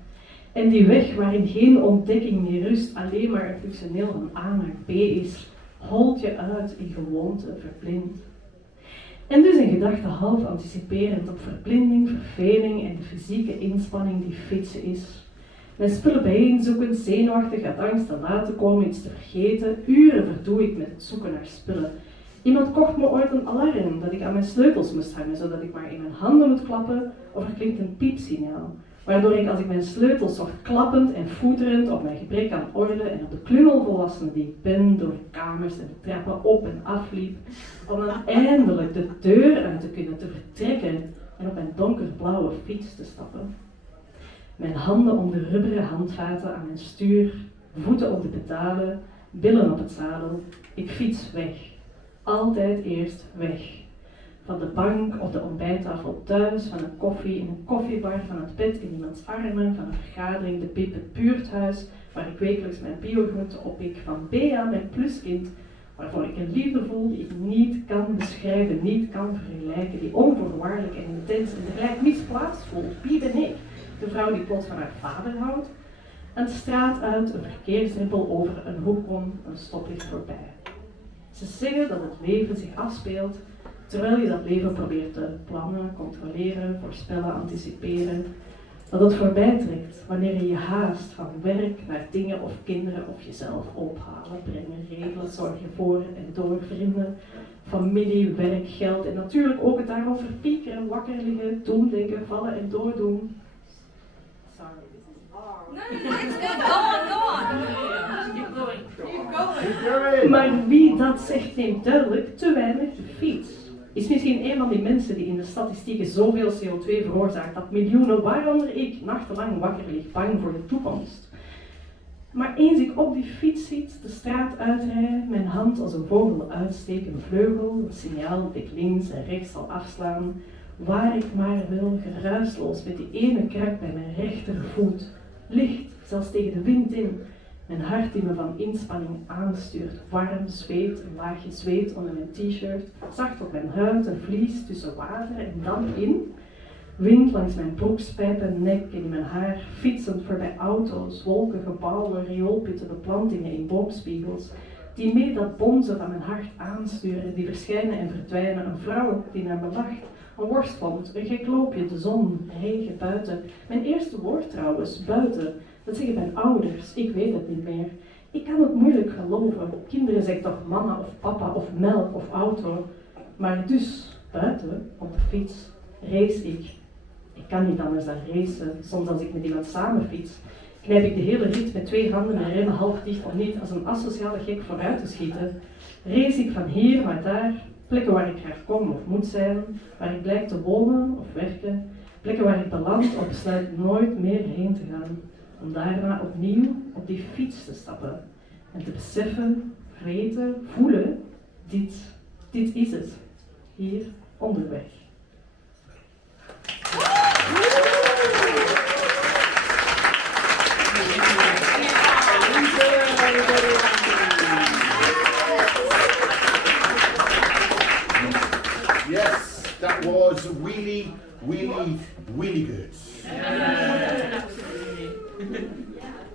En die weg waarin geen ontdekking meer rust, alleen maar een functioneel van A naar B is, holt je uit in gewoonte, verblind. En dus in gedachten half anticiperend op verblinding, verveling en de fysieke inspanning die fietsen is. Mijn spullen bijeenzoeken, zenuwachtig uit angst te laat te komen, iets te vergeten. Uren verdoe ik met het zoeken naar spullen. Iemand kocht me ooit een alarm dat ik aan mijn sleutels moest hangen, zodat ik maar in mijn handen moet klappen of er klinkt een piepsignaal. Waardoor ik als ik mijn sleutels zocht klappend en voeterend op mijn gebrek aan orde en op de klungelvolwassene die ik ben door de kamers en de trappen op en afliep, om dan eindelijk de deur uit te kunnen, te vertrekken en op mijn donkerblauwe fiets te stappen. Mijn handen om de rubberen handvaten aan mijn stuur, voeten op de pedalen, billen op het zadel. Ik fiets weg. Altijd eerst weg. Van de bank of de ontbijttafel thuis, van een koffie in een koffiebar, van het bed in iemands armen, van een vergadering, de pip, het buurthuis, waar ik wekelijks mijn biogroenten opik, van Bea, mijn pluskind, waarvoor ik een liefde voel die ik niet kan beschrijven, niet kan vergelijken, die onvoorwaardelijk en intens en tegelijk misplaatst voelt. Wie ben ik? De vrouw die plots van haar vader houdt, Een straat uit, een verkeersdrempel over, een hoek om, een stoplicht voorbij. Ze zeggen dat het leven zich afspeelt, terwijl je dat leven probeert te plannen, controleren, voorspellen, anticiperen. Dat het voorbij trekt wanneer je je haast van werk naar dingen of kinderen of jezelf ophalen, brengen, regelen, zorgen voor en door vrienden, familie, werk, geld en natuurlijk ook het daarover piekeren, wakker liggen, doen, denken, vallen en doordoen. Sorry, this is hard. No, it's good. Go on. Keep going. Keep going. Maar wie dat zegt neemt duidelijk te weinig de fiets. Is misschien een van die mensen die in de statistieken zoveel CO2 veroorzaakt dat miljoenen, waaronder ik, nachtenlang wakker lig, bang voor de toekomst. Maar eens ik op die fiets zit, de straat uitrij, mijn hand als een vogel uitsteek, een vleugel, een signaal dat ik links en rechts zal afslaan, waar ik maar wil, geruisloos met die ene krak bij mijn rechtervoet, licht, zelfs tegen de wind in, mijn hart die me van inspanning aanstuurt, warm zweet, een laagje zweet onder mijn t-shirt, zacht op mijn huid, een vlies tussen water en damp in, wind langs mijn broekspijpen, nek en in mijn haar, fietsend voorbij auto's, wolken, gebouwen, rioolpitten, beplantingen in boomspiegels, die mee dat bonzen van mijn hart aansturen, die verschijnen en verdwijnen, een vrouw die naar me lacht, een worstvond, een gek loopje, de zon, regen buiten, mijn eerste woord trouwens, buiten, dat zeggen mijn ouders, ik weet het niet meer. Ik kan het moeilijk geloven, kinderen zeggen toch mama of papa of melk of auto, maar dus, buiten, op de fiets, race ik. Ik kan niet anders dan racen, soms als ik met iemand samen fiets, knijp ik de hele rit met 2 handen en remmen half dicht om niet als een asociale gek vooruit te schieten. Race ik van hier naar daar, plekken waar ik graag kom of moet zijn, waar ik blijk te wonen of werken, plekken waar ik beland of besluit nooit meer heen te gaan, om daarna opnieuw op die fiets te stappen en te beseffen, weten, voelen, dit is het, hier onderweg. Yes, that was really, really, really good.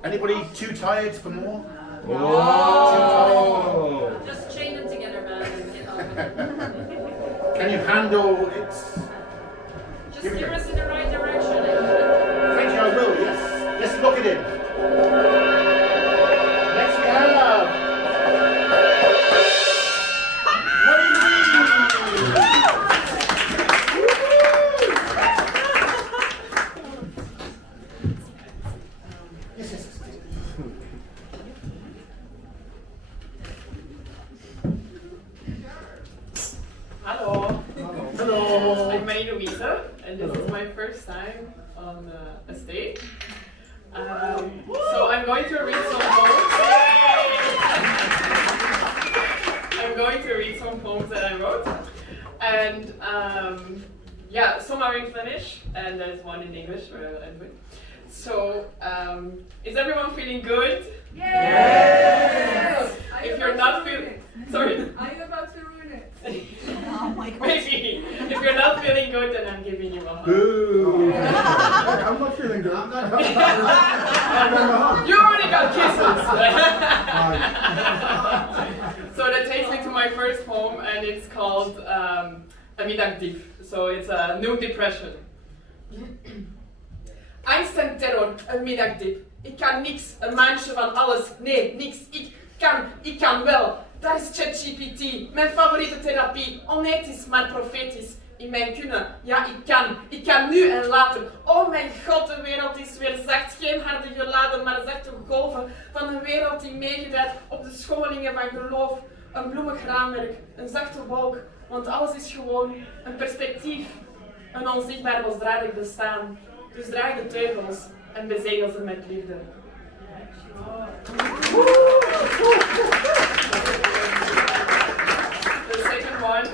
Anybody too tired for more? Oh. Just chain them together, man, and get on with it. Can you handle it? Just Give it steer a- us in the right direction. Thank you, I will, yes. Let's look at it. Next we have... Yes, yes, yes. Hello. Hello. I'm Marie Louisa, and this is my first time on a stage. So I'm going to read some poems. I'm going to read some poems that I wrote, and yeah, some are in Finnish, and there's one in English where I'll end with. So, is everyone feeling good? Yes! If you're not feeling, sorry. Are you about to ruin it? Oh my God. Maybe. If you're not feeling good, then I'm giving you a hug. Boo. I'm not feeling good. You already got kisses. So that takes me to my first poem, and it's called Middag Diep. So it's a new depression. Angst en terror, een middagdip. Ik kan niks, een maandje van alles. Nee, niks. Ik kan wel. Dat is ChatGPT, mijn favoriete therapie. Onethisch, maar profetisch. In mijn kunnen, ja, ik kan nu en later. Oh mijn god, de wereld is weer zacht. Geen harde geladen, maar zachte golven. Van een wereld die meegedraait op de schommelingen van geloof. Een bloemig raamwerk, een zachte wolk. Want alles is gewoon een perspectief. Een onzichtbaar losdradig bestaan. Dus draag de teugels en bezegel ze met liefde. The second one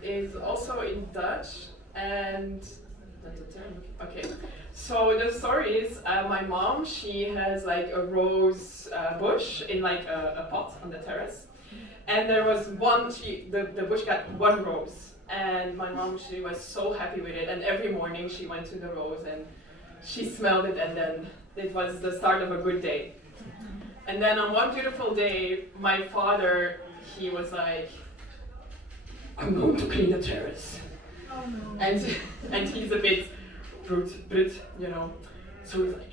is also in Dutch, and that's a term. Okay, so the story is my mom. She has like a rose bush in like a pot on the terrace, and there was one. The bush got one rose, and my mom, she was so happy with it. And every morning she went to the rose and she smelled it, and then it was the start of a good day. And then on one beautiful day, my father, he was like, I'm going to clean the terrace. Oh no. And he's a bit brute, you know. So he's like,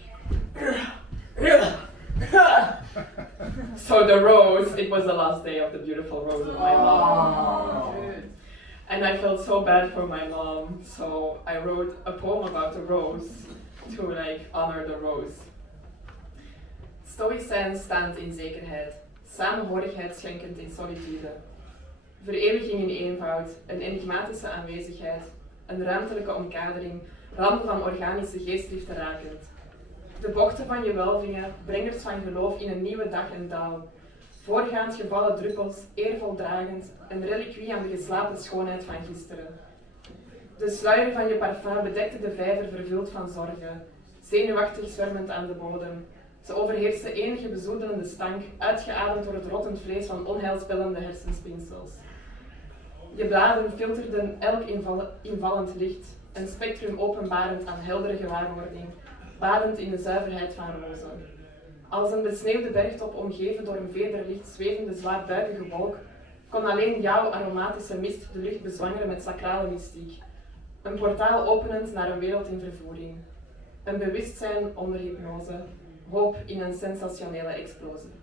so the rose, it was the last day of the beautiful rose of my mom. And I felt so bad for my mom, so I wrote a poem about the rose to like honor the rose. Stoïcijn staand in zekerheid, samenhorigheid schenkend in solitude. Vereeuwiging in eenvoud, een enigmatische aanwezigheid, een ruimtelijke omkadering, randen van organische geestdriften rakend. De bochten van je welvingen, brengers van geloof in een nieuwe dag en dauw. Voorgaand gevallen druppels, eervol dragend, een reliquie aan de geslapen schoonheid van gisteren. De sluier van je parfum bedekte de vijver vervuld van zorgen, zenuwachtig zwermend aan de bodem. Ze overheerste enige bezoedelende stank, uitgeademd door het rottend vlees van onheilspellende hersenspinsels. Je bladen filterden elk invallend licht, een spectrum openbarend aan heldere gewaarwording, badend in de zuiverheid van rozen. Als een besneeuwde bergtop omgeven door een vederlicht zwevende zwaarduikige wolk, kon alleen jouw aromatische mist de lucht bezwangeren met sacrale mystiek. Een portaal openend naar een wereld in vervoering. Een bewustzijn onder hypnose, hoop in een sensationele explosie.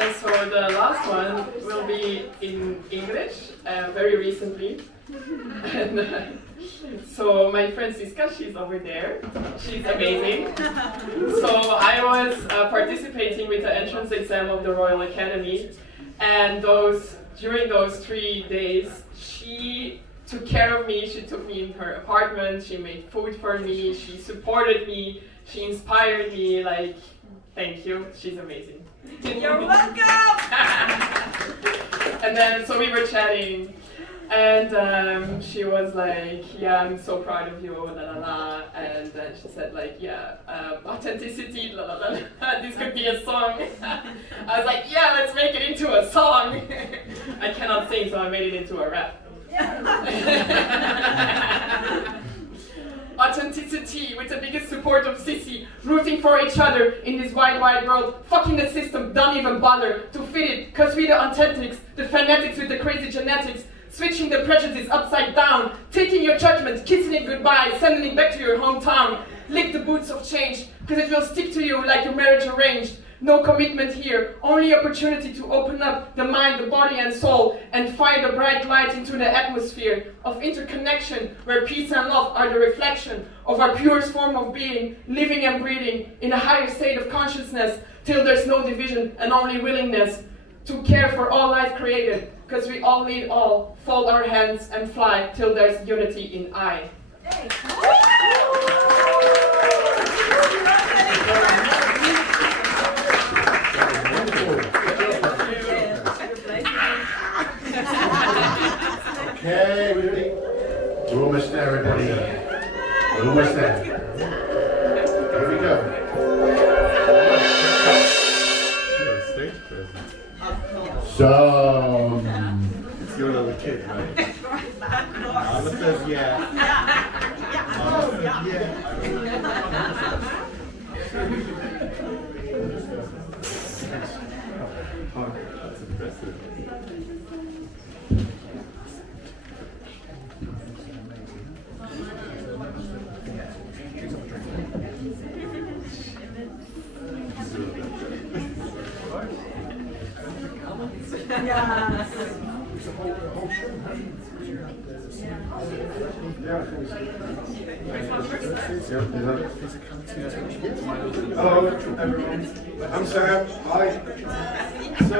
And so the last one will be in English, very recently. And so my Francisca, she's over there. She's amazing. So I was participating with the entrance exam of the Royal Academy, and during those 3 days, she took care of me. She took me in her apartment. She made food for me. She supported me. She inspired me. Like, thank you. She's amazing. You're welcome. And then, so we were chatting, and she was like, "Yeah, I'm so proud of you, la la la." And then she said, like, "Yeah, authenticity, la la la. This could be a song." I was like, "Yeah, let's make it into a song." I cannot sing, so I made it into a rap. Authenticity, with the biggest support of Sissy, rooting for each other in this wide, wide world, fucking the system, don't even bother to fit it, cause we the authentics, the fanatics with the crazy genetics, switching the prejudice upside down, taking your judgment, kissing it goodbye, sending it back to your hometown, lick the boots of change, cause it will stick to you like your marriage arranged. No commitment here, only opportunity to open up the mind, the body and soul and fire the bright light into the atmosphere of interconnection where peace and love are the reflection of our purest form of being, living and breathing in a higher state of consciousness till there's no division and only willingness to care for all life created, because we all need all, fold our hands and fly till there's unity in I. Okay, we're almost there, everybody. We're almost there. Here we go. So, it's your little kid, right? Mama says yeah. Mama says yeah. Oh, that's impressive. Hello, everyone. I'm Sam. Hi. So,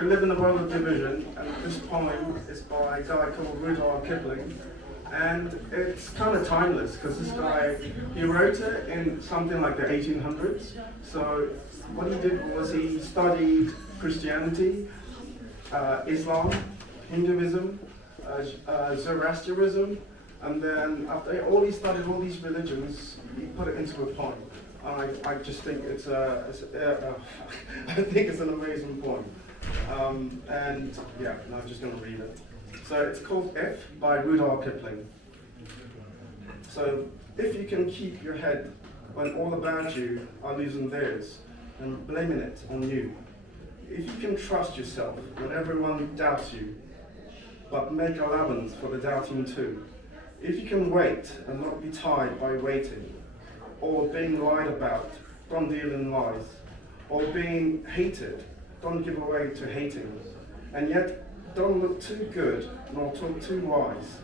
we live in the world of division, and this poem is by a guy called Rudyard Kipling, and it's kind of timeless because this guy, he wrote it in something like the 1800s. So, what he did was he studied Christianity, Islam, Hinduism, Zoroastrianism, and then after he studied all these religions, he put it into a poem. And I just think I think it's an amazing poem. And yeah, I'm just going to read it. So it's called F by Rudyard Kipling. So if you can keep your head when all about you are losing theirs and blaming it on you, if you can trust yourself when everyone doubts you, but make allowance for the doubting too, if you can wait and not be tired by waiting, or being lied about, don't deal in lies, or being hated, don't give away to hating, and yet don't look too good nor talk too wise.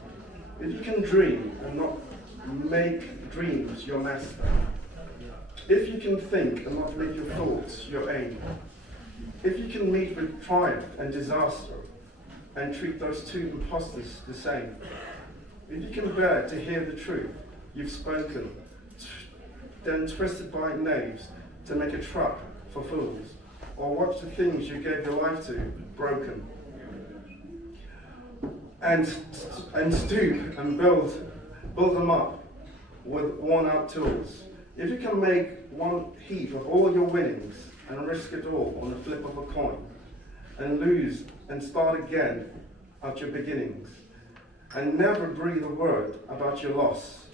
If you can dream and not make dreams your master, if you can think and not make your thoughts your aim, if you can meet with triumph and disaster and treat those two impostors the same, if you can bear to hear the truth you've spoken, then twisted by knaves to make a trap for fools, or watch the things you gave your life to broken, and stoop and build them up with worn-out tools. If you can make one heap of all your winnings and risk it all on the flip of a coin, and lose and start again at your beginnings, and never breathe a word about your loss,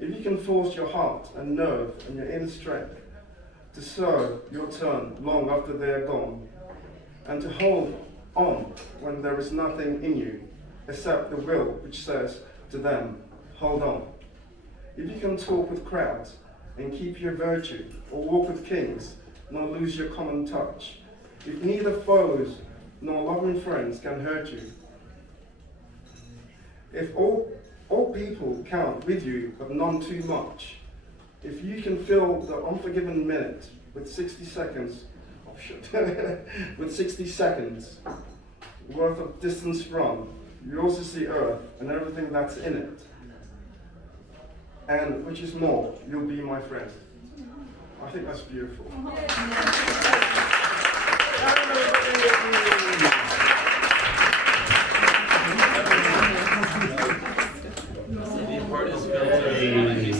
if you can force your heart and nerve and your inner strength to serve your turn long after they are gone, and to hold on when there is nothing in you except the will which says to them, hold on. If you can talk with crowds and keep your virtue, or walk with kings, nor lose your common touch, if neither foes nor loving friends can hurt you, if all people count with you but none too much, if you can fill the unforgiven minute with 60 seconds, with 60 seconds worth of distance run, you also see Earth and everything that's in it. And which is more, you'll be my friend. I think that's beautiful.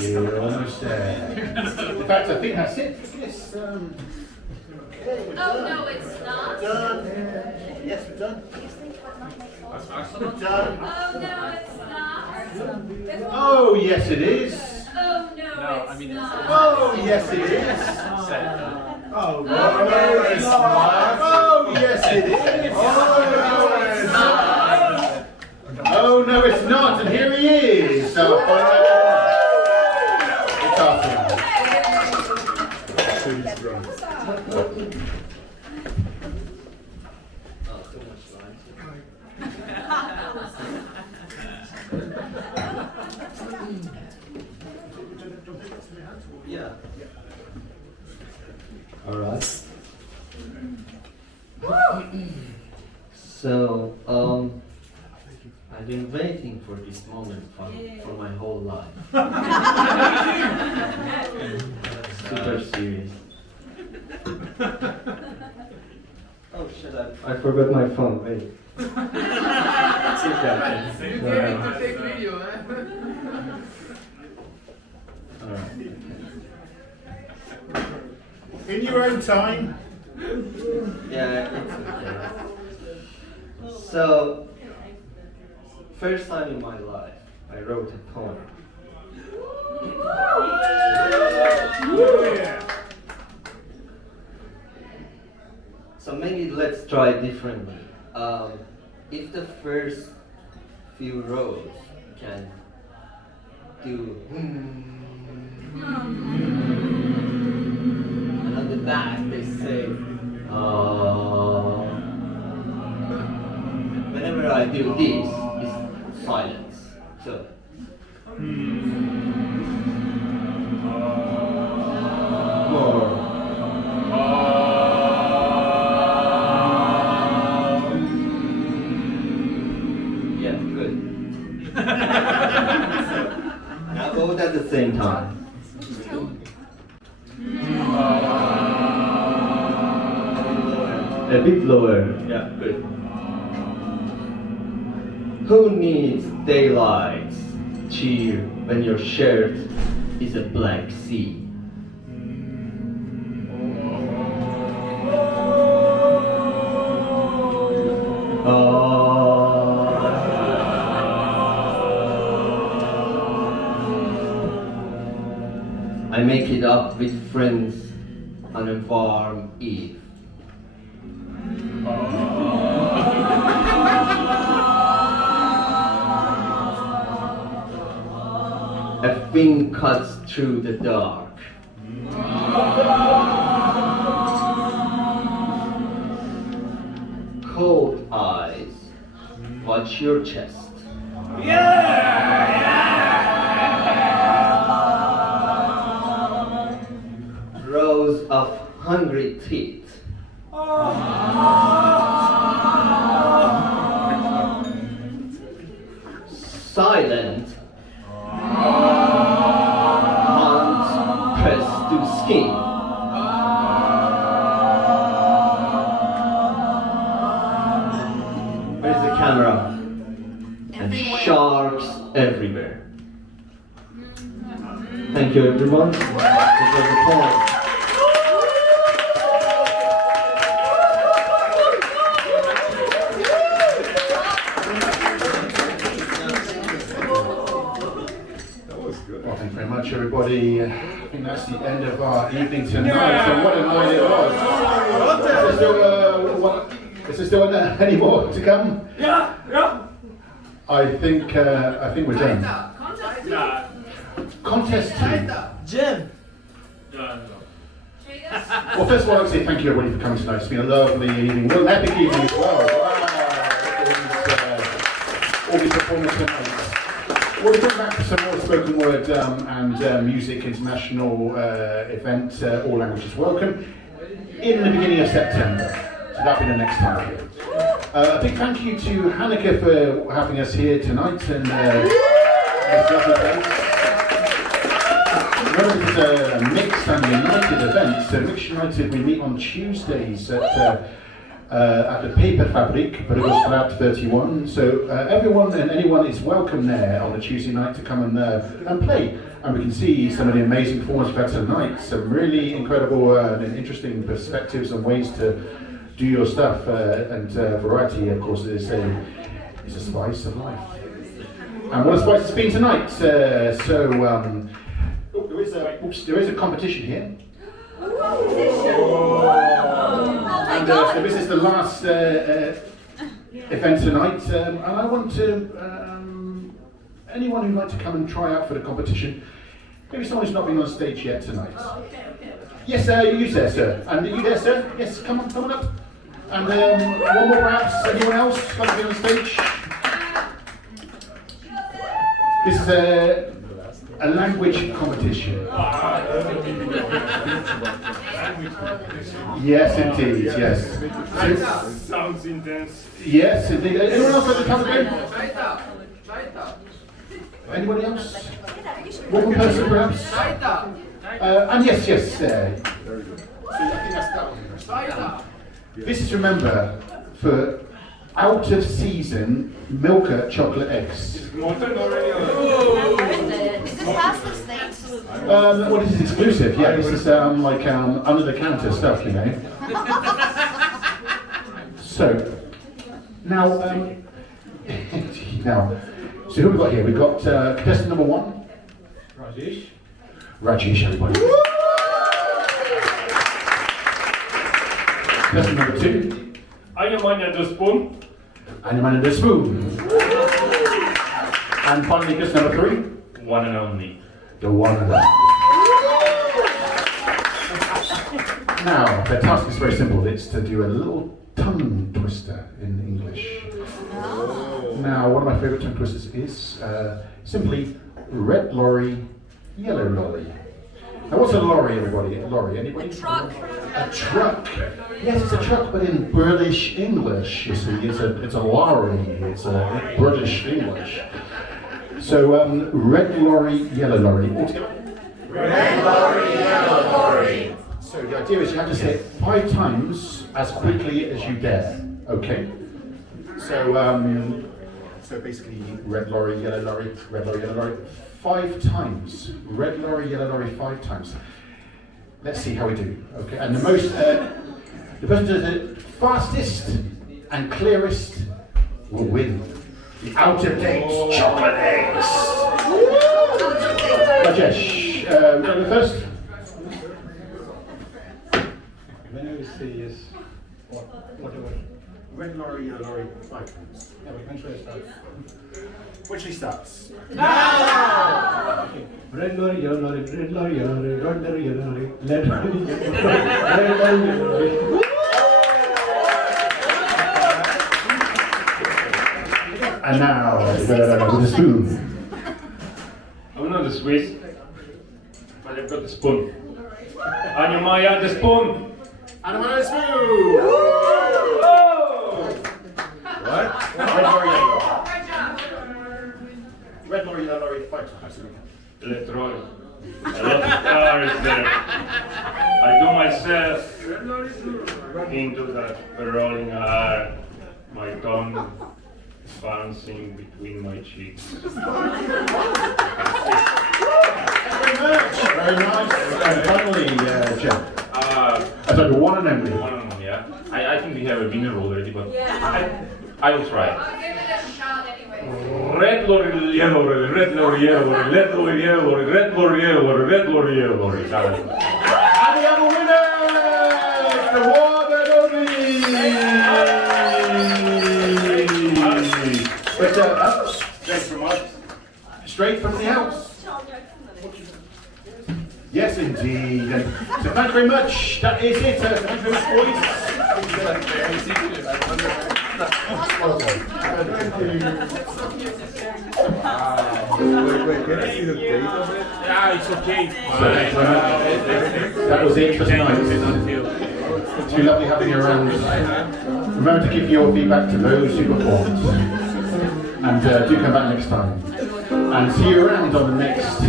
You're almost there. In fact, I think that's it. Yes. Okay, we're done. no, it's not. Done. Yes, we're done. We're done. Oh, no, it's not. Oh, yes, it is. Oh, no, it's not. Oh, yes, it is. Oh, no, it's not. Oh, yes, it is. Oh, no, it's not. And here he is. It's awesome. Yeah. All right. So, I've been waiting for this moment for my whole life. Super serious. Oh shit! I forgot my phone. Wait. You gave it to take video, man. Alright. In your own time. Yeah, it's okay. So, first time in my life, I wrote a poem. So maybe let's try differently. If the first few rows can do and on the back they say whenever I do this, it's silence. So more. Yeah, good. Now both at the same time. A bit lower. Yeah, good. Who needs daylight cheer when your shirt is a black sea? up with friends on a warm eve. A thing cuts through the dark. Cold eyes, watch your chest. Rows of hungry teeth. Silent. Hands pressed to skin. Where's the camera? And sharks everywhere. Thank you, everyone. This was the point. Well, thank you very much, everybody. I think that's the end of our evening tonight. So what a night it was. Is there still any more to come? Yeah. I think we're done. Contest 2. Jim. Well, first of all, I'd like to say thank you everybody for coming tonight. It's been a lovely evening, well, an epic evening as well. All these performances tonight. We'll be coming back to some more spoken word and music international event, all languages welcome, in the beginning of September. So that'll be the next time. A big thank you to Hanneke for having us here tonight and this lovely place. Remember, this is a mixed and united event. So Mixed United, we meet on Tuesdays at the Paper Fabric, Bruggelstraat 31. So everyone and anyone is welcome there on a Tuesday night to come and play. And we can see some of the amazing performances we've had tonight. Some really incredible and interesting perspectives and ways to do your stuff. And variety, of course, is a spice of life. And what a spice it's been tonight. There is a competition here. And so this is the last event tonight, and I want to, anyone who'd like to come and try out for the competition, maybe someone who's not been on stage yet tonight. Yes, you there, sir. And you there, sir? Yes, come on up. And one more perhaps, anyone else like to be on stage? This is a language competition. Yes, indeed, yes. Sounds intense. Yes, indeed. Anyone else like to come again? Anybody else? One more person, perhaps? And yes. So I think that's that one. This is, remember, for out of season Milka chocolate eggs. Is this past the States? Well, this is exclusive. Yeah, this is like under the counter stuff, you know. So now, so who have we got here? We've got contestant number 1. Rajesh, everybody. Contestant number 2. Anja the spoon. Anja the spoon. And finally, contestant number 3. One and only. The one and only. Now, the task is very simple. It's to do a little tongue twister in English. Now, one of my favourite tongue twisters is simply red lorry, yellow lorry. Now, what's a lorry, everybody? A lorry, anybody? A truck. A truck. Yes, it's a truck, but in British English, you see. It's a lorry. It's a British English. So, red lorry, yellow lorry. Red lorry, yellow lorry. So the idea is you have to say it 5 times as quickly as you dare. Okay? So basically, red lorry, yellow lorry, red lorry, yellow lorry, 5 times. Red lorry, yellow lorry, 5 times. Let's see how we do. Okay? And the person who does it fastest and clearest will win. The out-of-date chocolate eggs. Rajesh, we're going first. When you say yes, whatever. Red lorry, yellow lorry, 5 points. Yeah, we can try to start. Which starts? Now! Okay. Red lorry, yellow lorry, red lorry, yellow lorry, red lorry, yellow lorry, red lorry, yellow lorry, red lorry, yellow lorry. And now, with the spoon. I'm not a Swiss, but I've got the spoon. Anya Maya, the spoon! And I'm on a spoon! What? Red lorry, yellow lorry. Red lorry, yellow lorry, 5 times. Let's roll. A lot of stars there. I do myself into that rolling R. My tongue is bouncing between my cheeks. Very nice. And finally, Jeff. Sorry, one and only. One and only, yeah. I think we have a winner already, but I will try. I'll give it a shot anyway. Red lorry, yellow lorry, red lorry, yellow lorry, red lorry, yellow lorry, red lorry, yellow lorry, red lorry, yellow lorry. And we have a winner! The one and only! But straight from us. Straight from the house. Yes, indeed. And so thank you very much. That is it. Thank you very much, boys. Wait, can I see the date of it? Yeah, it's okay. That was it for tonight. It's been lovely having you around. Remember to give your feedback to those who performed. And do come back next time. And see you around on the next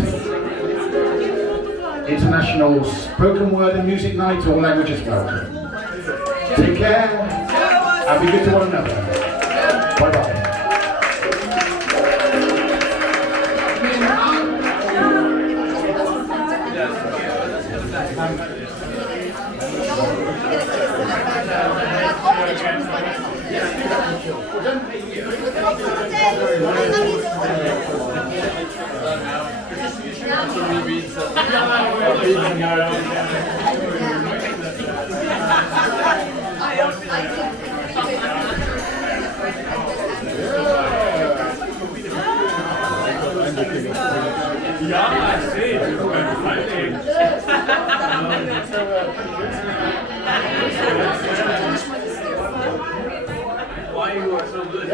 International Spoken Word and Music Night, all languages welcome. Take care and be good to one another. Bye bye. Why you are so good?